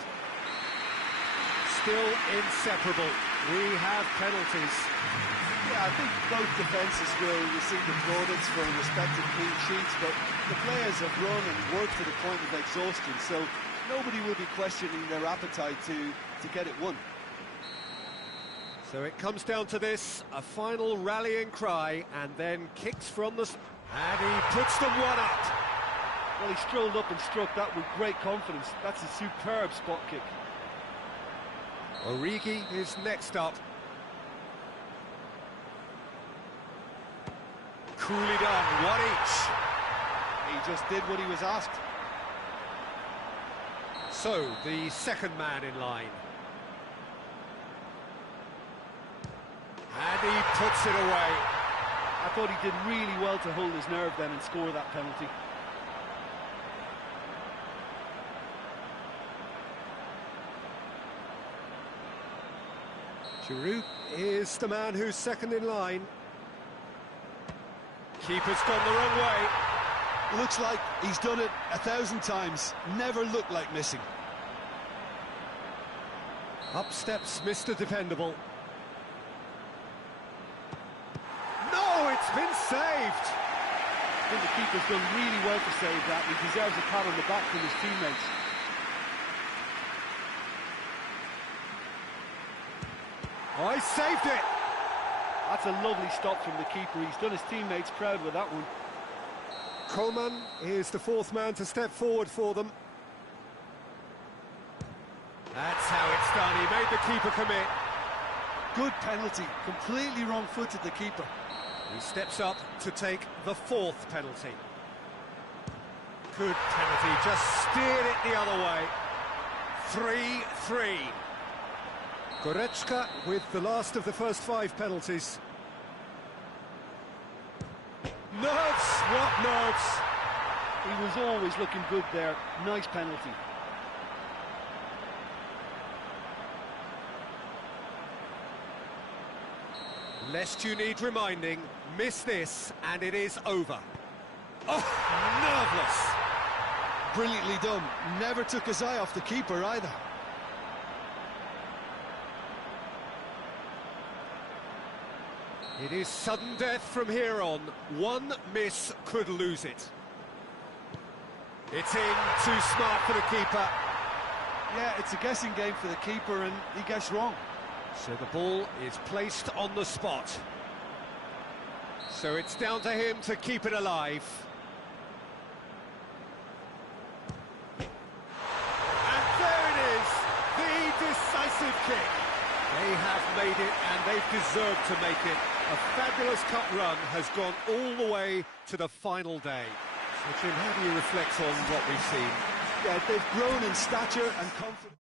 Still inseparable. We have penalties. Yeah, I think both defences will receive the plaudits for respective clean sheets, but the players have run and worked to the point of exhaustion, so nobody will be questioning their appetite to get it won. So it comes down to this, a final rallying cry, and then kicks from the... And he puts them one up. Well, he strolled up and struck that with great confidence. That's a superb spot kick. Origi is next up. Coolly done, one each. He just did what he was asked. So, the second man in line. And he puts it away. I thought he did really well to hold his nerve then and score that penalty. Giroud is the man who's second in line. Keeper's gone the wrong way. Looks like he's done it 1,000 times. Never looked like missing. Up steps Mr. Dependable. No, it's been saved. I think the keeper's done really well to save that. He deserves a pat on the back from his teammates. Oh, he saved it. That's a lovely stop from the keeper. He's done his teammates proud with that one. Coman is the fourth man to step forward for them. That's how it's done. He made the keeper commit. Good penalty. Completely wrong-footed, the keeper. He steps up to take the fourth penalty. Good penalty, just steered it the other way. 3-3. Goretzka with the last of the first 5 penalties. Nerves, what nerves? He was always looking good there. Nice penalty. Lest you need reminding, miss this and it is over. Oh, nerveless. Brilliantly done. Never took his eye off the keeper either. It is sudden death from here on. One miss could lose it. It's in, too smart for the keeper. Yeah, it's a guessing game for the keeper and he gets wrong. So the ball is placed on the spot. So it's down to him to keep it alive. And there it is, the decisive kick. They have made it and they've deserved to make it. A fabulous cup run has gone all the way to the final day. So Jim, how do you reflect on what we've seen? Yeah, they've grown in stature and confidence.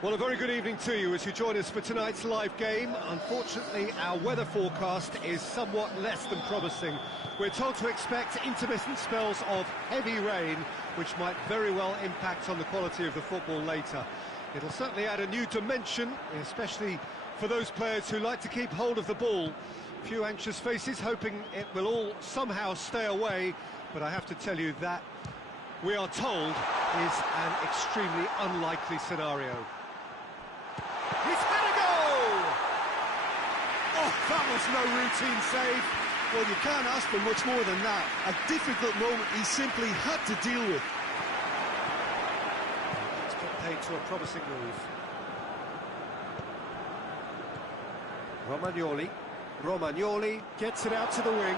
Well, a very good evening to you as you join us for tonight's live game. Unfortunately, our weather forecast is somewhat less than promising. We're told to expect intermittent spells of heavy rain, which might very well impact on the quality of the football later. It'll certainly add a new dimension, especially for those players who like to keep hold of the ball. A few anxious faces hoping it will all somehow stay away, but I have to tell you that we are told is an extremely unlikely scenario. He's had a goal! Oh, that was no routine save. Well, you can't ask for much more than that. A difficult moment he simply had to deal with. It's put paid to a promising move. Romagnoli gets it out to the wing.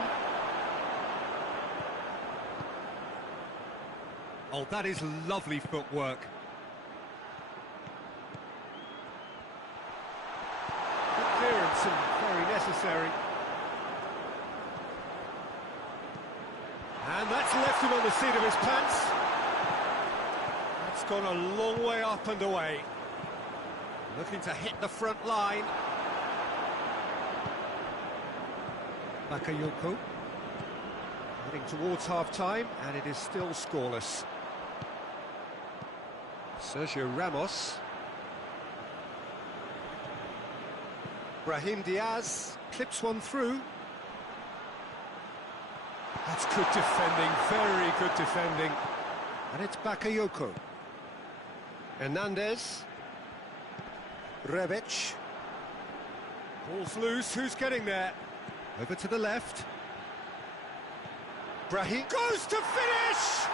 Oh, that is lovely footwork. Clearance and very necessary. And that's left him on the seat of his pants. That's gone a long way up and away. Looking to hit the front line. Bakayoko. Heading towards half-time, and it is still scoreless. Sergio Ramos. Brahim Diaz clips one through. That's good defending, very good defending. And it's Bakayoko. Hernandez. Rebic. Ball's loose, who's getting there? Over to the left. Brahim goes to finish!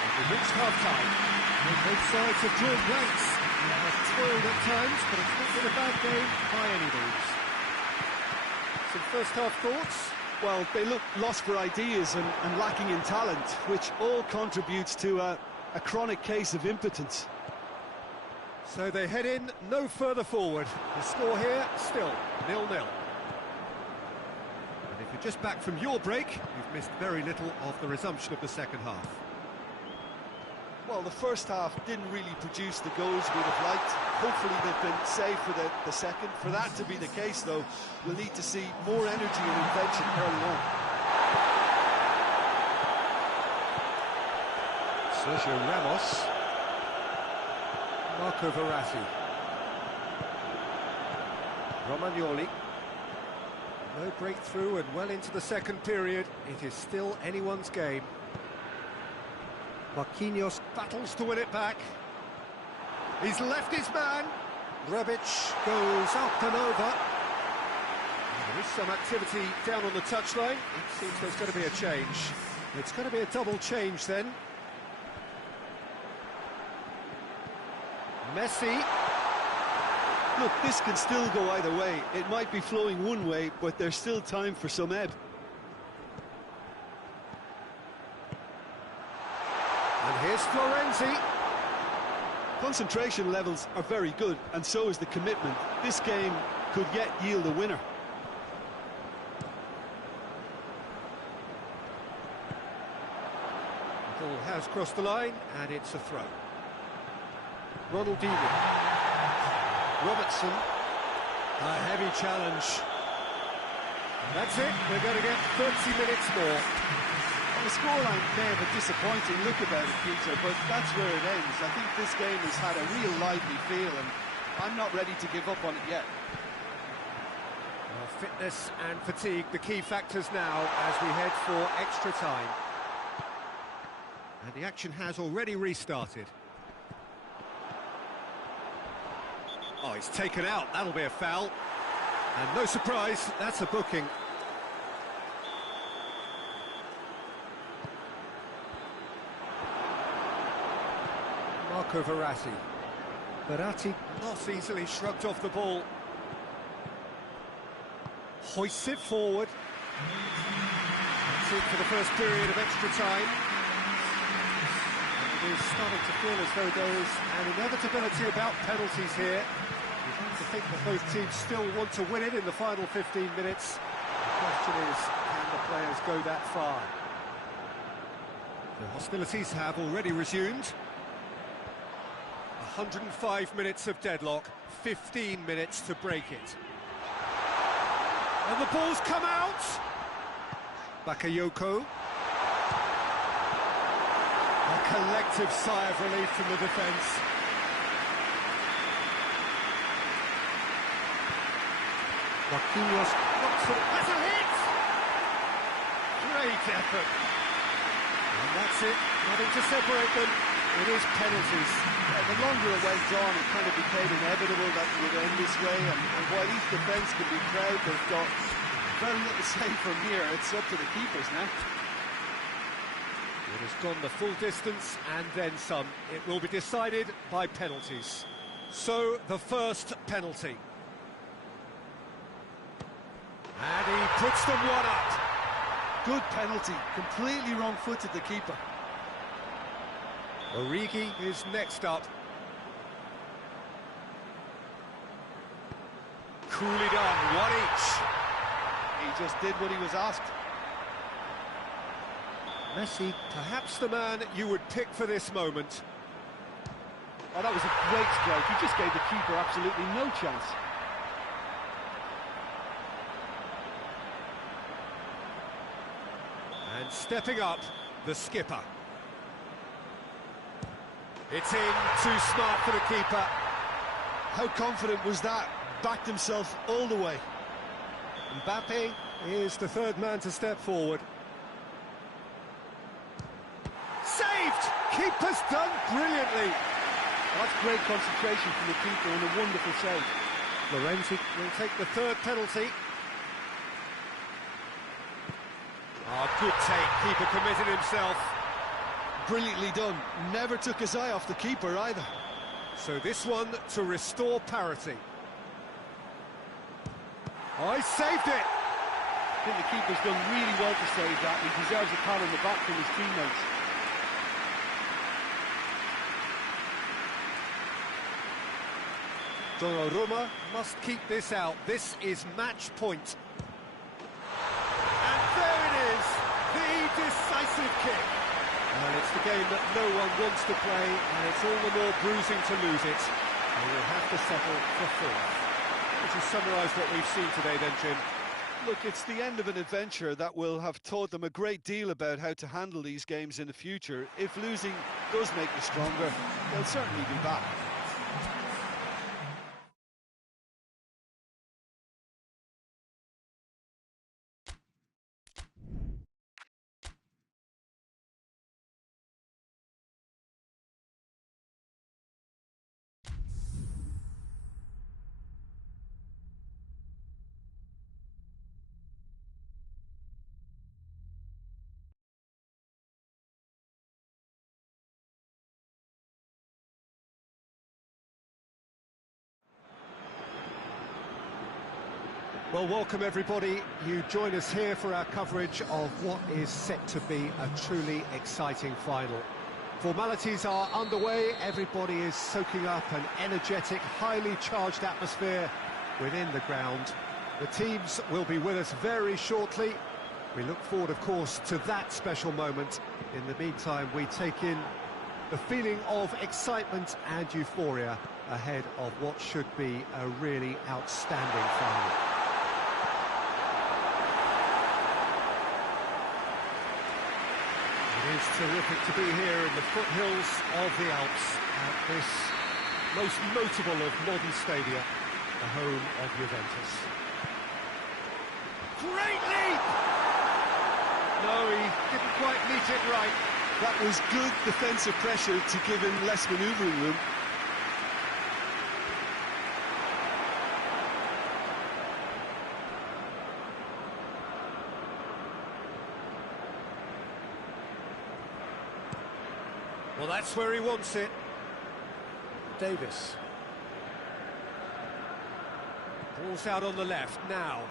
And we reached half-time. Both sides have drawn blanks. They have toiled at times, but it's not been a bad game by any means. Some first-half thoughts? Well, they look lost for ideas and lacking in talent, which all contributes to a chronic case of impotence. So they head in no further forward. The score here, still 0-0. And if you're just back from your break, you've missed very little of the resumption of the second half. Well, the first half didn't really produce the goals we'd have liked. Hopefully they've been saved for the second. For that to be the case, though, we'll need to see more energy and invention early on. Sergio Ramos. Marco Verratti. Romagnoli. No breakthrough and well into the second period. It is still anyone's game. Marquinhos battles to win it back. He's left his man. Rebic goes up and over. There is some activity down on the touchline. It seems there's going to be a change. It's going to be a double change then. Messi. Look, this can still go either way. It might be flowing one way, but there's still time for some ebb. And here's Florenzi. Concentration levels are very good, and so is the commitment. This game could yet yield a winner. The ball has crossed the line, and it's a throw. Ronaldinho. Robertson. A heavy challenge. And that's it. We're going to get 30 minutes more. Well, the scoreline may have a disappointing look about it, Peter, but that's where it ends. I think this game has had a real lively feel, and I'm not ready to give up on it yet. Well, fitness and fatigue, the key factors now as we head for extra time. And the action has already restarted. Oh, he's taken out. That'll be a foul. And no surprise, that's a booking. Marco Verratti. Verratti not easily shrugged off the ball. Hoists it forward. That's it for the first period of extra time. And it is starting to feel as though there is an inevitability about penalties here. You have to think that both teams still want to win it in the final 15 minutes. The question is, can the players go that far? The hostilities have already resumed. 105 minutes of deadlock, 15 minutes to break it. And the ball's come out! Bakayoko. A collective sigh of relief from the defence. Marquinhos knocks it. That's a hit! Great effort. And that's it, nothing to separate them. It is penalties. The longer it went on, it kind of became inevitable that it would end this way, and while each defence can be proud, they've got very little to say from here. It's up to the keepers now. It has gone the full distance and then some. It will be decided by penalties. So, the first penalty. And he puts them one up. Good penalty, completely wrong-footed the keeper. Origi is next up. Coolly done, one each. He just did what he was asked. Messi, perhaps the man you would pick for this moment. Oh, that was a great strike. He just gave the keeper absolutely no chance. And stepping up, the skipper. It's in, too smart for the keeper. How confident was that? Backed himself all the way. Mbappe is the third man to step forward. Saved! keeper's done brilliantly. That's great concentration from the keeper and a wonderful save. Lorenzi will take the third penalty. Oh, good take. Keeper committed himself. Brilliantly done. Never took his eye off the keeper either. So this one to restore parity. Oh, he saved it. I think the keeper's done really well to save that. He deserves a pat on the back from his teammates. Donnarumma must keep this out. This is match point. And there it is, the decisive kick. And it's the game that no one wants to play, and it's all the more bruising to lose it. They will have to settle for fourth. Would you summarise what we've seen today then, Jim? Look, it's the end of an adventure that will have taught them a great deal about how to handle these games in the future. If losing does make you stronger, they'll certainly be back. Well, welcome everybody. You join us here for our coverage of what is set to be a truly exciting final. Formalities are underway, everybody is soaking up an energetic, highly charged atmosphere within the ground. The teams will be with us very shortly. We look forward, of course, to that special moment. In the meantime, we take in the feeling of excitement and euphoria ahead of what should be a really outstanding final. It is terrific to be here in the foothills of the Alps at this most notable of modern stadia, the home of Juventus. Great leap! No, he didn't quite meet it right. That was good defensive pressure to give him less manoeuvring room. Well, that's where he wants it. Davis. Ball's out on the left now.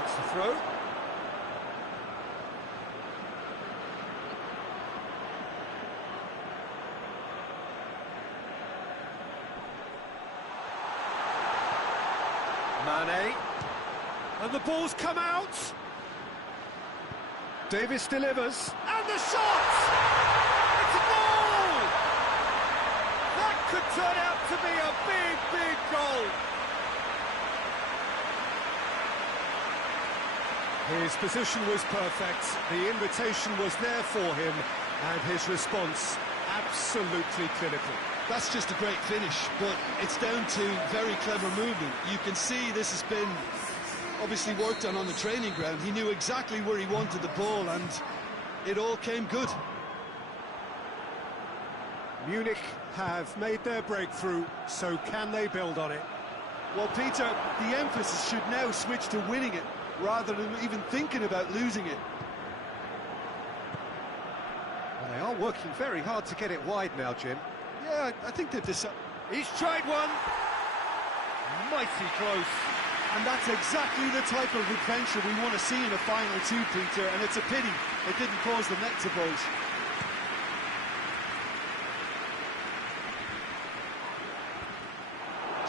That's the throw. Mane. And the ball's come out. Davis delivers, and the shot! It's a goal! That could turn out to be a big, big goal. His position was perfect, the invitation was there for him, and his response absolutely clinical. That's just a great finish, but it's down to very clever movement. You can see this has been obviously worked on the training ground. He knew exactly where he wanted the ball, and it all came good. Munich have made their breakthrough, so can they build on it? Well, Peter, the emphasis should now switch to winning it, rather than even thinking about losing it. Well, they are working very hard to get it wide now, Jim. Yeah, I think they've decided. He's tried one. Mighty close. And that's exactly the type of adventure we want to see in a final too, Peter, and it's a pity it didn't cause the net to bulge.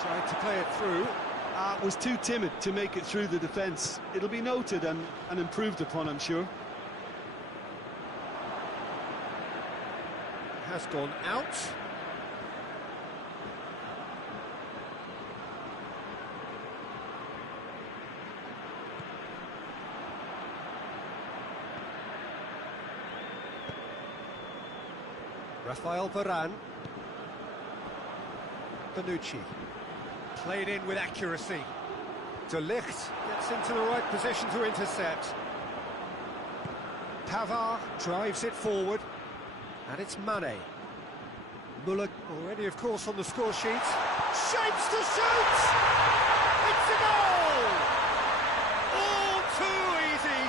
Tried to play it through. Was too timid to make it through the defence. It'll be noted and improved upon, I'm sure. Has gone out. Rafael Varane. Bonucci. Played in with accuracy. De Ligt gets into the right position to intercept. Pavard drives it forward, and it's Mane. Muller already, of course, on the score sheet. Shapes to shoot! It's a goal! All too easy.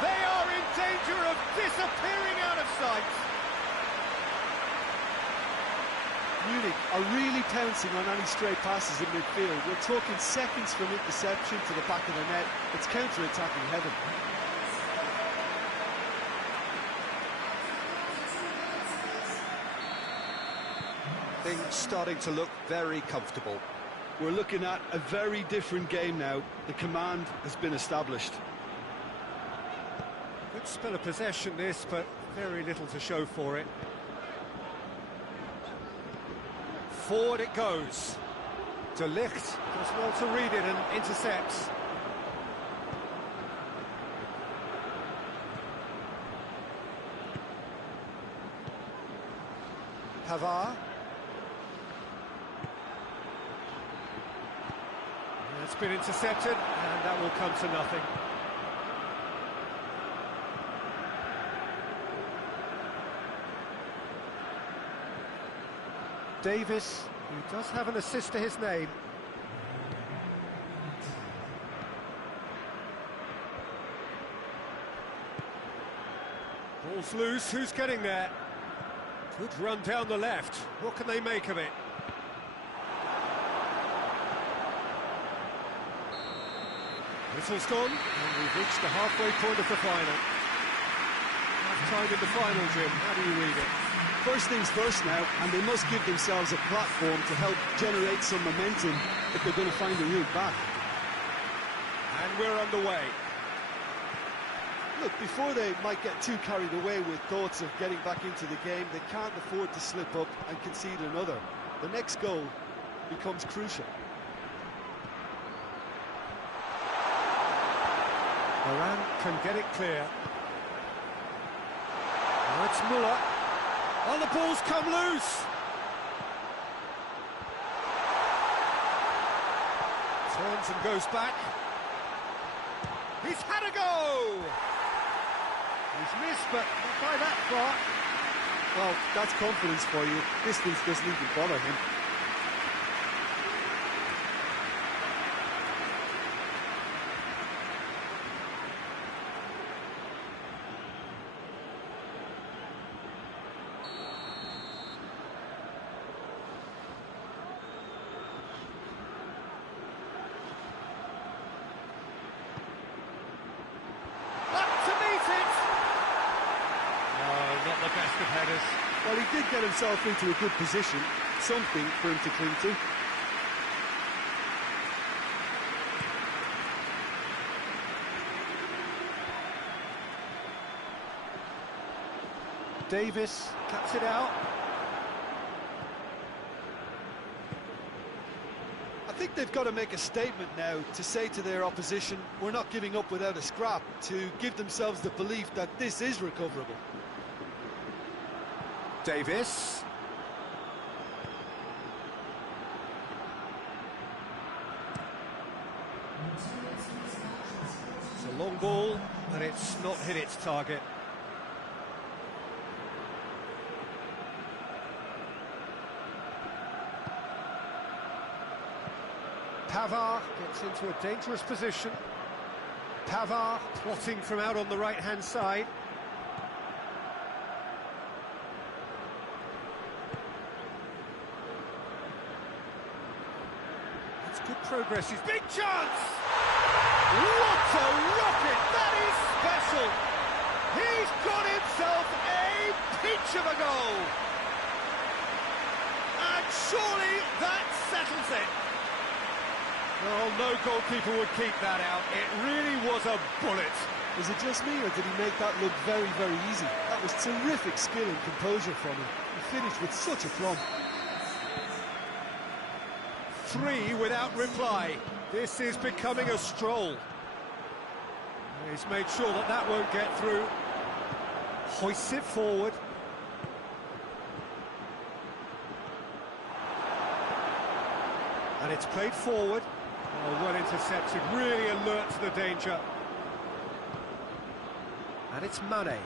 They are in danger of disappearing out of sight. Munich are really pouncing on any stray passes in midfield. We're talking seconds from interception to the back of the net. It's counter-attacking heaven. Things starting to look very comfortable. We're looking at a very different game now. The command has been established. Good spell of possession this, but very little to show for it. Forward it goes. De Ligt does well to read it and intercepts. Pavard. It's been intercepted, and that will come to nothing. Davis, who does have an assist to his name. Ball's loose, who's getting there? Good run down the left. What can they make of it? Whistle's gone, and we've reached the halfway point of the final. Half-time in the final, Jim. How do you read it? First things first now, and they must give themselves a platform to help generate some momentum if they're going to find a route back. And we're underway. Look, before they might get too carried away with thoughts of getting back into the game, they can't afford to slip up and concede another. The next goal becomes crucial. Moran can get it clear. Now it's Muller. Oh, the ball's come loose! Turns and goes back. He's had a go! He's missed, but not by that far. Well, that's confidence for you. Distance doesn't even bother him. The best of headers. Well, he did get himself into a good position, something for him to cling to. Davis cuts it out. I think they've got to make a statement now to say to their opposition, we're not giving up without a scrap, to give themselves the belief that this is recoverable. Davis. It's a long ball, but it's not hit its target. Pavard gets into a dangerous position. Pavard plotting from out on the right-hand side. Good progress, his big chance! What a rocket! That is special! He's got himself a peach of a goal! And surely that settles it! Well, no goalkeeper would keep that out. It really was a bullet. Is it just me, or did he make that look very, very easy? That was terrific skill and composure from him. He finished with such aplomb. 3 without reply. This is becoming a stroll. He's made sure that that won't get through. Hoists it forward. And it's played forward. Oh, well intercepted, really alert to the danger. And it's Mane.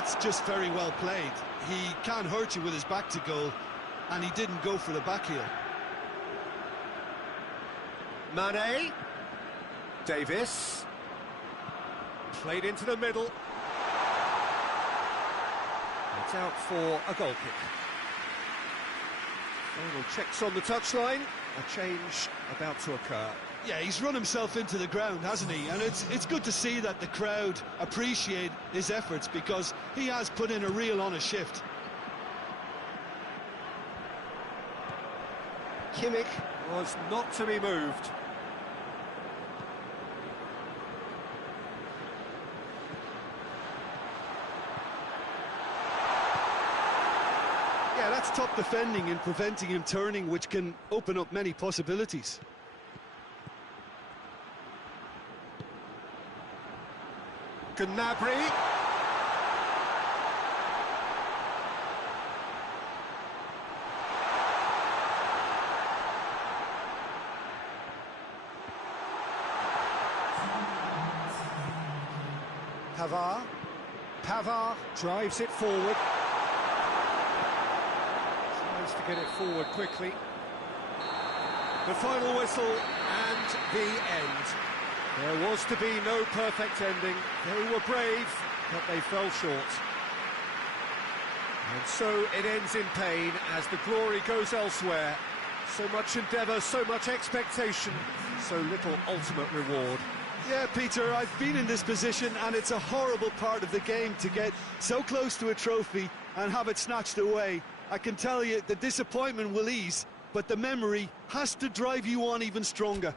That's just very well played. He can't hurt you with his back to goal, and he didn't go for the back heel. Mane. Davis. Played into the middle. It's out for a goal kick. Final checks on the touchline. A change about to occur. Yeah, he's run himself into the ground, hasn't he? And it's good to see that the crowd appreciate his efforts, because he has put in a real honest shift. Kimmich was not to be moved. Yeah, that's top defending and preventing him turning, which can open up many possibilities. Gnabry. Pavard drives it forward. Tries to get it forward quickly. The final whistle and the end. There was to be no perfect ending. They were brave, but they fell short. And so it ends in pain as the glory goes elsewhere. So much endeavour, so much expectation, so little ultimate reward. Yeah, Peter, I've been in this position, and it's a horrible part of the game to get so close to a trophy and have it snatched away. I can tell you the disappointment will ease, but the memory has to drive you on even stronger.